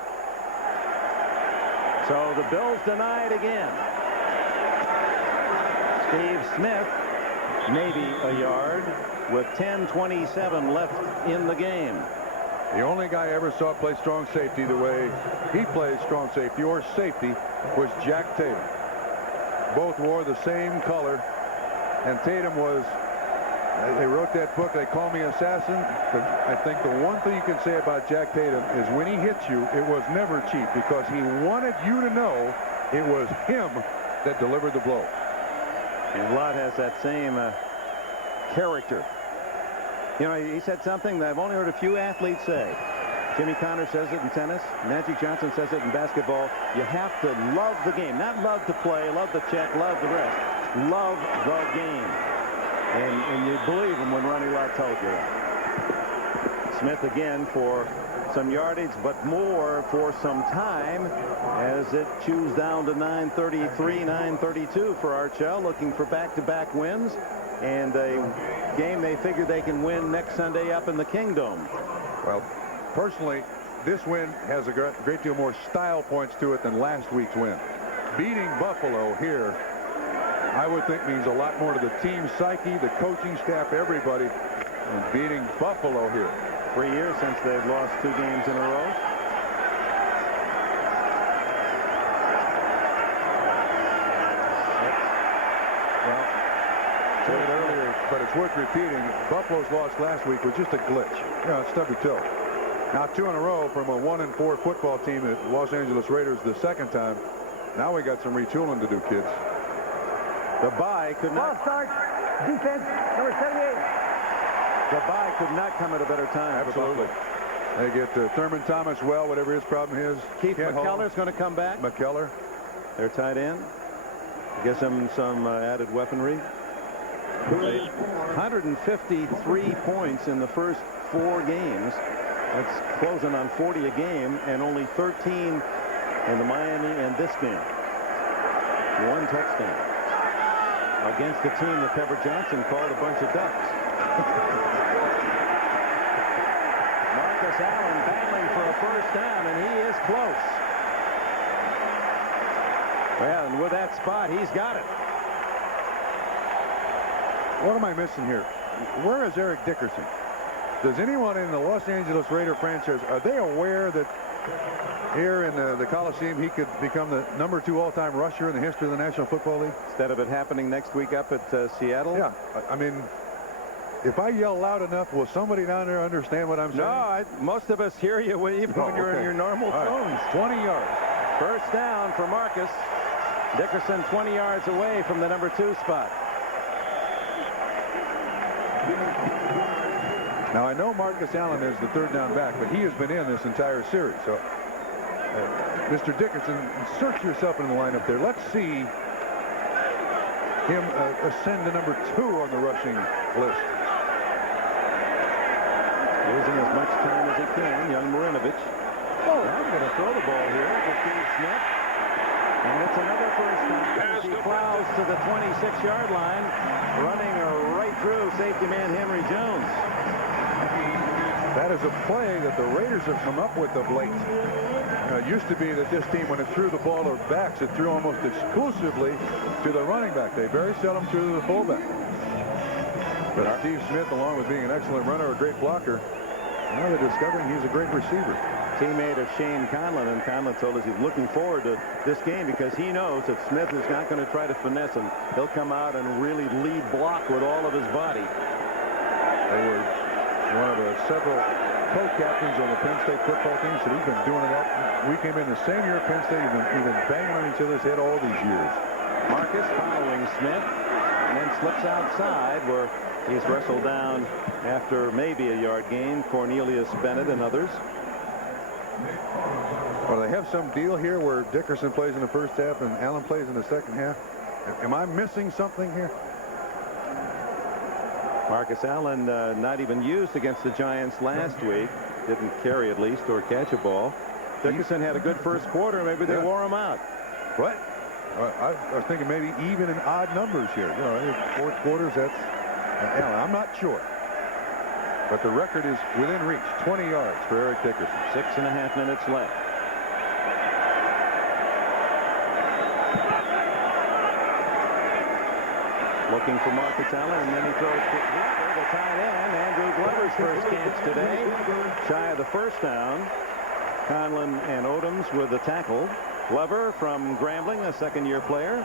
So the Bills denied again. Steve Smith, maybe a yard, with 10:27 left in the game. The only guy I ever saw play strong safety the way he plays strong safety or safety was Jack Tatum. Both wore the same color, and Tatum was, they wrote that book, They Call Me Assassin, but I think the one thing you can say about Jack Tatum is when he hits you, it was never cheap, because he wanted you to know it was him that delivered the blow. And Lott has that same character. You know, he said something that I've only heard a few athletes say. Jimmy Connor says it in tennis. Magic Johnson says it in basketball. You have to love the game. Not love to play, love the check, love the rest. Love the game. And you believe him when Ronnie Lott tells you that. Smith again for some yardage, but more for some time as it chews down to 9:33, 9:32 for Archell, looking for back-to-back wins and a game they figure they can win next Sunday up in the Kingdom. Well, personally, this win has a great deal more style points to it than last week's win. Beating Buffalo here, I would think, means a lot more to the team psyche, the coaching staff, everybody, and beating Buffalo here. 3 years since they've lost 2 games in a row. Well, I said it earlier, but it's worth repeating. Buffalo's loss last week was just a glitch. You know, stubby toe. Now 2 in a row from a 1-4 football team, the Los Angeles Raiders, the second time. Now we got some retooling to do, kids. The bye could not. Ball start. Defense, number 78. The bye could not come at a better time. Absolutely. They get Thurman Thomas well, whatever his problem is. Keith McKellar's going to come back. McKellar. Their tight end. Gives them some added weaponry. 153 points in the first 4 games. That's closing on 40 a game, and only 13 in the Miami and this game. 1 touchdown against the team that Pepper Johnson called a bunch of ducks. Marcus Allen battling for a first down, and he is close. Well, and with that spot, he's got it. What am I missing here? Where is Eric Dickerson? Does anyone in the Los Angeles Raider franchise, are they aware that here in the Coliseum he could become the number 2 all-time rusher in the history of the National Football League? Instead of it happening next week up at Seattle? Yeah. I mean, if I yell loud enough, will somebody down there understand what I'm saying? No, most of us hear you even when you're in your normal tones. 20 yards. First down for Marcus. Dickerson 20 yards away from the number 2 spot. Now, I know Marcus Allen is the 3rd down back, but he has been in this entire series. So, Mr. Dickerson, insert yourself in the lineup there. Let's see him ascend to number 2 on the rushing list. Losing as much time as he can, young Marinovich. Oh, I'm going to throw the ball here to Steve Smith. And it's another first down as he plows to the 26-yard line, running right through safety man Henry Jones. That is a play that the Raiders have come up with of late. It used to be that this team, when it threw the ball to backs, it threw almost exclusively to the running back. They very seldom threw to the fullback. But Steve Smith, along with being an excellent runner, a great blocker, now they're discovering he's a great receiver. Teammate of Shane Conlon, and Conlon told us he's looking forward to this game because he knows if Smith is not going to try to finesse him, he'll come out and really lead block with all of his body. They were one of the several co-captains on the Penn State football team, so he's been doing that. We came in the same year at Penn State. We've been banging on each other's head all these years. Marcus following Smith, and then slips outside where he's wrestled down after maybe a yard gain. Cornelius Bennett and others. Well, they have some deal here where Dickerson plays in the first half and Allen plays in the second half. Am I missing something here? Marcus Allen not even used against the Giants last week. Didn't carry at least or catch a ball. Dickerson had a good first quarter. Maybe they wore him out. What? I was thinking maybe even in odd numbers here. You know, 4 quarters, that's Allen. I'm not sure. But the record is within reach. 20 yards for Eric Dickerson. 6.5 minutes left. Looking for Marcus Allen, and then he throws to Glover, the tight end. Andrew Glover's first catch today. Shy of the first down. Conlon and Odoms with the tackle. Glover from Grambling, a second-year player.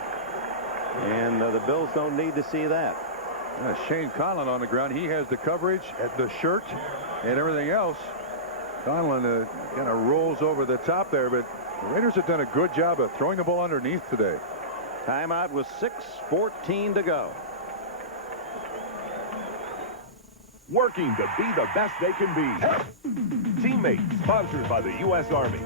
And the Bills don't need to see that. Shane Conlon on the ground. He has the coverage at the shirt and everything else. Conlon kind of rolls over the top there, but the Raiders have done a good job of throwing the ball underneath today. Timeout with 6:14 to go. Working to be the best they can be. Teammates, sponsored by the U.S. Army.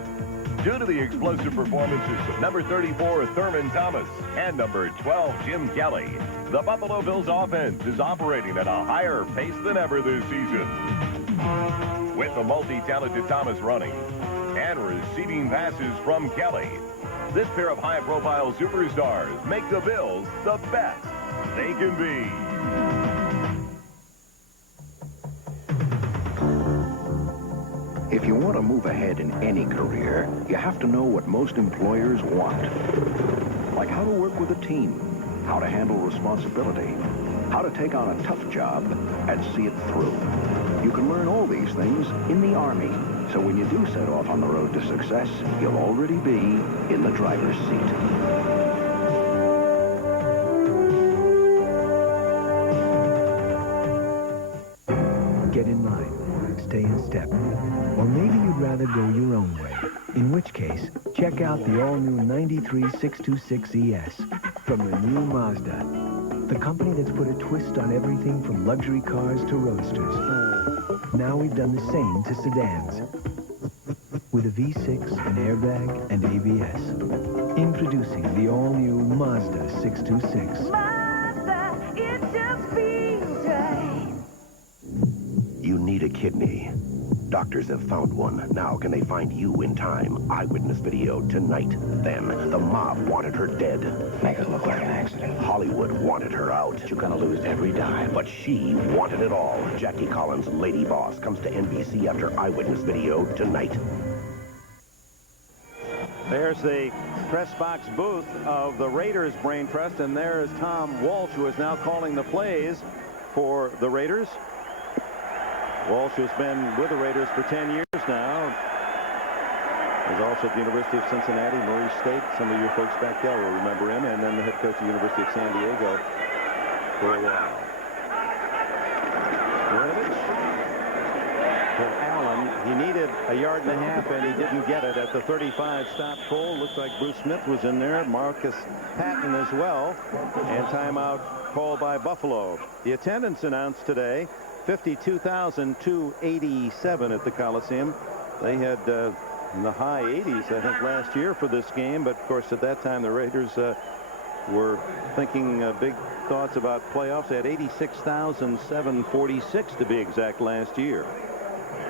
Due to the explosive performances of number 34, Thurman Thomas, and number 12, Jim Kelly, the Buffalo Bills offense is operating at a higher pace than ever this season. With the multi-talented Thomas running and receiving passes from Kelly, this pair of high-profile superstars make the Bills the best they can be. If you want to move ahead in any career, you have to know what most employers want. Like how to work with a team, how to handle responsibility, how to take on a tough job and see it through. You can learn all these things in the Army. So when you do set off on the road to success, you'll already be in the driver's seat. Get in line. stay in step. Or maybe you'd rather go your own way. In which case, check out the all-new 93 626 ES from the new Mazda. The company that's put a twist on everything from luxury cars to roadsters. Now we've done the same to sedans. With a V6, an airbag, and ABS. Introducing the all-new Mazda 626. Mazda, it just feels right. You need a kidney. Doctors have found one. Now can they find you in time? Eyewitness video tonight. Then, the mob wanted her dead. Make it look like an accident. Hollywood wanted her out. You're gonna lose every dime. But she wanted it all. Jackie Collins' Lady Boss comes to NBC after Eyewitness video tonight. There's the press box booth of the Raiders Brain Trust, and there's Tom Walsh, who is now calling the plays for the Raiders. Walsh has been with the Raiders for 10 years now. He's also at the University of Cincinnati, Murray State. Some of your folks back there will remember him, and then the head coach of the University of San Diego for a while. For Allen, he needed a yard and a half, and he didn't get it at the 35. Stop pull. Looks like Bruce Smith was in there. Marcus Patton as well. And timeout called by Buffalo. The attendance announced today, 52,287 at the Coliseum. They had in the high 80s, I think, last year for this game. But, of course, at that time, the Raiders were thinking big thoughts about playoffs. They had 86,746 to be exact last year.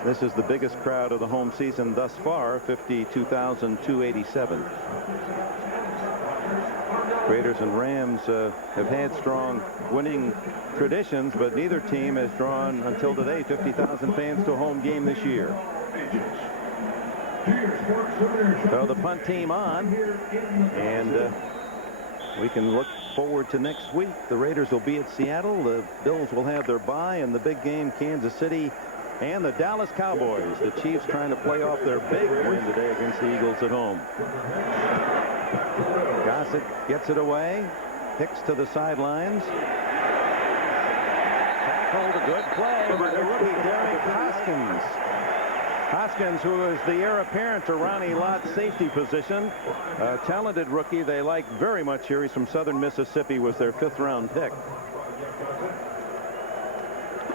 This is the biggest crowd of the home season thus far, 52,287. Raiders and Rams have had strong winning traditions, but neither team has drawn, until today, 50,000 fans to a home game this year. So the punt team on, and we can look forward to next week. The Raiders will be at Seattle. The Bills will have their bye, and the big game, Kansas City and the Dallas Cowboys. The Chiefs trying to play off their big win today against the Eagles at home. Gossett gets it away. Hicks to the sidelines. Tackled, a good play by the rookie Derek Hoskins. Hoskins, who is the heir apparent to Ronnie Lott's safety position. A talented rookie they like very much here. He's from Southern Mississippi, was their 5th-round pick.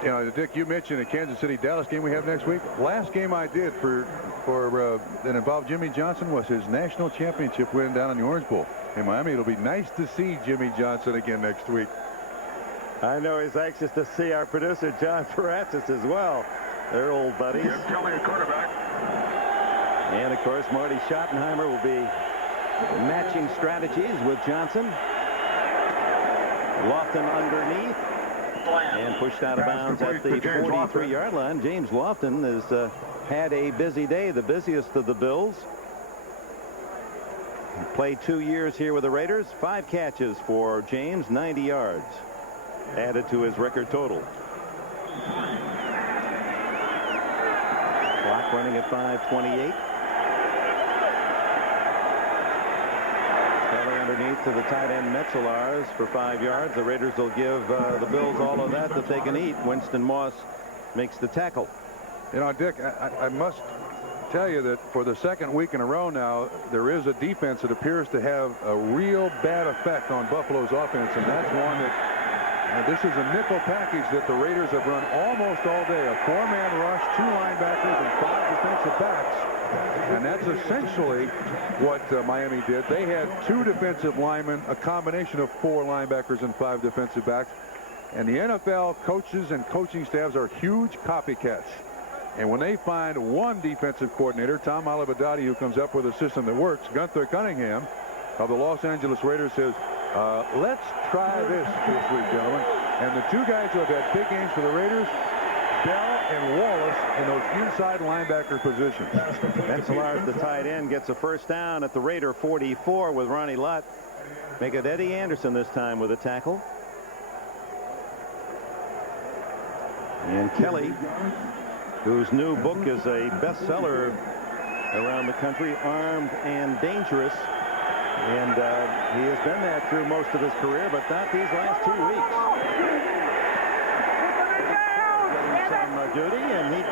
You know, Dick, you mentioned the Kansas City-Dallas game we have next week. Last game I did that involved Jimmy Johnson was his national championship win down in the Orange Bowl in Miami. It'll be nice to see Jimmy Johnson again next week. I know he's anxious to see our producer, John Paratzis, as well. They're old buddies. Kelly, a quarterback. And, of course, Marty Schottenheimer will be matching strategies with Johnson. Lofton underneath. And pushed out of bounds at the 43-yard line. James Lofton has had a busy day, the busiest of the Bills. He played 2 years here with the Raiders. 5 catches for James, 90 yards added to his record total. Clock running at 5:28. Underneath to the tight end Metzelars for 5 yards. The Raiders will give the Bills all of that they can eat. Winston Moss makes the tackle. You know, Dick, I must tell you that for the second week in a row now, there is a defense that appears to have a real bad effect on Buffalo's offense, and that's one that this is a nickel package that the Raiders have run almost all day. A 4-man rush, 2 linebackers, and 5 defensive backs. And that's essentially what Miami did. They had 2 defensive linemen, a combination of 4 linebackers and 5 defensive backs. And the NFL coaches and coaching staffs are huge copycats. And when they find one defensive coordinator, Tom Olivadotti, who comes up with a system that works, Gunther Cunningham of the Los Angeles Raiders says, let's try this week, gentlemen. And the 2 guys who have had big games for the Raiders, Bell and Wallace, in those inside linebacker positions. Metzelars, the tight end, gets a first down at the Raider 44 with Ronnie Lott. Make it Eddie Anderson this time with a tackle. And Kelly, whose new book is a bestseller around the country, Armed and Dangerous. And he has been that through most of his career, but not these last 2 weeks. Getting some duty, and he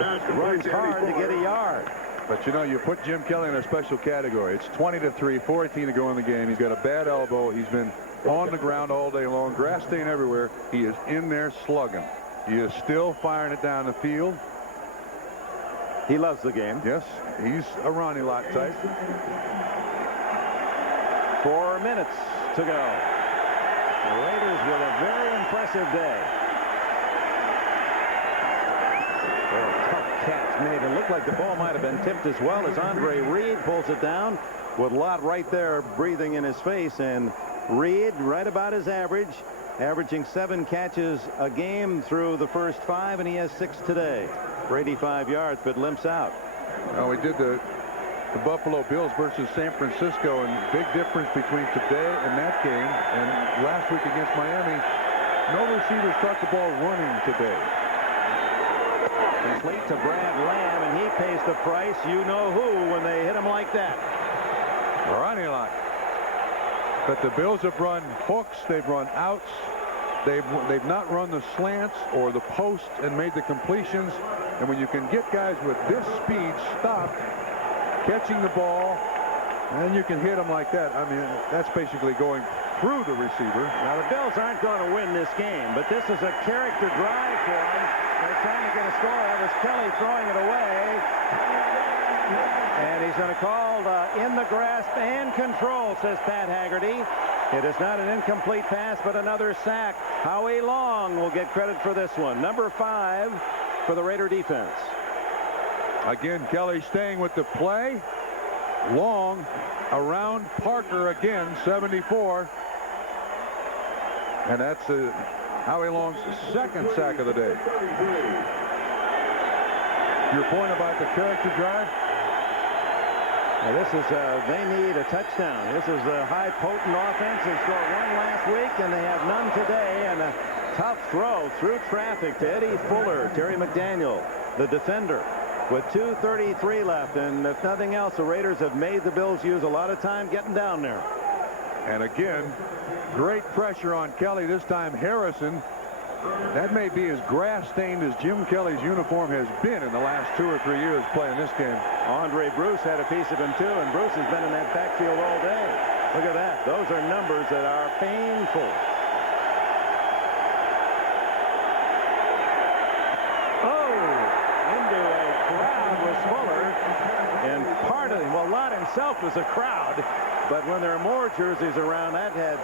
Runs hard to get a yard. But, you know, you put Jim Kelly in a special category. It's 20-3, 4:18 to go in the game. He's got a bad elbow. He's been on the ground all day long. Grass stain everywhere. He is in there slugging. He is still firing it down the field. He loves the game. Yes, he's a Ronnie Lott type. 4 minutes to go. The Raiders with a very impressive day. Tough catch made. It looked like the ball might have been tipped as well as Andre Reed pulls it down with Lott right there breathing in his face. And Reed right about his average, averaging 7 catches a game through the first 5, and he has 6 today for 85 yards, but limps out. Well, we did the Buffalo Bills versus San Francisco, and big difference between today and that game and last week against Miami. No receivers caught the ball running today. Complete to Brad Lamb, and he pays the price. You know who when they hit him like that. Ronnie Lott. But the Bills have run hooks, they've run outs, they've not run the slants or the posts and made the completions. And when you can get guys with this speed stopped catching the ball, and you can hit them like that, I mean, that's basically going through the receiver. Now the Bills aren't going to win this game, but this is a character drive for them. They're trying to get a score. That was Kelly throwing it away. And he's going to call in the grasp and control, says Pat Haggerty. It is not an incomplete pass, but another sack. Howie Long will get credit for this one. Number 5 for the Raider defense. Again, Kelly staying with the play. Long around Parker again, 74. And that's Howie Long's 2nd sack of the day. Your point about the character drive? Now this is, they need a touchdown. This is a high potent offense. They scored 1 last week, and they have none today. And a tough throw through traffic to Eddie Fuller, Terry McDaniel, the defender, with 2:33 left. And if nothing else, the Raiders have made the Bills use a lot of time getting down there. And again, great pressure on Kelly. This time Harrison. That may be as grass-stained as Jim Kelly's uniform has been in the last 2 or 3 years playing this game. Andre Bruce had a piece of him, too, and Bruce has been in that backfield all day. Look at that. Those are numbers that are painful. Into a crowd was Fuller, and part of, well, Lott himself was a crowd, but when there are more jerseys around, that had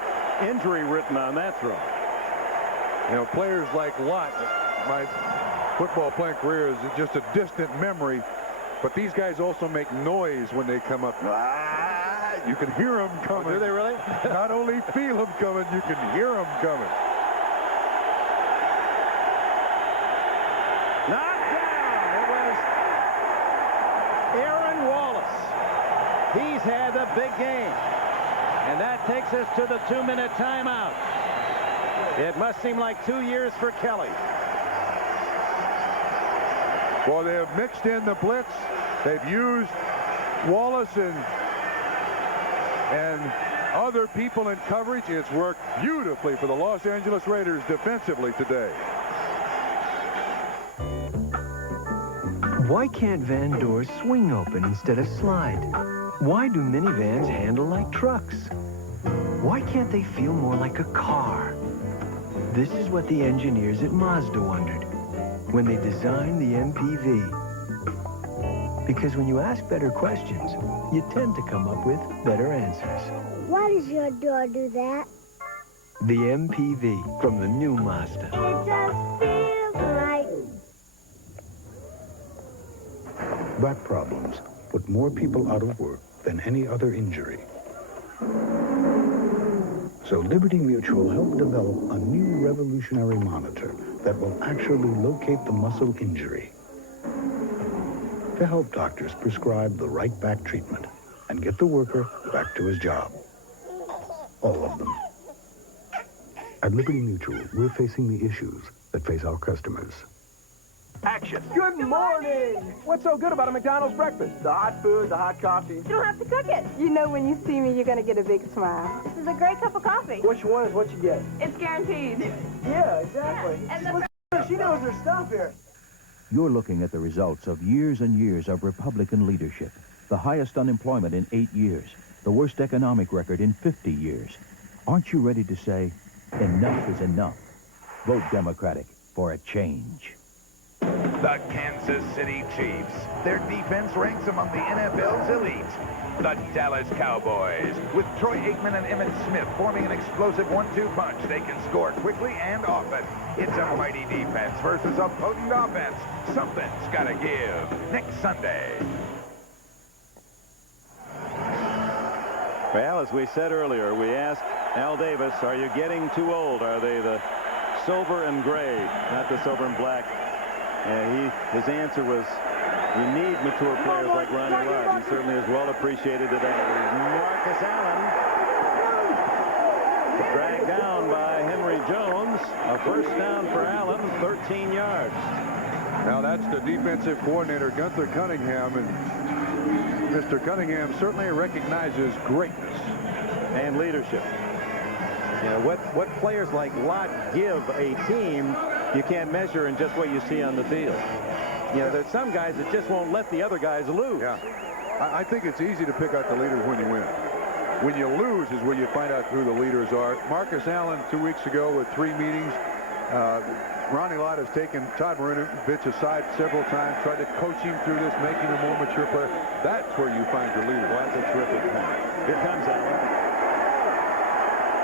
injury written on that throw. You know, players like Lott, my football playing career is just a distant memory, but these guys also make noise when they come up. You can hear them coming. Oh, do they really? Not only feel them coming, you can hear them coming. Knocked down. It was Aaron Wallace. He's had a big game. And that takes us to the 2-minute timeout. It must seem like 2 years for Kelly. Well, they have mixed in the blitz. They've used Wallace and other people in coverage. It's worked beautifully for the Los Angeles Raiders defensively today. Why can't van doors swing open instead of slide? Why do minivans handle like trucks? Why can't they feel more like a car? This is what the engineers at Mazda wondered when they designed the MPV. Because when you ask better questions, you tend to come up with better answers. Why does your door do that? The MPV from the new Mazda. It just feels right. Back problems put more people out of work than any other injury. So Liberty Mutual helped develop a new revolutionary monitor that will actually locate the muscle injury to help doctors prescribe the right back treatment and get the worker back to his job. All of them. At Liberty Mutual, we're facing the issues that face our customers. Action. Good morning. What's so good about a McDonald's breakfast? The hot food, the hot coffee. You don't have to cook it. You know when you see me, you're going to get a big smile. This is a great cup of coffee. Which one is what you get? It's guaranteed. Yeah, exactly. Yeah, and she knows her stuff here. You're looking at the results of years and years of Republican leadership. The highest unemployment in 8 years. The worst economic record in 50 years. Aren't you ready to say, enough is enough? Vote Democratic for a change. The Kansas City Chiefs. Their defense ranks among the NFL's elite. The Dallas Cowboys. With Troy Aikman and Emmitt Smith forming an explosive 1-2 punch, they can score quickly and often. It's a mighty defense versus a potent offense. Something's got to give. Next Sunday. Well, as we said earlier, we asked Al Davis, are you getting too old? Are they the silver and gray, not the silver and black? His answer was, you need mature players like Ronnie Lott. He certainly is well appreciated today. Marcus Allen, dragged down by Henry Jones. A first down for Allen, 13 yards. Now that's the defensive coordinator, Gunther Cunningham, and Mr. Cunningham certainly recognizes greatness and leadership. You know, what players like Lott give a team, you can't measure in just what you see on the field. You know, there's some guys that just won't let the other guys lose. Yeah. I think it's easy to pick out the leaders when you win. When you lose is where you find out who the leaders are. Marcus Allen 2 weeks ago with 3 meetings. Ronnie Lott has taken Todd Marinovich aside several times, tried to coach him through this, making him a more mature player. That's where you find your leader. Well, that's a terrific point. Here comes Allen.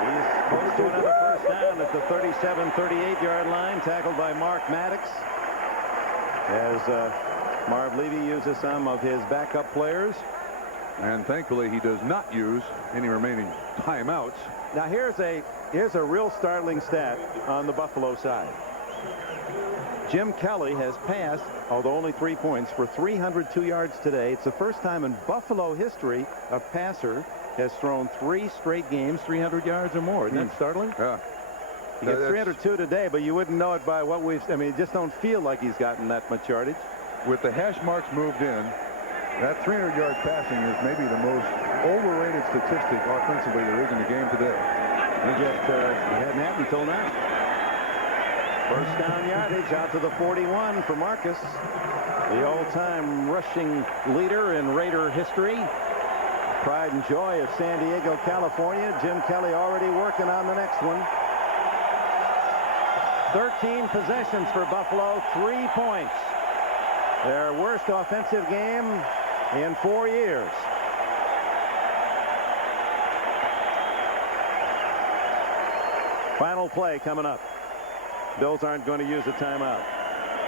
He's close to another first down at the 37-38-yard line, tackled by Mark Maddox. As Marv Levy uses some of his backup players. And thankfully, he does not use any remaining timeouts. Now, here's a real startling stat on the Buffalo side. Jim Kelly has passed, although only 3 points, for 302 yards today. It's the first time in Buffalo history a passer has thrown 3 straight games, 300 yards or more. Isn't that startling? Yeah. He gets 302 today, but you wouldn't know it by what we've... I mean, it just don't feel like he's gotten that much yardage. With the hash marks moved in, that 300 yards passing is maybe the most overrated statistic offensively there is in the game today. And yet, it hadn't happened until now. First down yardage out to the 41 for Marcus. The all-time rushing leader in Raider history. Pride and joy of San Diego, California. Jim Kelly already working on the next one. 13 possessions for Buffalo, 3 points. Their worst offensive game in 4 years. Final play coming up. Bills aren't going to use a timeout.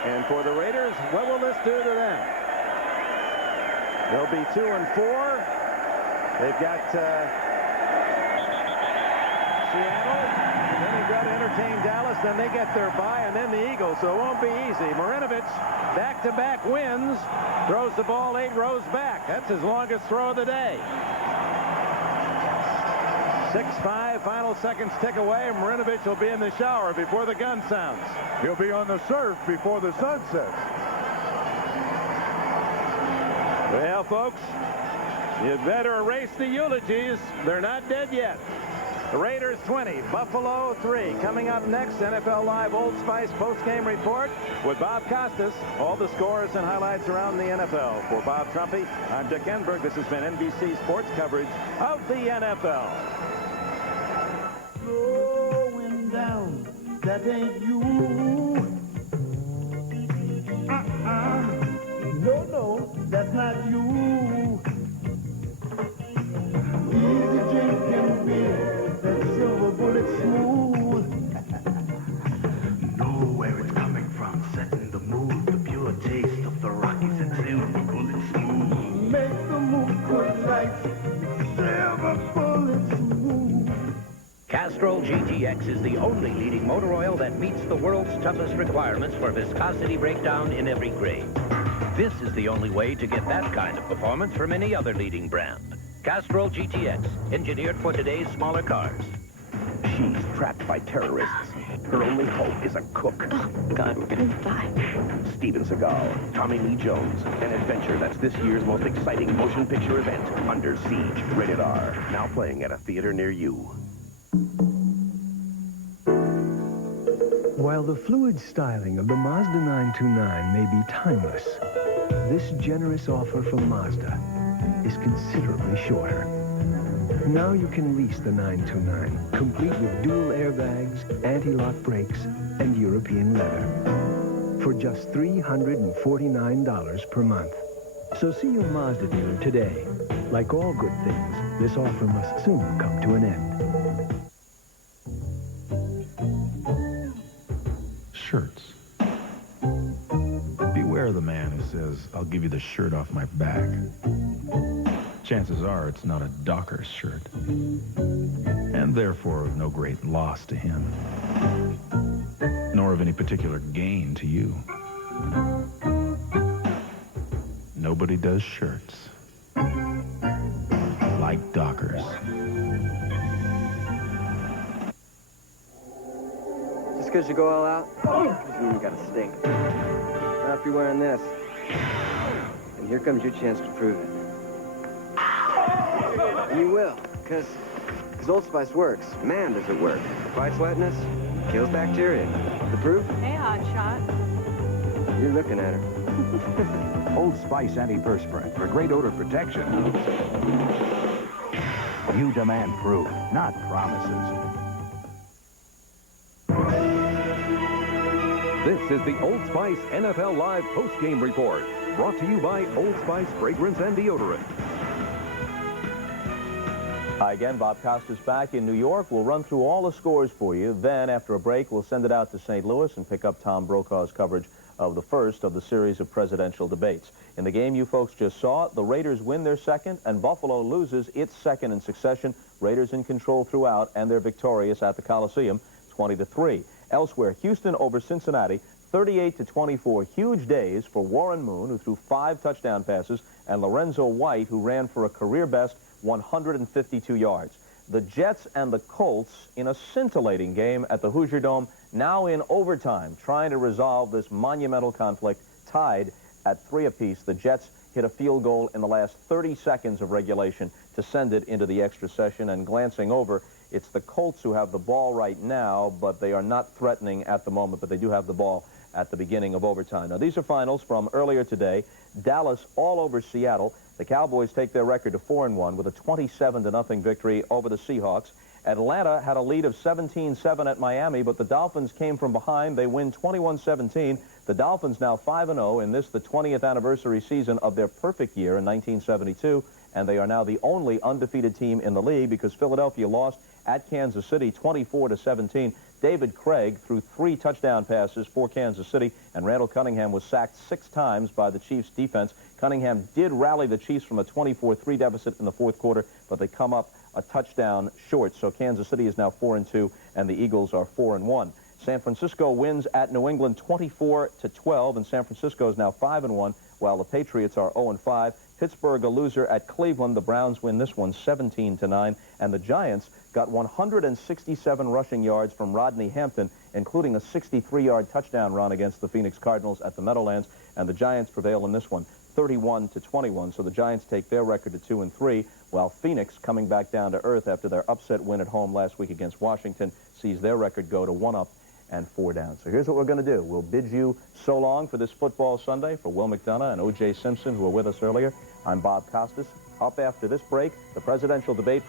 And for the Raiders, what will this do to them? They'll be 2-4. They've got Seattle, and then they've got to entertain Dallas, then they get their bye, and then the Eagles, so it won't be easy. Marinovich, back-to-back wins, throws the ball 8 rows back. That's his longest throw of the day. 6-5, final seconds tick away. Marinovich will be in the shower before the gun sounds. He'll be on the surf before the sun sets. Well, folks, you'd better erase the eulogies. They're not dead yet. The Raiders 20, Buffalo 3. Coming up next, NFL Live Old Spice postgame report with Bob Costas. All the scores and highlights around the NFL. For Bob Trumpy, I'm Dick Enberg. This has been NBC Sports coverage of the NFL. Going down, that ain't you. No, that's not you. Easy drinking beer, that silver bullet smooth. Know where it's coming from, setting the mood, the pure taste of the Rockies and silver bullet smooth. Make the move good like silver bullet smooth. Castrol GTX is the only leading motor oil that meets the world's toughest requirements for viscosity breakdown in every grade. This is the only way to get that kind of performance from any other leading brand. Castrol GTX, engineered for today's smaller cars. She's trapped by terrorists. Her only hope is a cook. Oh, God, we're gonna die. Steven Seagal, Tommy Lee Jones, an adventure that's this year's most exciting motion picture event, Under Siege, rated R. Now playing at a theater near you. While the fluid styling of the Mazda 929 may be timeless, this generous offer from Mazda is considerably shorter. Now you can lease the 929, complete with dual airbags, anti-lock brakes, and European leather, for just $349 per month. So see your Mazda dealer today. Like all good things, this offer must soon come to an end. Shirts. Beware the man who says, "I'll give you the shirt off my back." Chances are it's not a Dockers shirt, and therefore of no great loss to him, nor of any particular gain to you. Nobody does shirts like Dockers. Just because you go all out, doesn't mean you gotta stink. Now if you're wearing this, and here comes your chance to prove it. And you will, because Old Spice works. Man, does it work. Fights wetness, kills bacteria. The proof? Hey, hotshot. You're looking at her. Old Spice antiperspirant for great odor protection. You demand proof, not promises. This is the Old Spice NFL Live post-game report, brought to you by Old Spice Fragrance and Deodorant. Hi again, Bob Costas back in New York. We'll run through all the scores for you. Then, after a break, we'll send it out to St. Louis and pick up Tom Brokaw's coverage of the first of the series of presidential debates. In the game you folks just saw, the Raiders win their second, and Buffalo loses its second in succession. Raiders in control throughout, and they're victorious at the Coliseum, 20-3. Elsewhere, Houston over Cincinnati, 38-24. Huge days for Warren Moon, who threw 5 touchdown passes, and Lorenzo White, who ran for a career-best 152 yards. The Jets and the Colts in a scintillating game at the Hoosier Dome, now in overtime, trying to resolve this monumental conflict, tied at 3 apiece. The Jets hit a field goal in the last 30 seconds of regulation to send it into the extra session. And glancing over, it's the Colts who have the ball right now, but they are not threatening at the moment, but they do have the ball at the beginning of overtime. Now, these are finals from earlier today. Dallas all over Seattle. The Cowboys take their record to 4-1 with a 27-0 victory over the Seahawks. Atlanta had a lead of 17-7 at Miami, but the Dolphins came from behind. They win 21-17. The Dolphins now 5-0 in this, the 20th anniversary season of their perfect year in 1972, and they are now the only undefeated team in the league because Philadelphia lost at Kansas City 24-17. David Craig threw 3 touchdown passes for Kansas City, and Randall Cunningham was sacked 6 times by the Chiefs' defense. Cunningham did rally the Chiefs from a 24-3 deficit in the 4th quarter, but they come up a touchdown short. So Kansas City is now 4-2, and the Eagles are 4-1. San Francisco wins at New England 24-12, and San Francisco is now 5-1, while the Patriots are 0-5. Pittsburgh a loser at Cleveland. The Browns win this one 17-9, and the Giants got 167 rushing yards from Rodney Hampton, including a 63-yard touchdown run against the Phoenix Cardinals at the Meadowlands, and the Giants prevail in this one 31-21. So the Giants take their record to 2-3, while Phoenix, coming back down to earth after their upset win at home last week against Washington, sees their record go to 1 up and 4 down. So here's what we're going to do. We'll bid you so long for this football Sunday. For Will McDonough and O.J. Simpson, who were with us earlier, I'm Bob Costas. Up after this break, the presidential debate.